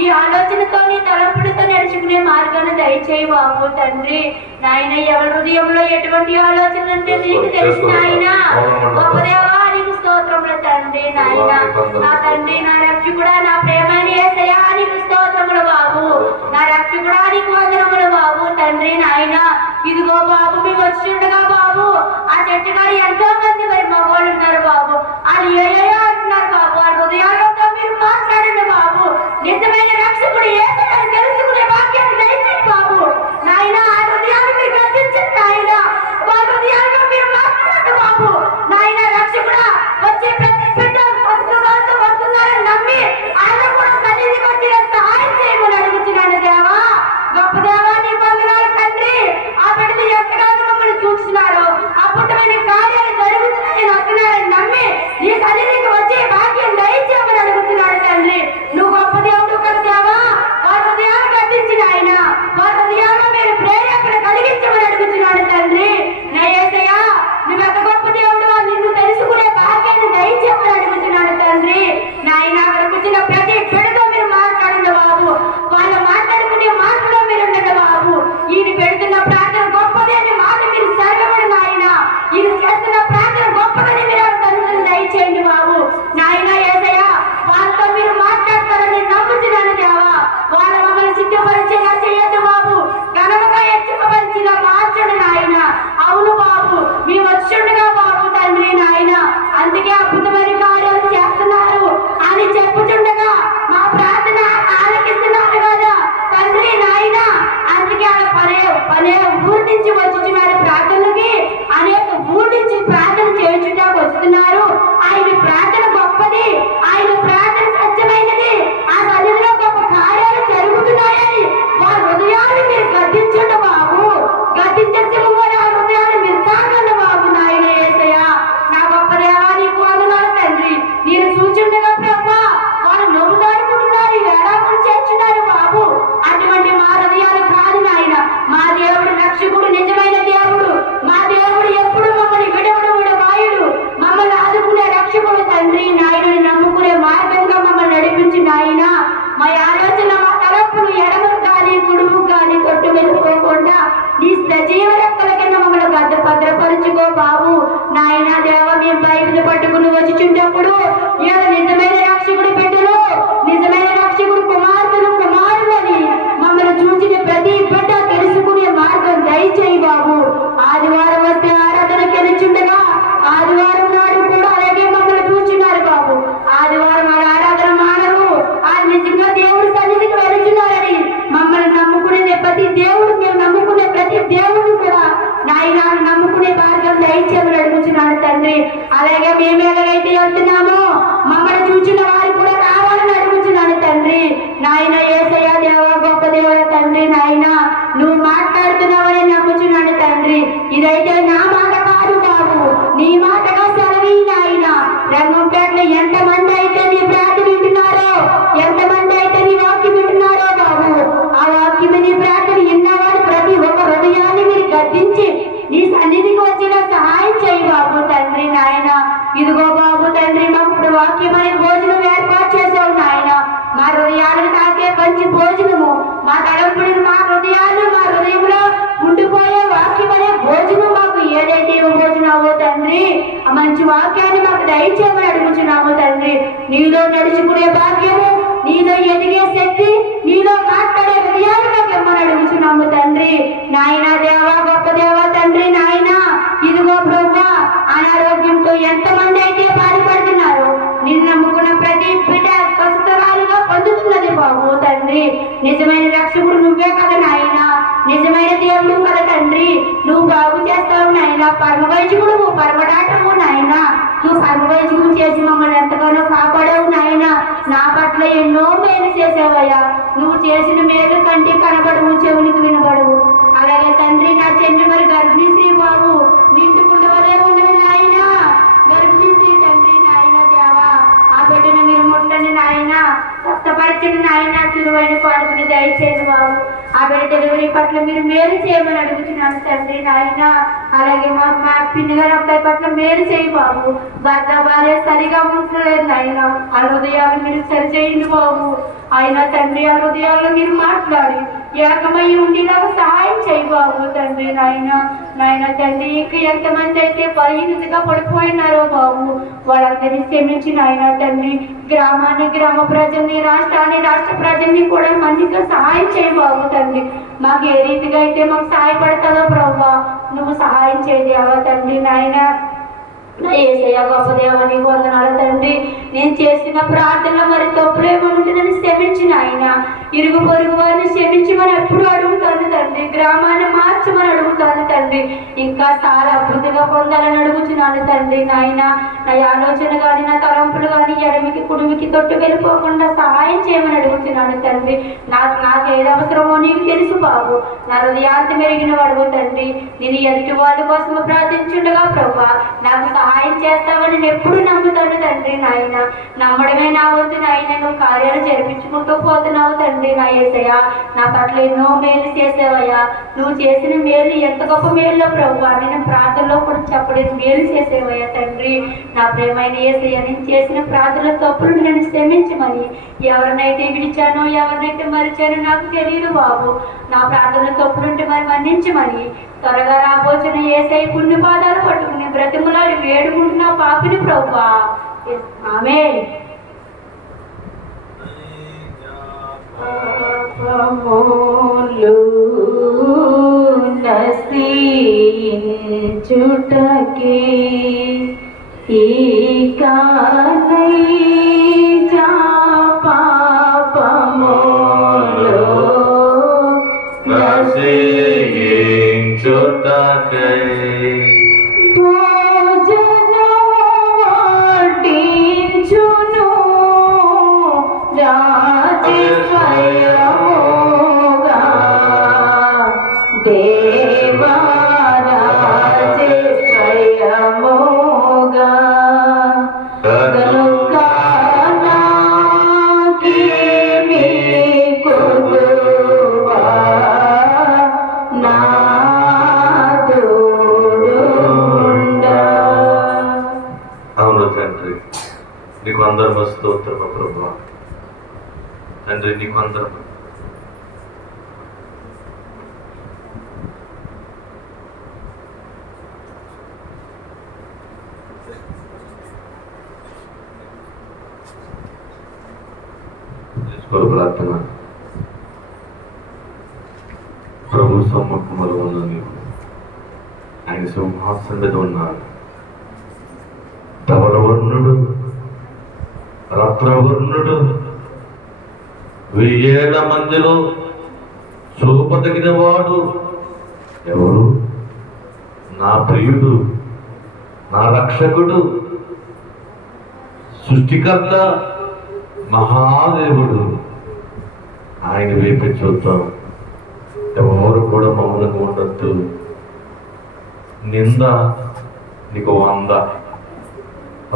ఈ ఆలోచనతో నీ తలంపులతో నడుచుకునే మార్గాన్ని దయచేయి బాబు తండ్రి నాయన. ఎవరి హృదయంలో ఎటువంటి ఆలోచన అంటే నీకు తెలిసిన ఆయన. గొప్ప దేవా నీకు స్తోత్రములు తండ్రి నాయన. నా తండ్రి, నా రక్షకుడా, నా ప్రేమైన యేసయ్యా నీకు స్తోత్రములు బాబు. నా రక్షకుడా నీకు వందనములు బాబు తండ్రి నాయన. ఇదిగో బాబు మేము వచ్చిండగా బాబు ఆ చెట్టు గారు ఎంతో మంది మరి మగవాళ్ళు ఉన్నారు బాబు. వాళ్ళు ఏయో అంటున్నారు బాబు. ఆ హృదయాలతో మీరు మాట్లాడండి బాబు. నిజమైన రక్షకుడు యేసయ్యని తెలుసుకునే వాక్యాన్ని దయచేయండి బాబు నాయన. ఆ హృదయాన్ని మీరు గర్తించండి నాయన. వాళ్ళ హృదయాల్లో మీరు మాట్లాడండి బాబు నాయన. రక్షకుడా వచ్చే ప్రతి బిడ్డ పసుపుగాలతో వస్తున్నారని నమ్మి ఆయన కూడా సన్నిధికి వచ్చి సహాయం చేయమని అడుగుతున్నాను దేవా. గొప్ప దేవా నీ వందనాలు తండ్రి. ఆ బిడ్డలు ఎంతగానో మమ్మల్ని చూస్తున్నారు. అద్భుతమైన కార్యాలు జరుగుతున్నాయని వస్తున్నారని నమ్మి నీ సన్నిధికి వచ్చే భాగ్యం దయచేయమని అడుగుతున్నాడు తండ్రి. నువ్వు గొప్ప దేవుడు కదా దేవా. వారి హృదయాలు గర్తించిన ఆయన, వారి హృదయాల్లో మీరు ప్రేరేపణ కలిగించమని అడుగుతున్నాడు తండ్రి. నా యేసయ్యా నువ్వు ఎంత గొప్ప దేవుడు నిన్ను తెలుసుకునే భాగ్యాన్ని దయచేయమని అడుగుతున్నాడు తండ్రి నాయన. అక్కడ కూర్చున్న ప్రతి బిడ్డతో మీరు మాట్లాడండి బాబు. వాళ్ళు మాట్లాడుకునే మాటలో మీరు ఉండండి బాబు. ఈయన పెడుతున్న ప్రార్థన గొప్పదని మాట మీరు సర్వమని నాయన. ఈయన చేస్తున్న ప్రార్థన గొప్పదని మీరు తల్లిదండ్రులు దయచేయండి బాబు నాయన. యేసయ్యా వాళ్ళతో మీరు మాట్లాడతారని నమ్ముతున్నాను దేవా. వాళ్ళ మమ్మల్ని సిద్ధపరిచేలా చేయొద్దు బాబు. ఘనముగా హెచ్చింపబరిచేలా మార్చండి నాయన. అవును బాబు మేము వచ్చుండగా బాబు తండ్రి నాయన. అందుకే అద్భుతమైన కార్యాలు చేస్తున్నారు అని చెప్పుచుండగా మా ప్రార్థన ఆలకిస్తున్నారు కదా తండ్రి నాయన. అందుకే అలా పనే ఊరి నుంచి వచ్చుచున్నారు ప్రార్థనలకి. అనేక ఊరి నుంచి ప్రార్థన చేయించుటకు వస్తున్నారు. ఆయన ప్రార్థన గొప్పది, ఆయన ప్రార్థన సత్యమైనది. ఆ సన్నిధిలో గొప్ప కార్యాలు జరుగుతున్నాయని వారి హృదయాన్ని మీరు గద్దించండి బాబు. గద్దించేసి మమ్మల్ని ఆ హృదయాన్ని మీరు తాగండి బాబు నాయన. యేసయ్యా నా గొప్ప దేవా నీకు వందనాలు తండ్రి. నేను చూచుండగా ప్రభా వాళ్ళు నవ్వుదాడుకుంటున్నారు, వేళాకులు చేర్చున్నారు బాబు. అటువంటి మా హృదయాలు కాదు నాయన. మా దేవుడు రక్షకుడు, నిజమైన దేవుడు. మా దేవుడు ఎప్పుడు మమ్మల్ని విడవాయుడు. మమ్మల్ని ఆదుకునే రక్షకుడు తండ్రి నాయన. నమ్ముకునే మార్గంగా మమ్మల్ని నడిపించి నాయన. మా ఆలోచన మా తలపులు ఎడమకు కానీ కుడుపు కానీ తొట్టు వెళ్ళిపోకుండా నీ సజీవ రెక్కల కింద మమ్మల్ని భద్రపరుచుకో బాబు నాయన. దేవ మేము బైబిల్ పట్టుకుని వచ్చిచుంటప్పుడు ఏదో నిజమైన రక్షకుడు బిడ్డలు, నిజమైన రక్షకుడు కుమారులు అని మమ్మల్ని చూసిన ప్రతి బిడ్డ తెలుసుకునే మార్గం దయచేయి బాబు. ఆదివారం వస్తే ఆరాధనకి వెళ్ళిచుండగా ఆదివారం నాడు కూడా అలాగే మమ్మల్ని చూస్తున్నారు బాబు. ఆదివారం ఆరాధన మానరు. ఆ నిజంగా దేవుడి సన్నిధికి వెళుతున్నారని మమ్మల్ని నమ్ముకునే ప్రతి దేవుడు, మేము నమ్ముకునే ప్రతి దేవుడిని కూడా నాయన నమ్ముకునే భాగ్యం దయచేయమని అడుగుతున్నాను తండ్రి. అలాగే మేము ఎలాగైతే వెళ్తున్నామో మమ్మల్ని చూచిన వారు కూడా రావాలని అడుగుతున్నాను తండ్రి నాయన. యేసయ్య దేవా గొప్ప దేవుడ తండ్రి నాయన. నువ్వు మాట్లాడుతున్నావని నమ్ముచున్నాను తండ్రి. ఇదైతే నా మాట కాదు బాబు, నీ మాటగా సెలవి నాయన. రంగంపేటలో ఎంతమంది అయితే నీ ప్రార్థన వింటున్నారో, ఎంతమంది అయితే నీ వాక్యం వింటున్నారో బాబు, ఆ వాక్యం నీ ప్రార్థన విన్నవాడు ప్రతి ఒక్క హృదయాన్ని మీరు గద్దించి నీ సన్నిధికి వచ్చిన సహాయం చేయి బాబు తండ్రి నాయన. ఇదిగో బాబు తండ్రి మాకు ఇప్పుడు వాక్యమనే భోజనం ఏర్పాటు చేసావు నాయన. మా హృదయాలను తాకే మంచి భోజనము, మా తలంపులను మా హృదయంలో ఉండిపోయే వాక్యమనే భోజనం మాకు ఏదైతే భోజనమో తండ్రి, ఆ మంచి వాక్యాన్ని మాకు దయచేయమని అడుగుచున్నాము తండ్రి. నీలో నడుచుకునే భాగ్యము, నీలో ఎదిగే శక్తి, నీలో మాట్లాడే హృదయాన్ని మాకు ఇమ్మని అడుగుచున్నాము తండ్రి. నాయన దేవా, గొప్ప దేవా తండ్రి నాయన, ఇదిగో ప్రభువా అనారోగ్యంతో ఎంతమంది అయితే బాధపడుతున్నారు, నిన్ను నమ్ముకున్న ప్రతి బిడ్డ స్వస్థరాలుగా పొందుతున్నది బాబు తండ్రి. నిజమైన రక్షకుడు నువ్వే కదా నాయన, నిజమైన దేవుడు కదా తండ్రి. నువ్వు బాగు చేస్తావు నాయన, పరమవైద్యుడు పరమడాటము నాయన. నువ్వు పరమవైద్యుడు చేసి మమ్మల్ని ఎంతగానో కాపాడావు నాయన. నా పట్ల ఎన్నో మేలు చేసావయ్యా. నువ్వు చేసిన మేలు కంటే కనబడవు, చెవునికి వినబడవు. అలాగే తండ్రి నా చెల్లి మరి గర్భిణీ శ్రీ బాబు నిండుకున్న వరే ఉన్నది నాయన. గర్భిణీ శ్రీ తండ్రి నాయన దేవా, ఆ బిడ్డను మీరు ముట్టండి నాయన, స్వస్థపరచండి నాయన. తిరువైన పాడుకుని దయచేయండి బాబు. ఆ బిడ్డ డెలివరీ పట్ల మీరు మేలు చేయమని అడుగుతున్నాను తండ్రి నాయన. అలాగే మా పిన్ని గారి అబ్బాయి పట్ల మేలు చేయి బాబు. భర్త భార్య సరిగా ఉంటలేదు నాయన, ఆ హృదయాలు మీరు సరిచేయండి బాబు. ఆయన తండ్రి ఆ హృదయాల్లో మీరు మాట్లాడి ఏకమై ఉండేలాగా సహాయం చేయి బాబు తండ్రి నాయన. నాయన తండ్రి ఇంకా ఎంతమంది అయితే బలహీనతగా పడిపోయినారో బాబు, వాళ్ళందరినీ క్షమించి నాయన తండ్రి. గ్రామాన్ని, గ్రామ ప్రజల్ని, రాష్ట్రాన్ని, రాష్ట్ర ప్రజల్ని కూడా మంచిగా సహాయం చేయి బాబు తండ్రి. మాకు ఏ రీతిగా అయితే మాకు సహాయపడతాదో ప్రభా, నువ్వు సహాయం చేయదేవా తండ్రి నాయన. ఏసయ్య గొప్ప దేవా నీకు వందనాలు తండ్రి. నేను చేసిన ప్రార్థనలో మరి తప్పులేమనుంటే నన్ను క్షమించిన ఆయన. ఇరుగు పొరుగు వారిని క్షమించమని ఎప్పుడు అడుగుతాను తండ్రి. గ్రామాన్ని మార్చమని అడుగుతాను తండ్రి. ఇంకా చాలా అభివృద్ధిగా పొందాలని అడుగుతున్నాను తండ్రి నాయన. నా ఆలోచన కానీ, నా తలంపులు కానీ ఎడమికి కుడిమికి తొట్టు వెళ్ళిపోకుండా సహాయం చేయమని అడుగుతున్నాను తండ్రి. నాకు ఏది అవసరమో నీకు తెలుసు బాబు. నా హృదయాన్ని మెరిగిన వాడు తండ్రి. నేను ఎదుటి వాళ్ళ కోసం ప్రార్థించుండగా ప్రభా నాకు సహాయం చేస్తావని నేను ఎప్పుడు నమ్ముతాను తండ్రి నాయన. నమ్మడమే నా వంతు నాయన. నువ్వు కార్యాలు జరిపించుకుంటూ పోతున్నావు తండ్రి నా యేసయ్య. నా పట్ల ఎన్నో మేలు చేసేవయ్యా. నువ్వు చేసిన మేలు ఎంత గొప్ప మేలులో ప్రభు, నేను ప్రార్థనలో కూడా చెప్పలేని మేలు చేసేవయ్యా తండ్రి. నా ప్రేమైన యేసయ్య, నేను చేసిన ప్రార్థనల తప్పులు నన్ను క్షమించమని. ఎవరినైతే విడిచానో, ఎవరినైతే మరిచానో నాకు తెలియదు బాబు. నా ప్రార్థనల తప్పులుంటే మరి మన్నించమని. త్వరగా రాబోచిన యేసయ్య పుణ్య పాదాలు పట్టుకుని బ్రతిమలాడి వేడుకుంటున్నా పాపిని ప్రభువా. ఆమేన్. నశించుటకే ఈ కానైజా పాపములో నశించుటకై వడ్డించును రాజస్వయముగా దేవా, రాజస్వయముగా కనుక నాకేమీ కొదువా నా తోడుండా. అవును తండ్రి, నీకు అందరం స్తోత్రము ప్రభువా. తండ్రి నీకు అందరం ప్రార్థన. ప్రభు సమ్మకుమలు ఉన్న నీవు ఆయన సింహాసనం మీద ఉన్నాడు. ధవళవర్ణుడు, రత్నవర్ణుడు, 1000 మందిలో చూపదగిన వాడు ఎవరు? నా ప్రియుడు, నా రక్షకుడు, సృష్టికర్త, మహాదేవుడు. ఆయన వైపు చూద్దాం. ఎవరు కూడా మౌనంగా ఉండొద్దు. నింద నీకు 100.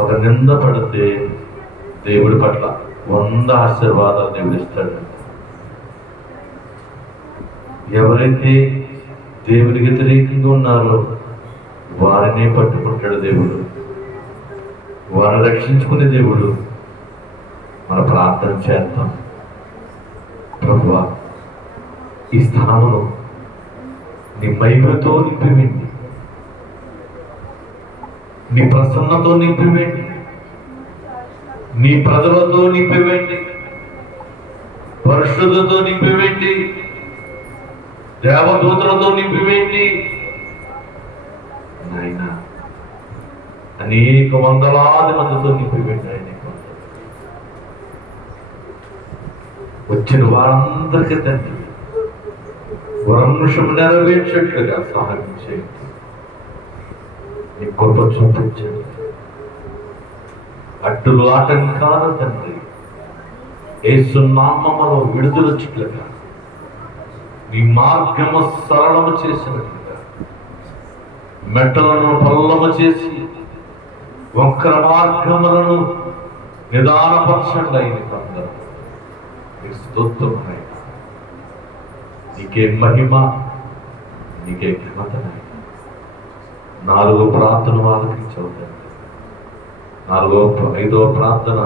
ఒక నింద పడితే దేవుడి పట్ల 100 ఆశీర్వాదాలు దేవుడు ఇస్తాడు. ఎవరైతే దేవునికి వ్యతిరేకంగా ఉన్నారో వారినే పట్టుకుంటాడు దేవుడు. వారిని రక్షించుకునే దేవుడు. మన ప్రార్థన చేద్దాం. ప్రభువా, ఈ స్థానమును నీ మహిమతో నింపివేయండి, నీ ప్రసన్నతో నింపివేయండి, నీ ప్రజలతో నింపివేయండి, పరిశుద్ధతో నింపివేయండి, దేవదూతలతో నింపివేయండి. నాయన అనేక వందలాది మందితో నింపివేయండి. ఆయన వచ్చిన వారందరికీ తండ్రి వరంశం నెరవేర్చేట్లుగా సహాయం చేయండి. నీ కృప చూపించండి. అడ్డులు ఆటంకాలు తండ్రి యేసు నామములో విడుదల వచ్చేట్లుగా, నీ మార్గము సరళము చేసినట్లుగా, మెట్టలను పల్లము చేసి వక్ర మార్గములను నిదానపరచండి. అయిన అందరూ నీ స్తోత్రమునైనా, నీకే మహిమ, నీకే ఘనతనైనా. 4వ ప్రార్థన ఆలకించవు తండ్రి. 5వ ప్రార్థన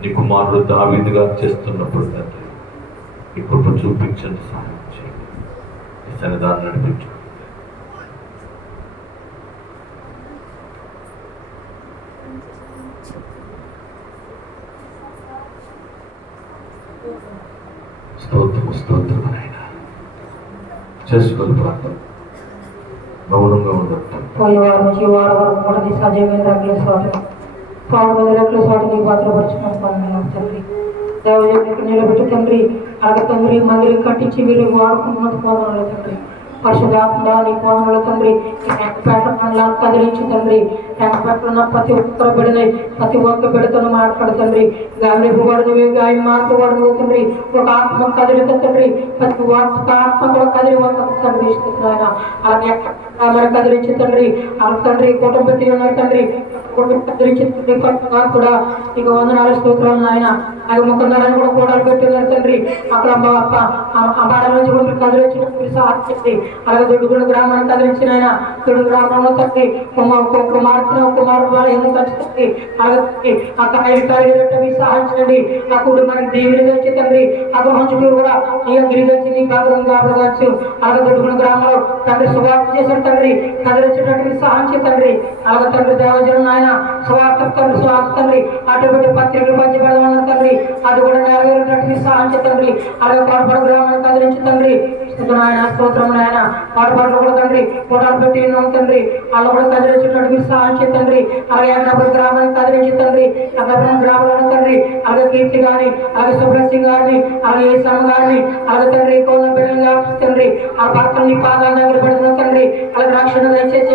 నీ కుమారుడు దావీదుగా చేస్తున్నప్పుడు తండ్రి నీ కృప చూపించండి, సహాయం చేయండి, నీ సన్నిధానం నడిపించండి. స్తోత్రం అయినా చేసుకొని ప్రార్థన మౌనంగా ఉండదు. పోయేవారు నుంచి వాడు వరకు కూడా నీ సజీవమైన రగుల చోట పావు మీద రగుల చోట నీకు భద్రపరుచుకున్నాను తండ్రి. దైవజనునికి నిలబెట్టి తండ్రి, అలాగే తండ్రి మందిరం కట్టించి వీళ్ళు వాడుకున్నంత పోదనలు తండ్రి. పరిశుధాత్మ నీ పోదనలు తండ్రి, పేట మండలాన్ని కదిలించి తండ్రి, పేటలో ప్రతి ఒక్కరు బిడని ప్రతి ఒక్క బిడతను మాట్లాడు తండ్రి. గాయపు వాడిని గాయ మాట్లాడు తండ్రి. ఒక ఆత్మ కదిలిత తండ్రి, ప్రతి ఒక్క ఆత్మ కూడా కదిలి ఒక తండ్రి ఇస్తున్నాయన. అలాగే మరి కదిలించి తండ్రి, ఆ తండ్రి కుటుంబ పెట్టి ఉన్నారు తండ్రి, కదిలించి కూడా ఇక 104 స్తోత్రాలు ఆయన. అలాగే ముఖందారాన్ని కూడా కూడాలు పెట్టి ఉన్నారు తండ్రి. అక్కడ అమ్మాడ నుంచి కూడా కదిలించినటువంటి సాక్షి. అలాగే దొడ్డుగూడ గ్రామాన్ని కదిలించిన ఆయన, దొడ్డు గ్రామంలో తండ్రి కుమారుడు ద్వారా ఎందుకు ఖచ్చితండి. అలాగే ఆ కాయలు సాధించండి. ఆ కుటుంబానికి దేవుని వచ్చి తండ్రి, ఆ గృహంచుడు కూడా నీ గిరి వచ్చి నీ భాగం కావచ్చు. అలాగే దొడ్డుగూడ గ్రామంలో తండ్రి సువార్త చేసిన తండ్రి, కదిలించినటువంటి సాధించి తండ్రి. అలాగే తండ్రి దేవజనం ఆయన స్వార్థ తండ్రి అటువంటి పత్రికలు పంచబడమన్న తండ్రి, అది కూడా నెరవేరినటువంటి సాధించి తండ్రి. అలాగే కోటపాడు గ్రామాన్ని కదిలించి తండ్రి, ఆయన స్తోత్రం ఆయన. కోటపాడులో కూడా తండ్రి కోటాలు పెట్టి ఉన్నాం తండ్రి, వాళ్ళు కూడా కదిలించినటువంటి సాధించి తండ్రి. అలాగే అగ్రపురం గ్రామాన్ని కదిలించి తండ్రి, అగ్రపురం గ్రామంలో తండ్రి, అలాగే కీర్తి గారిని, అలాగే సుబ్రహ్సింగ్ గారిని, అలాగే ఏసమ్మ గారిని, అలాగే తండ్రి కోన బిడ్డలు కాబట్టి తండ్రి, ఆ భర్తలు నీ పాదాల దగ్గర పెడుతున్న తండ్రి. అలాగే రక్షణ దయచేసి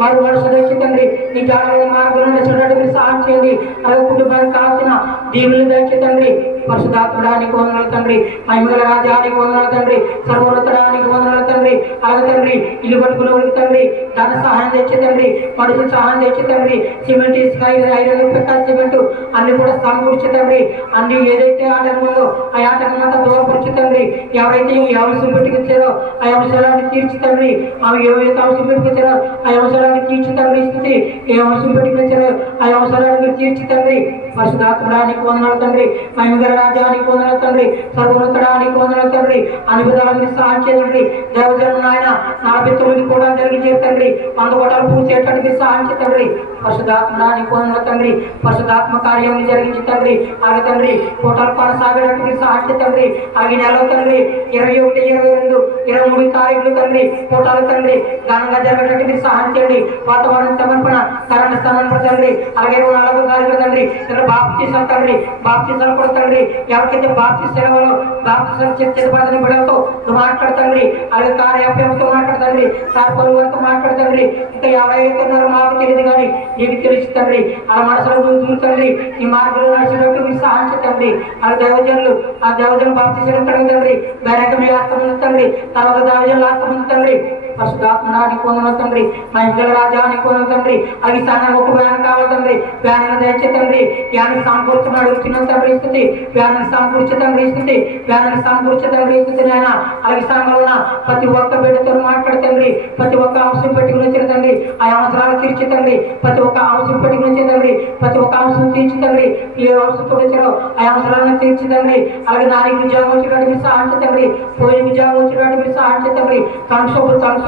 వారు మనసు తెచ్చి తండ్రి, నీ జాగ్రత్త మార్గంలో నడిచినట్టు సహాయం చేయండి. అలాగే కుటుంబానికి కావాల్సిన దీవులు దయచే తండ్రి. పరిశుధాత్మడానికి వందనాలు తండ్రి, మహిమగల రాజానికి వందనాలు తండ్రి, సర్వోన్నతడానికి వందనాలు తండ్రి. అలాగే తండ్రి ఇల్లు కట్టుకునే తండ్రి ధన సహాయం తెచ్చే తండ్రి, మనుషులు సహాయం తెచ్చే తండ్రి. సిమెంట్ ఇసుక ఐరన్ పెట్టాలి సిమెంట్ అన్ని కూడా సమకూర్చే తండ్రి. అన్ని ఏదైతే ఆటంకం ఉందో ఆ ఆటంకం అంతా దూరపరిచే తండ్రి. ఎవరైతే ఈ అవసరం పెట్టుకొచ్చారో ఆ అవసరాన్ని తీర్చి తండ్రి, ఆమె ఏవైతే అవసరం పెట్టుకొచ్చారో ఆ అవసరాన్ని తీర్చి తండ్రి స్థితి, ఏ అవసరం పెట్టుకొచ్చారో ఆ అవసరాన్ని తీర్చి తండ్రి. పరిశుధాత్మడానికి వందనాలు తండ్రి, మహిమగల రాజానికి వందనాలు తండ్రి, సర్వోన్నతడానికి వందనాలు తండ్రి. అన్ని విధాలని సహాయం చేయండి. దేవజనం ఆయన 49 కూడా జరిగించే తండ్రి, 100 కోటాలు పూర్చేటట్టుకి సహాయం తండ్రి. పరిశుధాత్మడానికి వందనాలు తండ్రి, పరిశుధాత్మ కార్యం జరిగించి తండ్రి. అలాగే తండ్రి కోటాలు కొనసాగేటట్టుకి సహాయం తండ్రి. అలాగే నెలలో తండ్రి 21, 22, 23 తారీఖులు తండ్రి కోటాలు తండ్రి ఘనంగా జరిగేటట్టుకి సహాయం చేయండి. వాతావరణం సమర్పణ, కరెంట్ సమర్పణ తండ్రి. అలాగే 24 తారీఖులు తండ్రి ఇక్కడ బాప్తీసాలు తండ్రి, బాప్తీసాలు కూడా తండ్రి. ఎవరికైతే బాప్తీసాలు బాప్తీసాలు చేతపడని బిడ్డలతో నువ్వు మాట్లాడుతండ్రి. అలాగే కార్యాప్యంతో మాట్లాడుతండ్రి, కార్పొల్ వారితో మాట్లాడుతండ్రి. ఇంకా ఎవరైతే ఉన్నారో మాకు తెలియదు కానీ నీకు తెలుసు తండ్రి. అలా మనసులో తండ్రి ఈ మార్గంలో నడిచినట్టు మీరు సహాయం తండ్రి. ఆ దేవజనులు బాప్తీసాలు తండ్రి, బైరక మీ ఆస్తమంది తండ్రి, తర్వాత దేవజనులు ఆస్తమంది తండ్రి. పరిశుద్ధాత్మడా నీకు వందనాలు తండ్రి, మహిళల రాజా నీకు వందనాలు తండ్రి. అలాగే సంఘానికి ఒక వ్యాన్ కావాలి తండ్రి, వ్యాన్ దయచే తండ్రి, వ్యాన్ సమకూర్చమని అడుగుతున్నాం తండ్రి స్థితి, వ్యాన్ సమకూర్చే తండ్రి స్థితి, వ్యాన్ సమకూర్చే తండ్రి స్థితి నాయన. అలాగే సంఘంలో ప్రతి ఒక్క బిడ్డతో మాట్లాడే తండ్రి, ప్రతి ఒక్క అంశం పెట్టుకుని వచ్చిన తండ్రి, ఆ అవసరాలు తీర్చి తండ్రి, ప్రతి ఒక్క అంశం పెట్టుకుని వచ్చే తండ్రి, ప్రతి ఒక్క అంశం తీర్చి తండ్రి, ఏ అవసరంతో వచ్చారో ఆ అవసరాలను తీర్చి తండ్రి. అలాగే నాలుగు ఉద్యోగం వచ్చినట్టు మీరు సహాయం తండ్రి, పోయిన ఉద్యోగం వచ్చినట్టు మీరు సహాయం తండ్రి. సంక్షోభం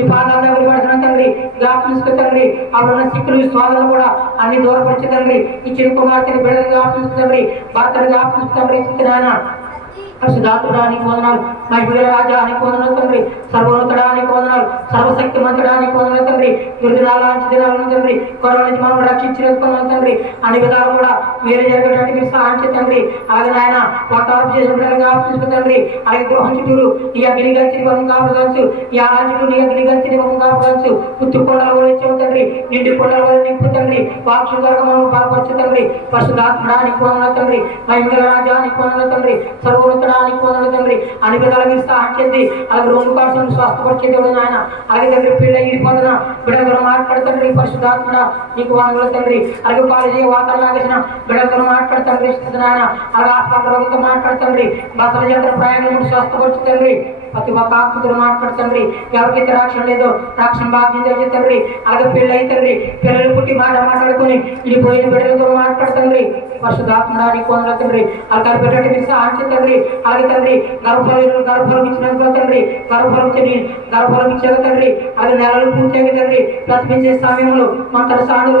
ఈ పాదాల దగ్గర పడుతున్న తండ్రి, జ్ఞాపకం తండ్రి. అప్పుడున్న సిక్కులు స్వాదాలు కూడా అన్ని దూరపరిచే తండ్రి. ఈ చిరు కుమార్తెని బిడ్డలు జ్ఞాపకం తండ్రి, భర్తను జ్ఞాపకం తండ్రి నాయన. పరిశుద్ధాత్ముడానికి వందనాలు, మహిళల రాజానికి వందనాలు తండ్రి, సర్వోన్నతుడానికి వందనాలు, సర్వశక్తి మంతుడానికి వందనాలు తండ్రి. దినాలంచి దినాలను తండ్రి, కరోనా నుంచి మనం రక్షించినందుకు తండ్రి. అన్ని విధాలు కూడా మీరు జరిగేటట్టు మీరు సహాయం తండ్రి. అలాగే ఆయన వాతావరణం చేసిన బిడ్డలు జ్ఞాపకం తండ్రి. అలాగే గృహం చుట్టూరు నీ అగ్ని గలిచిన మనం కాపగాల్చు, ఈ ఆరాజులు నీ అగ్ని గలిచిన మనం కాపగాల్చు. పుత్తు కొండలు కూడా ఇచ్చావు తండ్రి, నిండి కొండలు కూడా నింపు తండ్రి. వాక్షు ద్వారా మనం బాగుపరచు తండ్రి. పరిశుద్ధాత్ముడానికి వందనాలు తండ్రి, మహిళల రాజానికి వందనాలు తండ్రి, సర్వోన్నత తండ్రి. అన్ని విధాలు మీరు సహాయం చేసి అలాగే రెండు కోసం స్వస్థపరిచేది ఆయన. అలాగే తండ్రి పిల్ల ఇడిపోతున్న బిడ్డలతో మాట్లాడుతండ్రి, పరిశుద్ధాత్మ నీకు వందనాలు తండ్రి. అలాగే కాలేజీ వాతావరణం లాగేసిన బిడ్డలతో మాట్లాడుతండ్రి ఆయన. అలాగే హాస్పిటల్ రోగులతో మాట్లాడుతండ్రి, బసల చేత ప్రయాణం స్వస్థపరుచుతండ్రి. ప్రతి ఒక్క ఆత్మతో మాట్లాడుతండ్రి. ఎవరికైతే రక్షణ లేదో రక్షణ భాగ్యం తెలియదు తండ్రి. అలాగే పెళ్ళి తండ్రి, పిల్లలు పుట్టి మాట్లాడుకుని ఇడిపోయిన బిడ్డలతో మాట్లాడుతండ్రి. పరిశుద్ధాత్మడానికి వందనాలు తండ్రి. అలాగే బిడ్డటి మీరు సహాయం తండ్రి. అలాగే తండ్రి గర్భఫలం ఇచ్చినందుకు తండ్రి, గర్భఫలం ఇచ్చాక తండ్రి. అలాగే నెలలు పూర్తి తండ్రి, ప్రతిపించే సమయంలో మన తన సానులు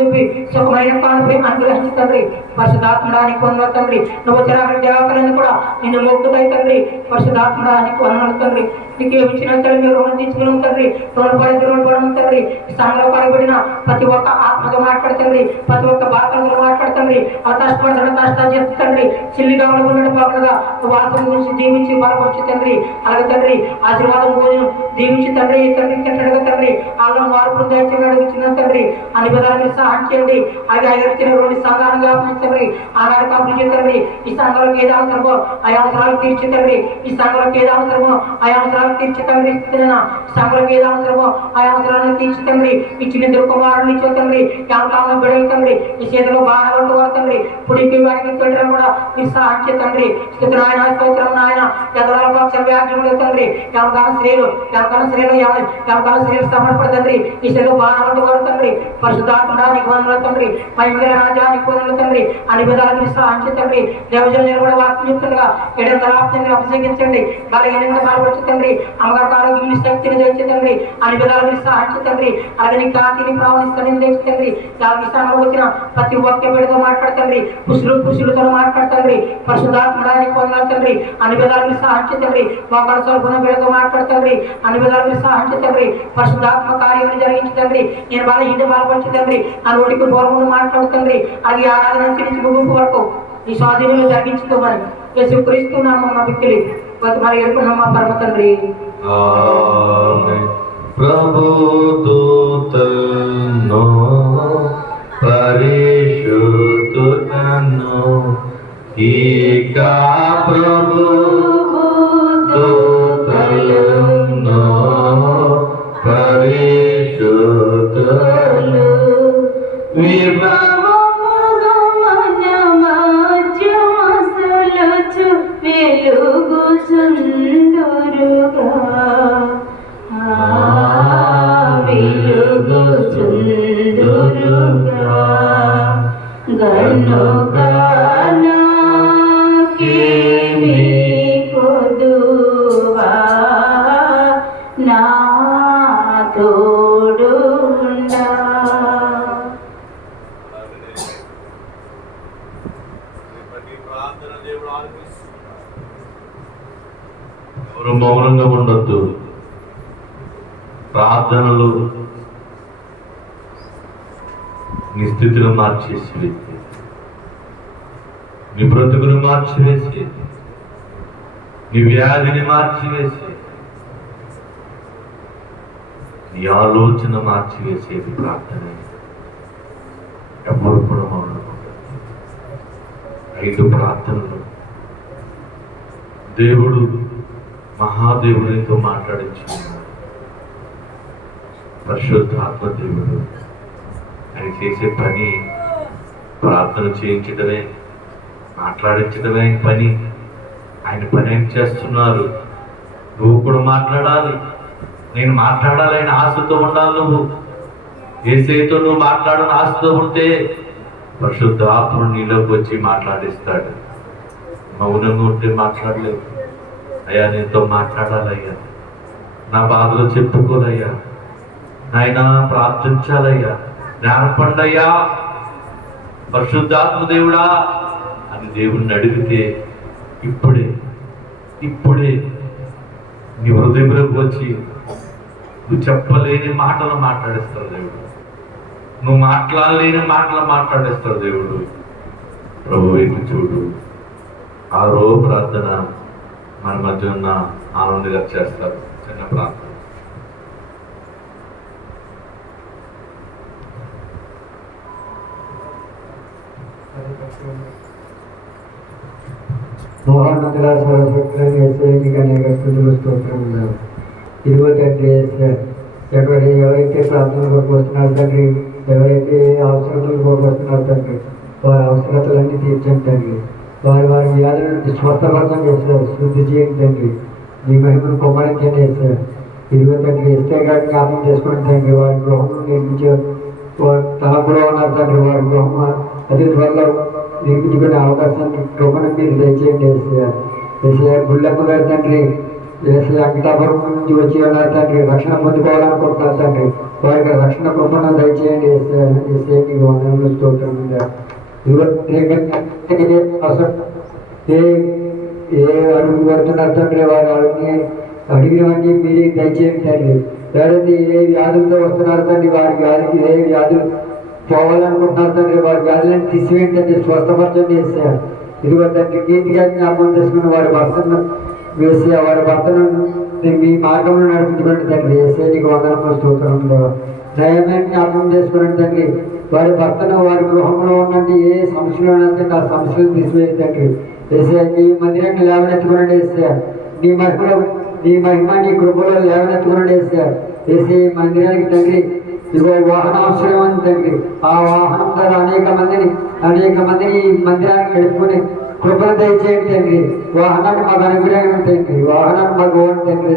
చెప్పి సుఖమైన పాలపై అనుగ్రహించి తండ్రి. పరిశుద్ధాత్మడానికి వందనాలు తండ్రి. నువ్వు చిరాకు దేవతలను కూడా నిన్ను మొక్కుతాయి తండ్రి. పరిశుద్ధాత్మడానికి వందనాలు తండ్రి. నీకు ఇచ్చిన తండ్రి మీరు రుణం తీసుకున్నాం తండ్రి, రుణపడడం తండ్రి. స్థానంలో పడబడిన ప్రతి ఒక్క ఆత్మగా మాట్లాడుతండి, ప్రతి ఒక్క బాధలు మాట్లాడుతండి. ఆ కష్టపడుతున్న కష్టాలు చెప్తండి, చిల్లిగా ఉండడం పాపగా వాసం గురించి దీవించి బలపరచు తండ్రి. అలాగే తండ్రి ఆశీర్వాదం భోజనం దీవించి తండ్రి తింటాడుగా తండ్రి. అల్లం వారు దయచేసి అడుగుతున్న తండ్రి. అన్ని విధాలు మీరు సహాయం చేయండి. అలాగే ఐదు రెండు సంఘాలు తండ్రి, ఆనాడు కంప్లీట్ తండ్రి. ఈ సంఘాలకు ఏది అవసరమో ఆ అవసరాలు తీర్చుతండి. ఈ సంఘాలకు ఏది అవసరమో ఆ అవసరాలు తీర్చుతండి. సంఘాలకు ఏది అవసరమో ఆ అవసరాలను తీర్చుతండి. ఈ చిన్న దుర్కుమారులు ఇచ్చేతండి, కాలంలో బిడలు తండ్రి. ఈ చేతిలో బాగా తండ్రి, పుడికి వారికి చూడడం కూడా మీరు సహాయం చేతండి. స్థితి నాయన స్తోత్రం నాయన. ఎదరాల పక్ష వ్యాఖ్యలు తండ్రి, ఎవరికైనా స్త్రీలు సమర్పడుతండి. ఈ స్త్రీలు బాగా వారు తండ్రి. పరిశుద్ధాత్మడానికి వందనాలు తండ్రి, మహిళల రాజానికి వందనాలు తండ్రి. అన్ని విధాలు మీరు సహాయం చేతండి. దేవజనులు కూడా వాక్యం చెప్తుండగా ఎడంత రాష్ట్రాన్ని అభిషేకించండి. బలహీనంగా బలపరచు తండ్రి. అమ్మగారు ఆరోగ్యం శక్తిని తెచ్చండి. అన్ని విధాలు మీరు సహాయం చేతండి. అలాగే నీ కాంతిని ప్రావణిస్తానని తెచ్చండి. దాని స్థానంలో వచ్చిన ప్రతి ఒక్క బిడ్డతో మాట్లాడుతండి, పురుషులతో మాట్లాడుతండి. పరిశుద్ధాత్మడానికి వందనాలు తండ్రి. అన్ని విధాలు మీరు సహాయం చేతండి. మోకాళ్ళ సోల్పున బిడ్డతో మాట్లాడుతండి. అన్ని విధాలు మీరు సహాయం చేతండి. పరిశుద్ధాత్మ కార్యం జరిగించండి. నేను వాళ్ళ ఇంటి బలపరచుతండి. ఆ నోటికి పూర్వం మాట్లాడుతండి. అది ఆరాధన నుంచి ముగింపు వరకు ఈ స్వాధీనంలో జరిగించుకోమని యేసు క్రీస్తున్నాము మా వ్యక్తులు మరి ఎరుకున్నాం మా పరమ తండ్రి. ప్రభు దూతలను పరిశుద్ధులను ఇక ప్రభు దూతలను పరిశుద్ధులను వెలుగుచుందురుగా వెలుగుచుందురుగా గనుగానకేమి కొదువా నా తోడుండా. ఎవరు మౌనంగా ఉండొద్దు. ప్రార్థనలు నీ స్థితిని మార్చేసి, నీ బ్రతుకును మార్చివేసి, నీ వ్యాధిని మార్చివేసి, నీ ఆలోచన మార్చివేసేది ప్రార్థన. ఎవరు కూడా మౌనంగా ఉండొద్దు. 5 ప్రార్థనలు దేవుడు మహాదేవునితో మాట్లాడించుకున్నాడు. పరిశుద్ధాత్మ దేవుడు ఆయన చేసే పని ప్రార్థన చేయించడమే, మాట్లాడించడమే ఆయన పని. ఆయన పని ఏం చేస్తున్నారు? నువ్వు కూడా మాట్లాడాలి, నేను మాట్లాడాలి. ఆయన ఆశతో ఉండాలి. నువ్వు యేసేతో నువ్వు మాట్లాడని ఆశతో ఉంటే పరిశుద్ధాత్ముడు నీలోకి వచ్చి మాట్లాడిస్తాడు. మౌనంగా ఉంటే మాట్లాడలేవు. అయ్యా నీతో మాట్లాడాలయ్యా, నా బాధలో చెప్పుకోనయ్యా, నాయన ప్రార్థించాలయ్యా, నేర్పండయ్యా పరిశుద్ధాత్మ దేవుడా అని దేవుణ్ణి అడిగితే ఇప్పుడే నీ హృదయంలోకి వచ్చి నువ్వు చెప్పలేని మాటలు మాట్లాడేస్తాడు దేవుడు, నువ్వు మాట్లాడలేని మాటలు మాట్లాడేస్తాడు దేవుడు. ప్రభు వైపు చూడు. ఆరో ప్రార్థన మన మధ్య ఉన్న ఆనంద్ గారు చేస్తారు. చిన్న ప్రార్థన. మోహన్మంతుల సరస్వతులను ఎస్ఐకి అనేక స్థుతులు స్తోత్రం ఉన్నారు. ఇదిగో తండ్రి ఎవరైతే ప్రార్థనలు కొరకు వస్తున్నారు తండ్రి, ఎవరైతే అవసరతలు కొరకు వస్తున్నారు తండ్రి, వారి అవసరతలన్నీ తీర్చండి తండ్రి. వారి వ్యాధులను స్వస్థపరచం చేస్తారు, శుద్ధి చేయండి తండ్రి. మీ మహిమను కొమ్మరించండి వేస్తారు. ఇదిగో తండ్రి ఎస్ఐ గారిని జ్ఞాపకం చేసుకోండి తండ్రి. వారి గృహంలో నిర్మించారు, తలంపులో ఉన్నారు తండ్రి. వారి గృహం అతి త్వరలో నిర్మించుకునే అవకాశాన్ని కృపను మీరు దయచేయండి ఏసయ్య. బుల్లమ్మ గారి తండ్రి ఏసయ్య అంకితాపురం నుంచి వచ్చి ఉన్నారు తండ్రి, రక్షణ పొందుకోవాలనుకుంటున్నారు తండ్రి. వారికి రక్షణ కృపను దయచేయండి ఏసయ్య. మీకు వందనములు స్తోత్రం. ఏ అడుగు పెడుతున్నారు తండ్రి, వారి అడుగుని అడిగినవన్నీ మీరే దయచేయండి తండ్రి. ఎవరైతే ఏ వ్యాధులతో వస్తున్నారు తండ్రి, వారి వ్యాధికి ఏ వ్యాధులు పోవాలనుకుంటున్నారు తండ్రి, వారి వ్యాధులను తీసివేయండి తండ్రి, స్వస్థపరచండి వేసారు. ఇదిగో తండ్రి కీర్తిగా జ్ఞాపకం చేసుకుని వారి భర్తను వేసి వారి భర్తను మీ మార్గంలో నడిపించుకోండి తండ్రి. వేసే నీకు వందనములు స్తోత్రంలో దయమైన జ్ఞాపకం చేసుకోండి తండ్రి. వారి భర్తను వారి గృహంలో ఉన్నట్టు ఏ సమస్యలు ఉన్నంటే ఆ సమస్యలు తీసివేయండి తండ్రి. వేసే నీ మందిరాన్ని లేవనెత్తుకోండి వేసా. నీ మహిమ నీ కృపలో లేవనెత్తుకోండి వేసా. వేసే మందిరానికి తండ్రి ఇదిగో వాహనం అవసరం ఉంది తండ్రి. ఆ వాహనం ద్వారా అనేక మందిని ఈ మందిరాన్ని గడుపుకుని కృపను దయచేయండి తండ్రి. వాహనాన్ని మాకు అనుగ్రహం తండ్రి, వాహనాన్ని మాకు ఓన్ తండ్రి.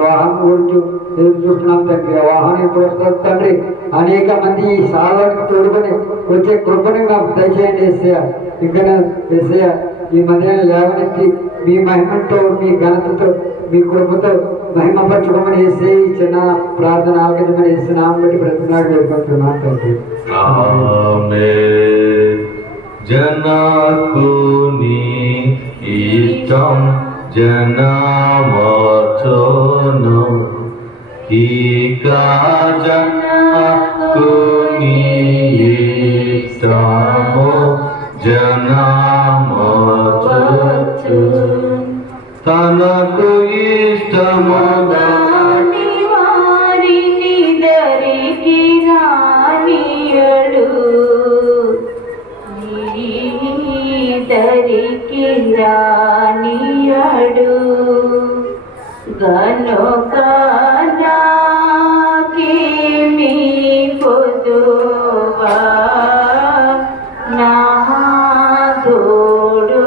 వాహనం గురించి ఎదురు చూస్తున్నాం తండ్రి. ఆ వాహనం ఇప్పుడు వస్తుంది తండ్రి. అనేక మంది ఈ సాధారణ తోడుకొని వచ్చే కృపను మాకు దయచేయండి వేసా. ఇక్కడ వేసా ఈ మందిరాన్ని లేవనెత్తి మీ మహిమతో, మీ ఘనతతో, మీ కృపతో మహిమపరచుకోమని వేసే ఈ చిన్న ప్రార్థన ఆలకించమని వేస్తున్నాం బట్టి ప్రతినాడు వేడుకుంటున్నాను తండ్రి. జనకు నీ ఇష్టం జనమోచోను, ఇక జనకు నీ ఇష్టము జనమోచు, తనకు ఇష్టముగా వారిని దరికి రానియడు, దరికి రానియడు. గనుక నాకేమి పొదువా నా తోడు.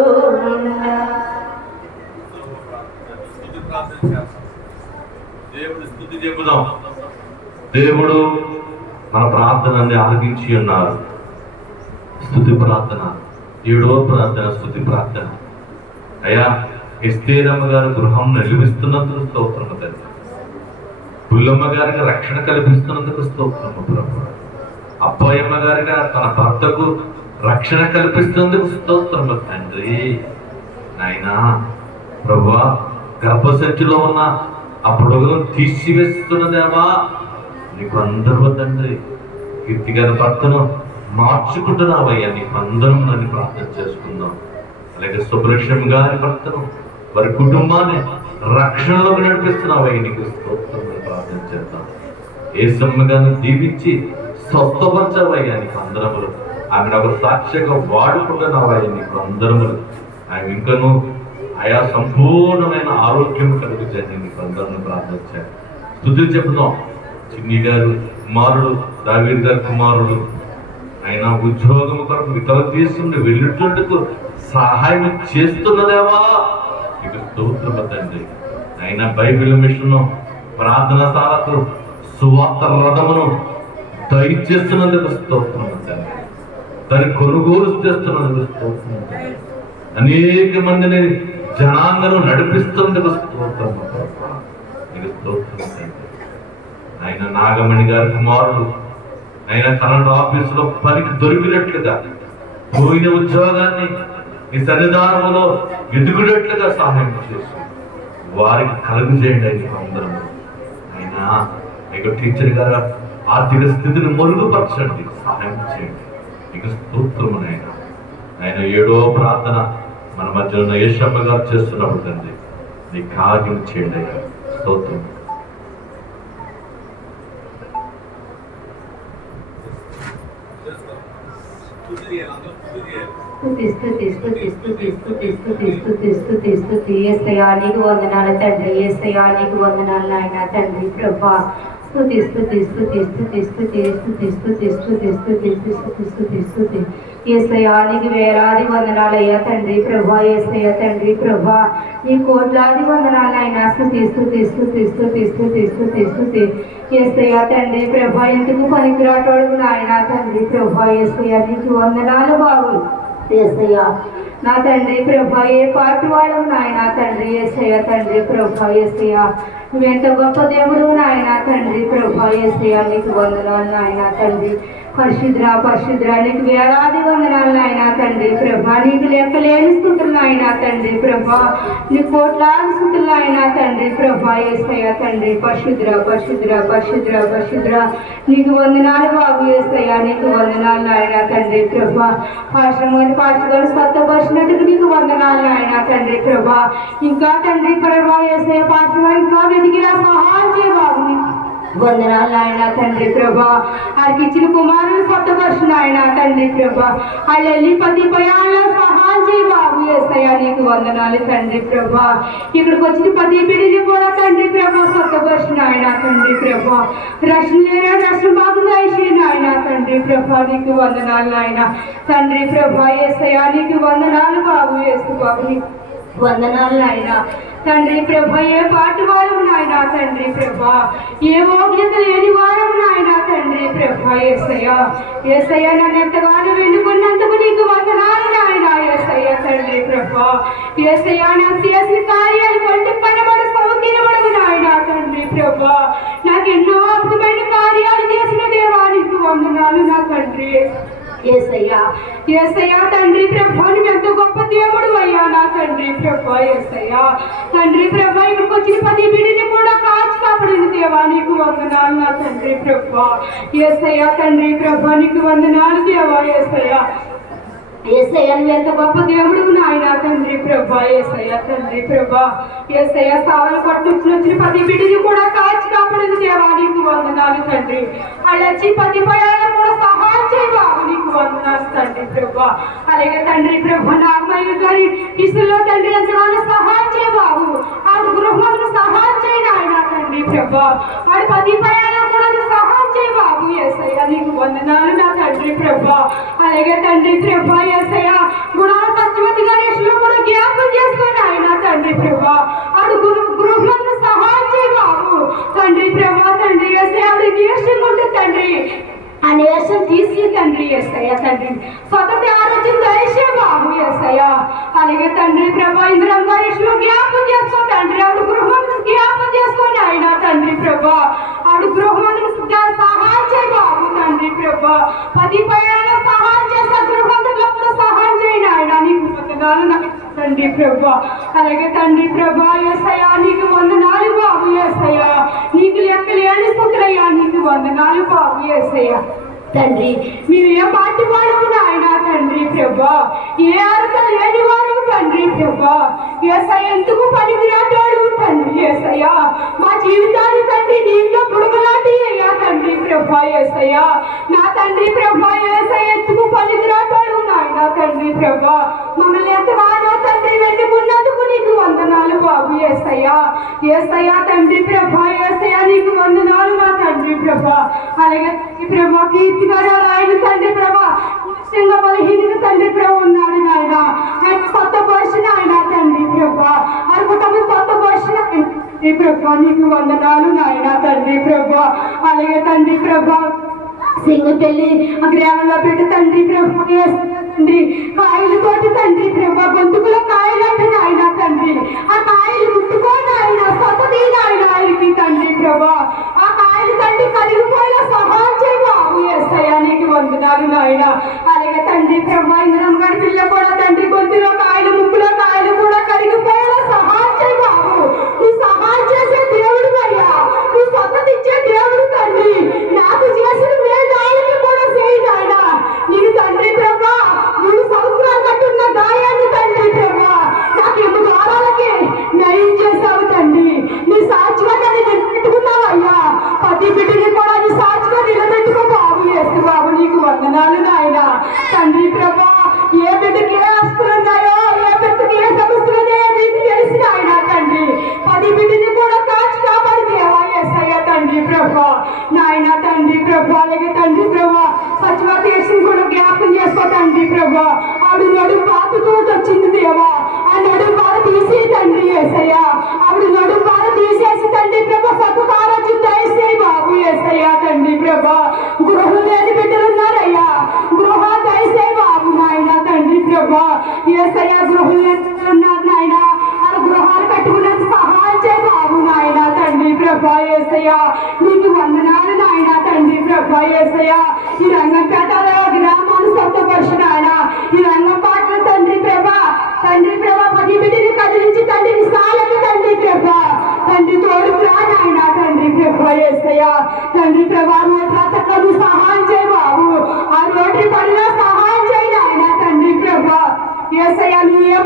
దేవుడు స్తుతి చెబుదాం. దేవుడు మన ప్రార్థనని ఆలకించి ఉన్నారు. స్తుతి ప్రార్థన, 7వ ప్రార్థన స్తుతి ప్రార్థన. అయ్యా ఎస్తేరమ్మ గారి గృహం నిలిపిస్తున్నందుకు స్తోత్రము తండ్రి. పుల్లమ్మ గారికి రక్షణ కల్పిస్తున్నందుకు స్తోత్రము ప్రభు. అబ్బాయమ్మ గారికి తన భర్తకు రక్షణ కల్పిస్తున్నందుకు స్తోత్రము తండ్రి. నాయనా ప్రభువా, గర్భసంచిలో ఉన్న ఆ పొడుగును తీసివేస్తున్నదేమా నీకు అందరూ తండ్రి. కీర్తి గారి భర్తను మార్చుకుంటున్నావయ్యా, నీకు అందరం నన్ను ప్రార్థన చేసుకుందాం. అలాగే సుబ్రహ్మణ్యం గారి భర్తను, వారి కుటుంబాన్ని రక్షణలోకి నడిపిస్తున్నావయ్యా, నీకు స్తోత్రములు ప్రార్థన చేద్దాం. యేసమ్మ గారిని దీవించి స్వస్థపరచవయ్యా, నీకు అందరములు. ఆమెను ఒక సాక్ష్యంగా వాడుకుంటున్నావయ్యా, నీకు అందరములు. ఆమె ఇంకను ఆయా సంపూర్ణమైన ఆరోగ్యం కలిగించండి, నీకు అందరం ప్రార్థించాను. స్తుతులు చెప్తాం. చిన్ని గారు కుమారుడు, దావీదు గారి కుమారుడు, ఆయన ఉద్యోగం కొరకు ఇతర తీసుకుని వెళ్ళుటకు సహాయం చేస్తున్నదేవా ఇక స్తోత్రము తండ్రి. ఆయన బైబిల్ మిషన్ ప్రార్థనశాలకు సువార్త రథమును దయచేస్తున్నందుకు స్తోత్రము తండ్రి. దాన్ని కొనుగోలు చేస్తున్నందుకు స్తోత్రము తండ్రి. అనేక మందిని జనాంగను నడిపిస్తున్నందుకు స్తోత్రము ఇక స్తోత్రము తండ్రి. ఆయన నాగమణి గారి కుమారుడు, ఆయన కరెంట్ ఆఫీసులో పనికి దొరికినట్లుగా పోయిన ఉద్యోగాన్ని ఈ సన్నిధానంలో ఎదుగునట్లుగా సహాయం చేసి వారికి కలుగు చేయండి. ఆయన అందరం ఆయన ఇక టీచర్ గారు ఆర్థిక స్థితిని మెరుగుపరచండి, సహాయం చేయండి. ఇక స్తోత్రము ఆయన 7వ ప్రార్థన మన మధ్య ఉన్న యేషమ్మ గారు చేస్తున్నప్పుడు తండ్రి నీ కార్యం చేయండి అయ్యా. స్తోత్రం. ఏసయానికి వందనాలు తండ్రి, ఏసయానికి వందనాలు నాయన తండ్రి ప్రభా. ఏసయానికి వేలాది వందనాలు అయ్యా తండ్రి ప్రభా. ఏసయ్య తండ్రి ప్రభా నీ కోట్లాది వందనాలు అయినా ఏసయ్య తండ్రి ప్రభా. ఎందుకు పనికిరాటోడు నాయన తండ్రి ప్రభా. ఏసయ్య నీకు వందనాలు బాబు. ఏసయ్య నా తండ్రి ప్రభా ఏ పాటి వాడు నాయన తండ్రి. ఏసయ్య తండ్రి ప్రభా. ఏసయ్య నువ్వెంత గొప్ప దేవుడు నాయన తండ్రి ప్రభా. ఏసయ్య నీకు వందనాలు నాయన తండ్రి. పరిశుద్ర నీకు వేలాది వందనాలు నాయన తండ్రి ప్రభా. నీకు లెక్కలేని స్థుతులు నాయన తండ్రి ప్రభా. నీ కోట్లాది స్థుతులు నాయన తండ్రి ప్రభా. ఏసయ్య తండ్రి పరిశుద్ర నీకు వందనాలు బాబు. ఏసయ్య నీకు వందనాలు నాయన తండ్రి ప్రభా. పాఠశాల స్వత్తపరిచినట్టుకు నీకు వందనాలు నాయన తండ్రి ప్రభా. ఇంకా తండ్రి ప్రభా ఏసయ్య పాఠశాల ఇంకా వెతికినా సహాయం చేయ బాబు. వందనాలు నాయన తండ్రి ప్రభా. వారికి ఇచ్చిన కుమారులు స్వత్తపరుచు నాయన తండ్రి ప్రభా. వాళ్ళు వెళ్ళి ప్రతి భయాల్లో సహాయం చేయ బాబు. ఏసయ్య నీకు వందనాలు తండ్రి ప్రభా. ఇక్కడికి వచ్చిన ప్రతి బిడ్డని కూడా తండ్రి ప్రభా స్వత్తపరుచు నాయన తండ్రి ప్రభా. రక్షణ బాబు దయచేయి నాయన తండ్రి ప్రభా. నీకు వందనాలు నాయన తండ్రి ప్రభా. ఏసయ్య నీకు వందనాలు బాబు. ఏసు బాబు నీకు వందనాలు నాయన తండ్రి ప్రభా. ఏ పాటి వారు నాయన తండ్రి ప్రభా. ఏ ఓగ్యత లేని వారు నాయన తండ్రి ప్రభా. ఏసయ్య నన్ను ఎంతగానో వెనుకున్నందుకు నీకు వందనాలు నాయన. ఏసయ్య తండ్రి ప్రభా. ఏసయ్య నాకు చేసిన కార్యాలు కొంచెం కనబడ సౌకర్యపడదు నాయన తండ్రి ప్రభా. నాకు ఎన్నో అద్భుతమైన కార్యాలు చేసిన దేవా నీకు వందనాలు నా తండ్రి. ఏసయ్య తండ్రి ప్రభా నువ్వు ఎంత గొప్ప దేవుడు అయ్యా నా తండ్రి ప్రభా. ఏసయ్య తండ్రి ప్రభా ఇక్కడికి వచ్చిన ప్రతి బిడ్డని కూడా కాచి కాపాడిన దేవా నీకు వందనాలు నా తండ్రి ప్రభా. ఏసయ్య తండ్రి ప్రభా నీకు వందనాలు దేవా. ఏసయ్య నువ్వు ఎంత గొప్ప దేవుడు నాయన తండ్రి ప్రభా. ఏసయ్య తండ్రి ప్రభా. ఏసయ్య సావలు పట్టుకొచ్చిన ప్రతి బిడ్డని కూడా కాచి కాపాడిన దేవా నీకు వందనాలు తండ్రి. వాళ్ళు వచ్చి ప్రతి భయాలను కూడా సహాయం చేయబాబు నీకు వందనాలు తండ్రి ప్రభా. అలాగే తండ్రి ప్రభా నాగమయ్య గారి ఇసులో తండ్రి ఎంతగానో సహాయం చేయబాబు. ఆడు గృహంలో సహాయం చేయి నాయన తండ్రి ప్రభా. వాడి ప్రతి భయాలను కూడా సహాయం చేయబాబు. ఏసయ్య నీకు వందనాలు నా తండ్రి ప్రభా. అలాగే తండ్రి ప్రభా ఏసయ్య గుణాల సత్యవతి గారి ఇసులో కూడా జ్ఞాపకం చేసుకుని ఆయన తండ్రి ప్రభా. ఆడు గృహంలో సహాయం చేయబాబు తండ్రి ప్రభా. తండ్రి ఏసయ్య ఆవిడ నీరసంగా ఉంటుంది తండ్రి. ఆ నీరసం తీసి తండ్రి ఏసయ్య తండ్రి స్వతత ఆరోగ్యం దయచే బాబు. ఏసయ్య అలాగే తండ్రి ప్రభా ఇంద్రం గారి ఇసులో జ్ఞాపకం చేసుకో తండ్రి. ఆవిడ గృహంలో జ్ఞాపకం చేసుకొని ఆయన తండ్రి ప్రభా. ఆవిడ గృహంలో సహాయం చేయ బాబు తండ్రి ప్రభా. పది పైన సహాయం చేస్తా గృహంలో కూడా సహాయం చేయండి ఆయన నీకు వందనాలు నాకు తండ్రి ప్రభా. అలాగే తండ్రి ప్రభా ఏసయ్య నీకు వందనాలు బాబు. ఏసయ్య నీకు లెక్కలేని స్థుతులయ్యా నీకు వందనాలు బాబు. ఏసయ్య తండ్రి మేము ఏ పాటి వాడు నాయన తండ్రి ప్రభా. ఏ అర్హత లేని వారు తండ్రి ప్రభా. ఏసయ్య ఎందుకు పనికిరాటాడు తండ్రి. ఏసయ్య మా జీవితాన్ని తండ్రి నీలో పుడుగులాంటి అయ్యా తండ్రి ప్రభా. ఏసయ్య నా తండ్రి ప్రభా. ఏసయ్య ఎందుకు పనికిరాటాడు నాయన తండ్రి ప్రభా. మమ్మల్ని ఎంతగానో తండ్రి వెతుకున్నందుకు నీకు వందనాలు బాబు యేసయ్యా. యేసయ్యా తండ్రి ప్రభా, యేసయ్యా నీకు వందనాలు నా తండ్రి ప్రభా. అలాగే ఈ ప్రభా కీర్తి గారు ఆయన తండ్రి ప్రభా ముఖ్యంగా బలహీనత తండ్రి ప్రభు ఉన్నాడు నాయన. ఆయన కొత్త పోషణ ఆయన తండ్రి ప్రభా, ఆయన కుటుంబం కొత్త పోషణ తండ్రి ప్రభా నీకు వందనాలు నాయన తండ్రి ప్రభా. అలాగే తండ్రి ప్రభా సింగపల్లి ఆ గ్రామంలో పెట్టి తండ్రి ప్రభు తండ్రి కాయలతోటి తండ్రి ప్రభా గొంతుకులో కాయలు అంటే ఆయన తండ్రి ఆ కాయలు ముట్టుకొని ఆయన సొంతది ఆయన ఆయనకి తండ్రి ప్రభా ఆ కాయలు తండ్రి కలిగిపోయిన సహాయం చేయి బాబు యేసయ్యా నీకు వందనాలు నాయన. అలాగే తండ్రి ప్రభా ఇంద్రం గారి పిల్ల కూడా తండ్రి గొంతులో కాయలు ముక్కులో కాయలు కూడా కలిగిపోయిన సహాయం చేయి బాబు. నువ్వు సహాయం చేసే దేవుడు అయ్యా, నువ్వు సొంతది ఇచ్చే దేవుడు తండ్రి. నాకు చేసిన మేలు కూడా చేయి నాయన. నీకు తండ్రి ప్రభా 3 సంవత్సరాలు కట్టున్న గాయాన్ని తండ్రి ప్రభా నాకు 8 వారాలకి నయం చేశావు తండ్రి. నీ సాక్షిగా నిలబెట్టుకున్నావు అయ్యా. ప్రతి బిడ్డని కూడా నీ సాక్షిగా నిలబెట్టుకో బాబు యేసు బాబు నీకు వందనాలు నాయన తండ్రి ప్రభా. ఏ బిడ్డకి ఏ ఆస్తులు ఉన్నాయో, ఏ బిడ్డకి ఏ సమస్యలు ఉన్నాయో నీకు తెలిసిన ఆయన తండ్రి. 10 బిడ్డని కూడా కాచి కాపాడి దేవా యేసయ్యా తండ్రి ప్రభా నాయన తండ్రి ప్రభా. అలాగే తండ్రి ప్రభా సచివాలయం కూడా జ్ఞాపకం చేసుకో తండ్రి ప్రభా. ఆవిడ నడుము బాధతో వచ్చింది దేవా, ఆ నడుము బాధ తీసి తండ్రి యేసయ్యా. ఆవిడ నడుము బాధ తీసేసి తండ్రి ప్రభా సత్వత ఆరోగ్యం దయచేయి బాబు యేసయ్యా తండ్రి ప్రభా. గృహం లేని బిడ్డలు ఉన్నారయ్యా, గృహ దయచేయి బాబు నాయన తండ్రి ప్రభా యేసయ్యా. గృహం లేని బిడ్డలు ఉన్నారు నాయన, ఆ గృహాలు కట్టుకున్నందుకు సహాయం చేయి బాబు నాయన తండ్రి ప్రభా యేసయ్యా నీకు వందనాలు నాయన తండ్రి ప్రభా యేసయ్యా. ఈ రంగంపేటలో గ్రామాన్ని స్వచ్ఛపరిచిన ఆయన ఈ రంగం పాటలు తండ్రి ప్రభా 10 బిడ్డని కదిలించి తండ్రిని సాలకు తండ్రి ప్రభా తండ్రి తోడు నాయన తండ్రి ప్రభా యేసయ్యా. తండ్రి ప్రభా రోడ్లు సహాయం చేయి బాబు, ఆ రోడ్డు పడినా సహాయం చేయి నాయన తండ్రి ప్రభా యేసయ్యా. నువ్వు ఏ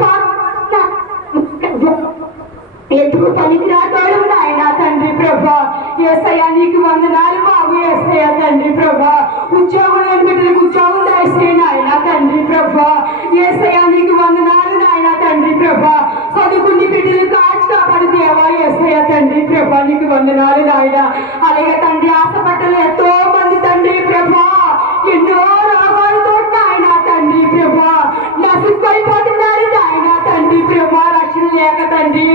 ఎదుగు పనికి రాతోడు నాయన తండ్రి ప్రభా యేసయ్యా నీకు వందనాలు బాబు యేసయ్యా తండ్రి ప్రభా. ఉద్యోగం లేని బిడ్డలకు ఉద్యోగం దయచేయి నాయన తండ్రి ప్రభా యేసయ్యా నీకు వందనాలు నాయన తండ్రి ప్రభా. చదువుకుని బిడ్డలు కాచి కాపాడు దేవా యేసయ్యా తండ్రి ప్రభా నీకు వందనాలు నాయన. అలాగే తండ్రి హాస్పిటల్ ఎంతో మంది తండ్రి ప్రభా ఎన్నో రోగాలతో నాయన తండ్రి ప్రభా నసిపోయిపోతున్నారు నాయన తండ్రి ప్రభా రక్షణ లేక తండ్రి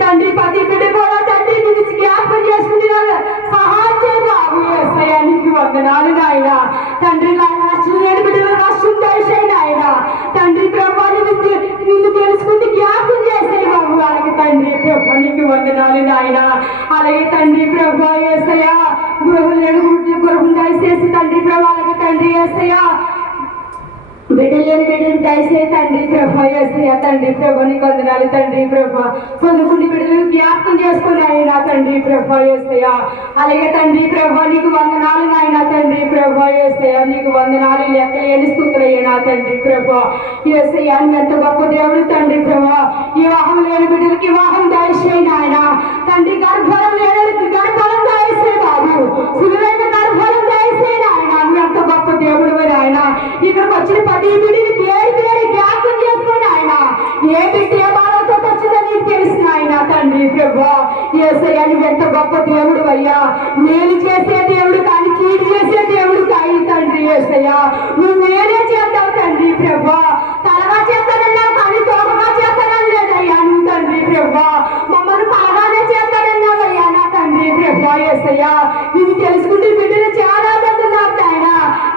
తండ్రి 10 బిడ్డ కూడా తండ్రి నీకు జ్ఞాపకం చేసుకుంటున్నారు సహాయం చేయి బాబు యేసయ్యా నీకు వందనాలు నాయన తండ్రి. రక్షణ లేని బిడ్డలు రక్షణ దయచేయి నాయన తండ్రి ప్రభా. నిన్ను తెలుసుకుంటే జ్ఞాపకం చేసేయి బాబు అలాగే తండ్రి ప్రభా నీకు వందనాలు నాయన. అలాగే తండ్రి ప్రభా యేసయ్యా గృహం లేని గృహం దయచేసి తండ్రి ప్రభా. అలాగే తండ్రి యేసయ్యా బిడ్డలేని బిడ్డలు దయచేసి తండ్రి ప్రభా యేసయ్యా తండ్రి ప్రభా నీకు వందనాలు తండ్రి ప్రభా. చదువుకుని బిడ్డలు జ్ఞాపకం చేసుకుని ఆయన తండ్రి ప్రభా యేసయ్యా. అలాగే తండ్రి ప్రభా నీకు వందనాలు నాయన తండ్రి ప్రభా యేసయ్యా నీకు వందనాలు లెక్కలేని స్థుతులయ్యా తండ్రి ప్రభా యేసయ్యా. ఎంత గొప్ప దేవుడు తండ్రి ప్రభా. వివాహం లేని బిడ్డలకి వివాహం దయచేయి నాయన తండ్రి. గర్భఫలం లేని గర్భఫలం దయచేయి బాబు, సులువైన గర్భఫలం దయచేయి నాయన. ఎంత గొప్ప దేవుడు ఆయన. ఇక్కడికి వచ్చిన 10 బిడ్డని పేరు జ్ఞాపకం చేసుకుని ఆయన ఏ బిడ్డ ఏ బాధతో వచ్చిందో నీకు తెలిసిన ఆయన తండ్రి ప్రభా యేసయ్యా. నువ్వు ఎంత గొప్ప దేవుడు అయ్యా. మేలు చేసే దేవుడు కానీ కీడు చేసే దేవుడు కాయి తండ్రి యేసయ్యా. నువ్వు మేలే చేద్దావు తండ్రి ప్రభా. తలగా చేస్తానన్నావు కానీ తోకగా చేస్తానని లేదయ్యా నువ్వు తండ్రి ప్రభా. మమ్మల్ని తలగానే చేస్తానన్నావయ్యా నా తండ్రి ప్రభా యేసయ్యా. నువ్వు తెలుసుకుంటే బిడ్డలు చాలా మంది ఉన్నారు ఆయన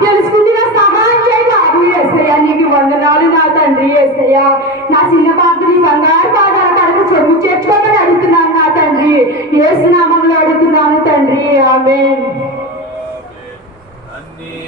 తెలుసుకుంటే సహాయం చేయి బాబు యేసయ్యా నీకు వందనాలు నా తండ్రి యేసయ్యా. నా చిన్న బాబుని బంగారు పాదాల కడుపు చెరువు చేర్చుకోమని అడుగుతున్నాను నా తండ్రి యేసు నామములో అడుగుతున్నాను తండ్రి ఆమేన్.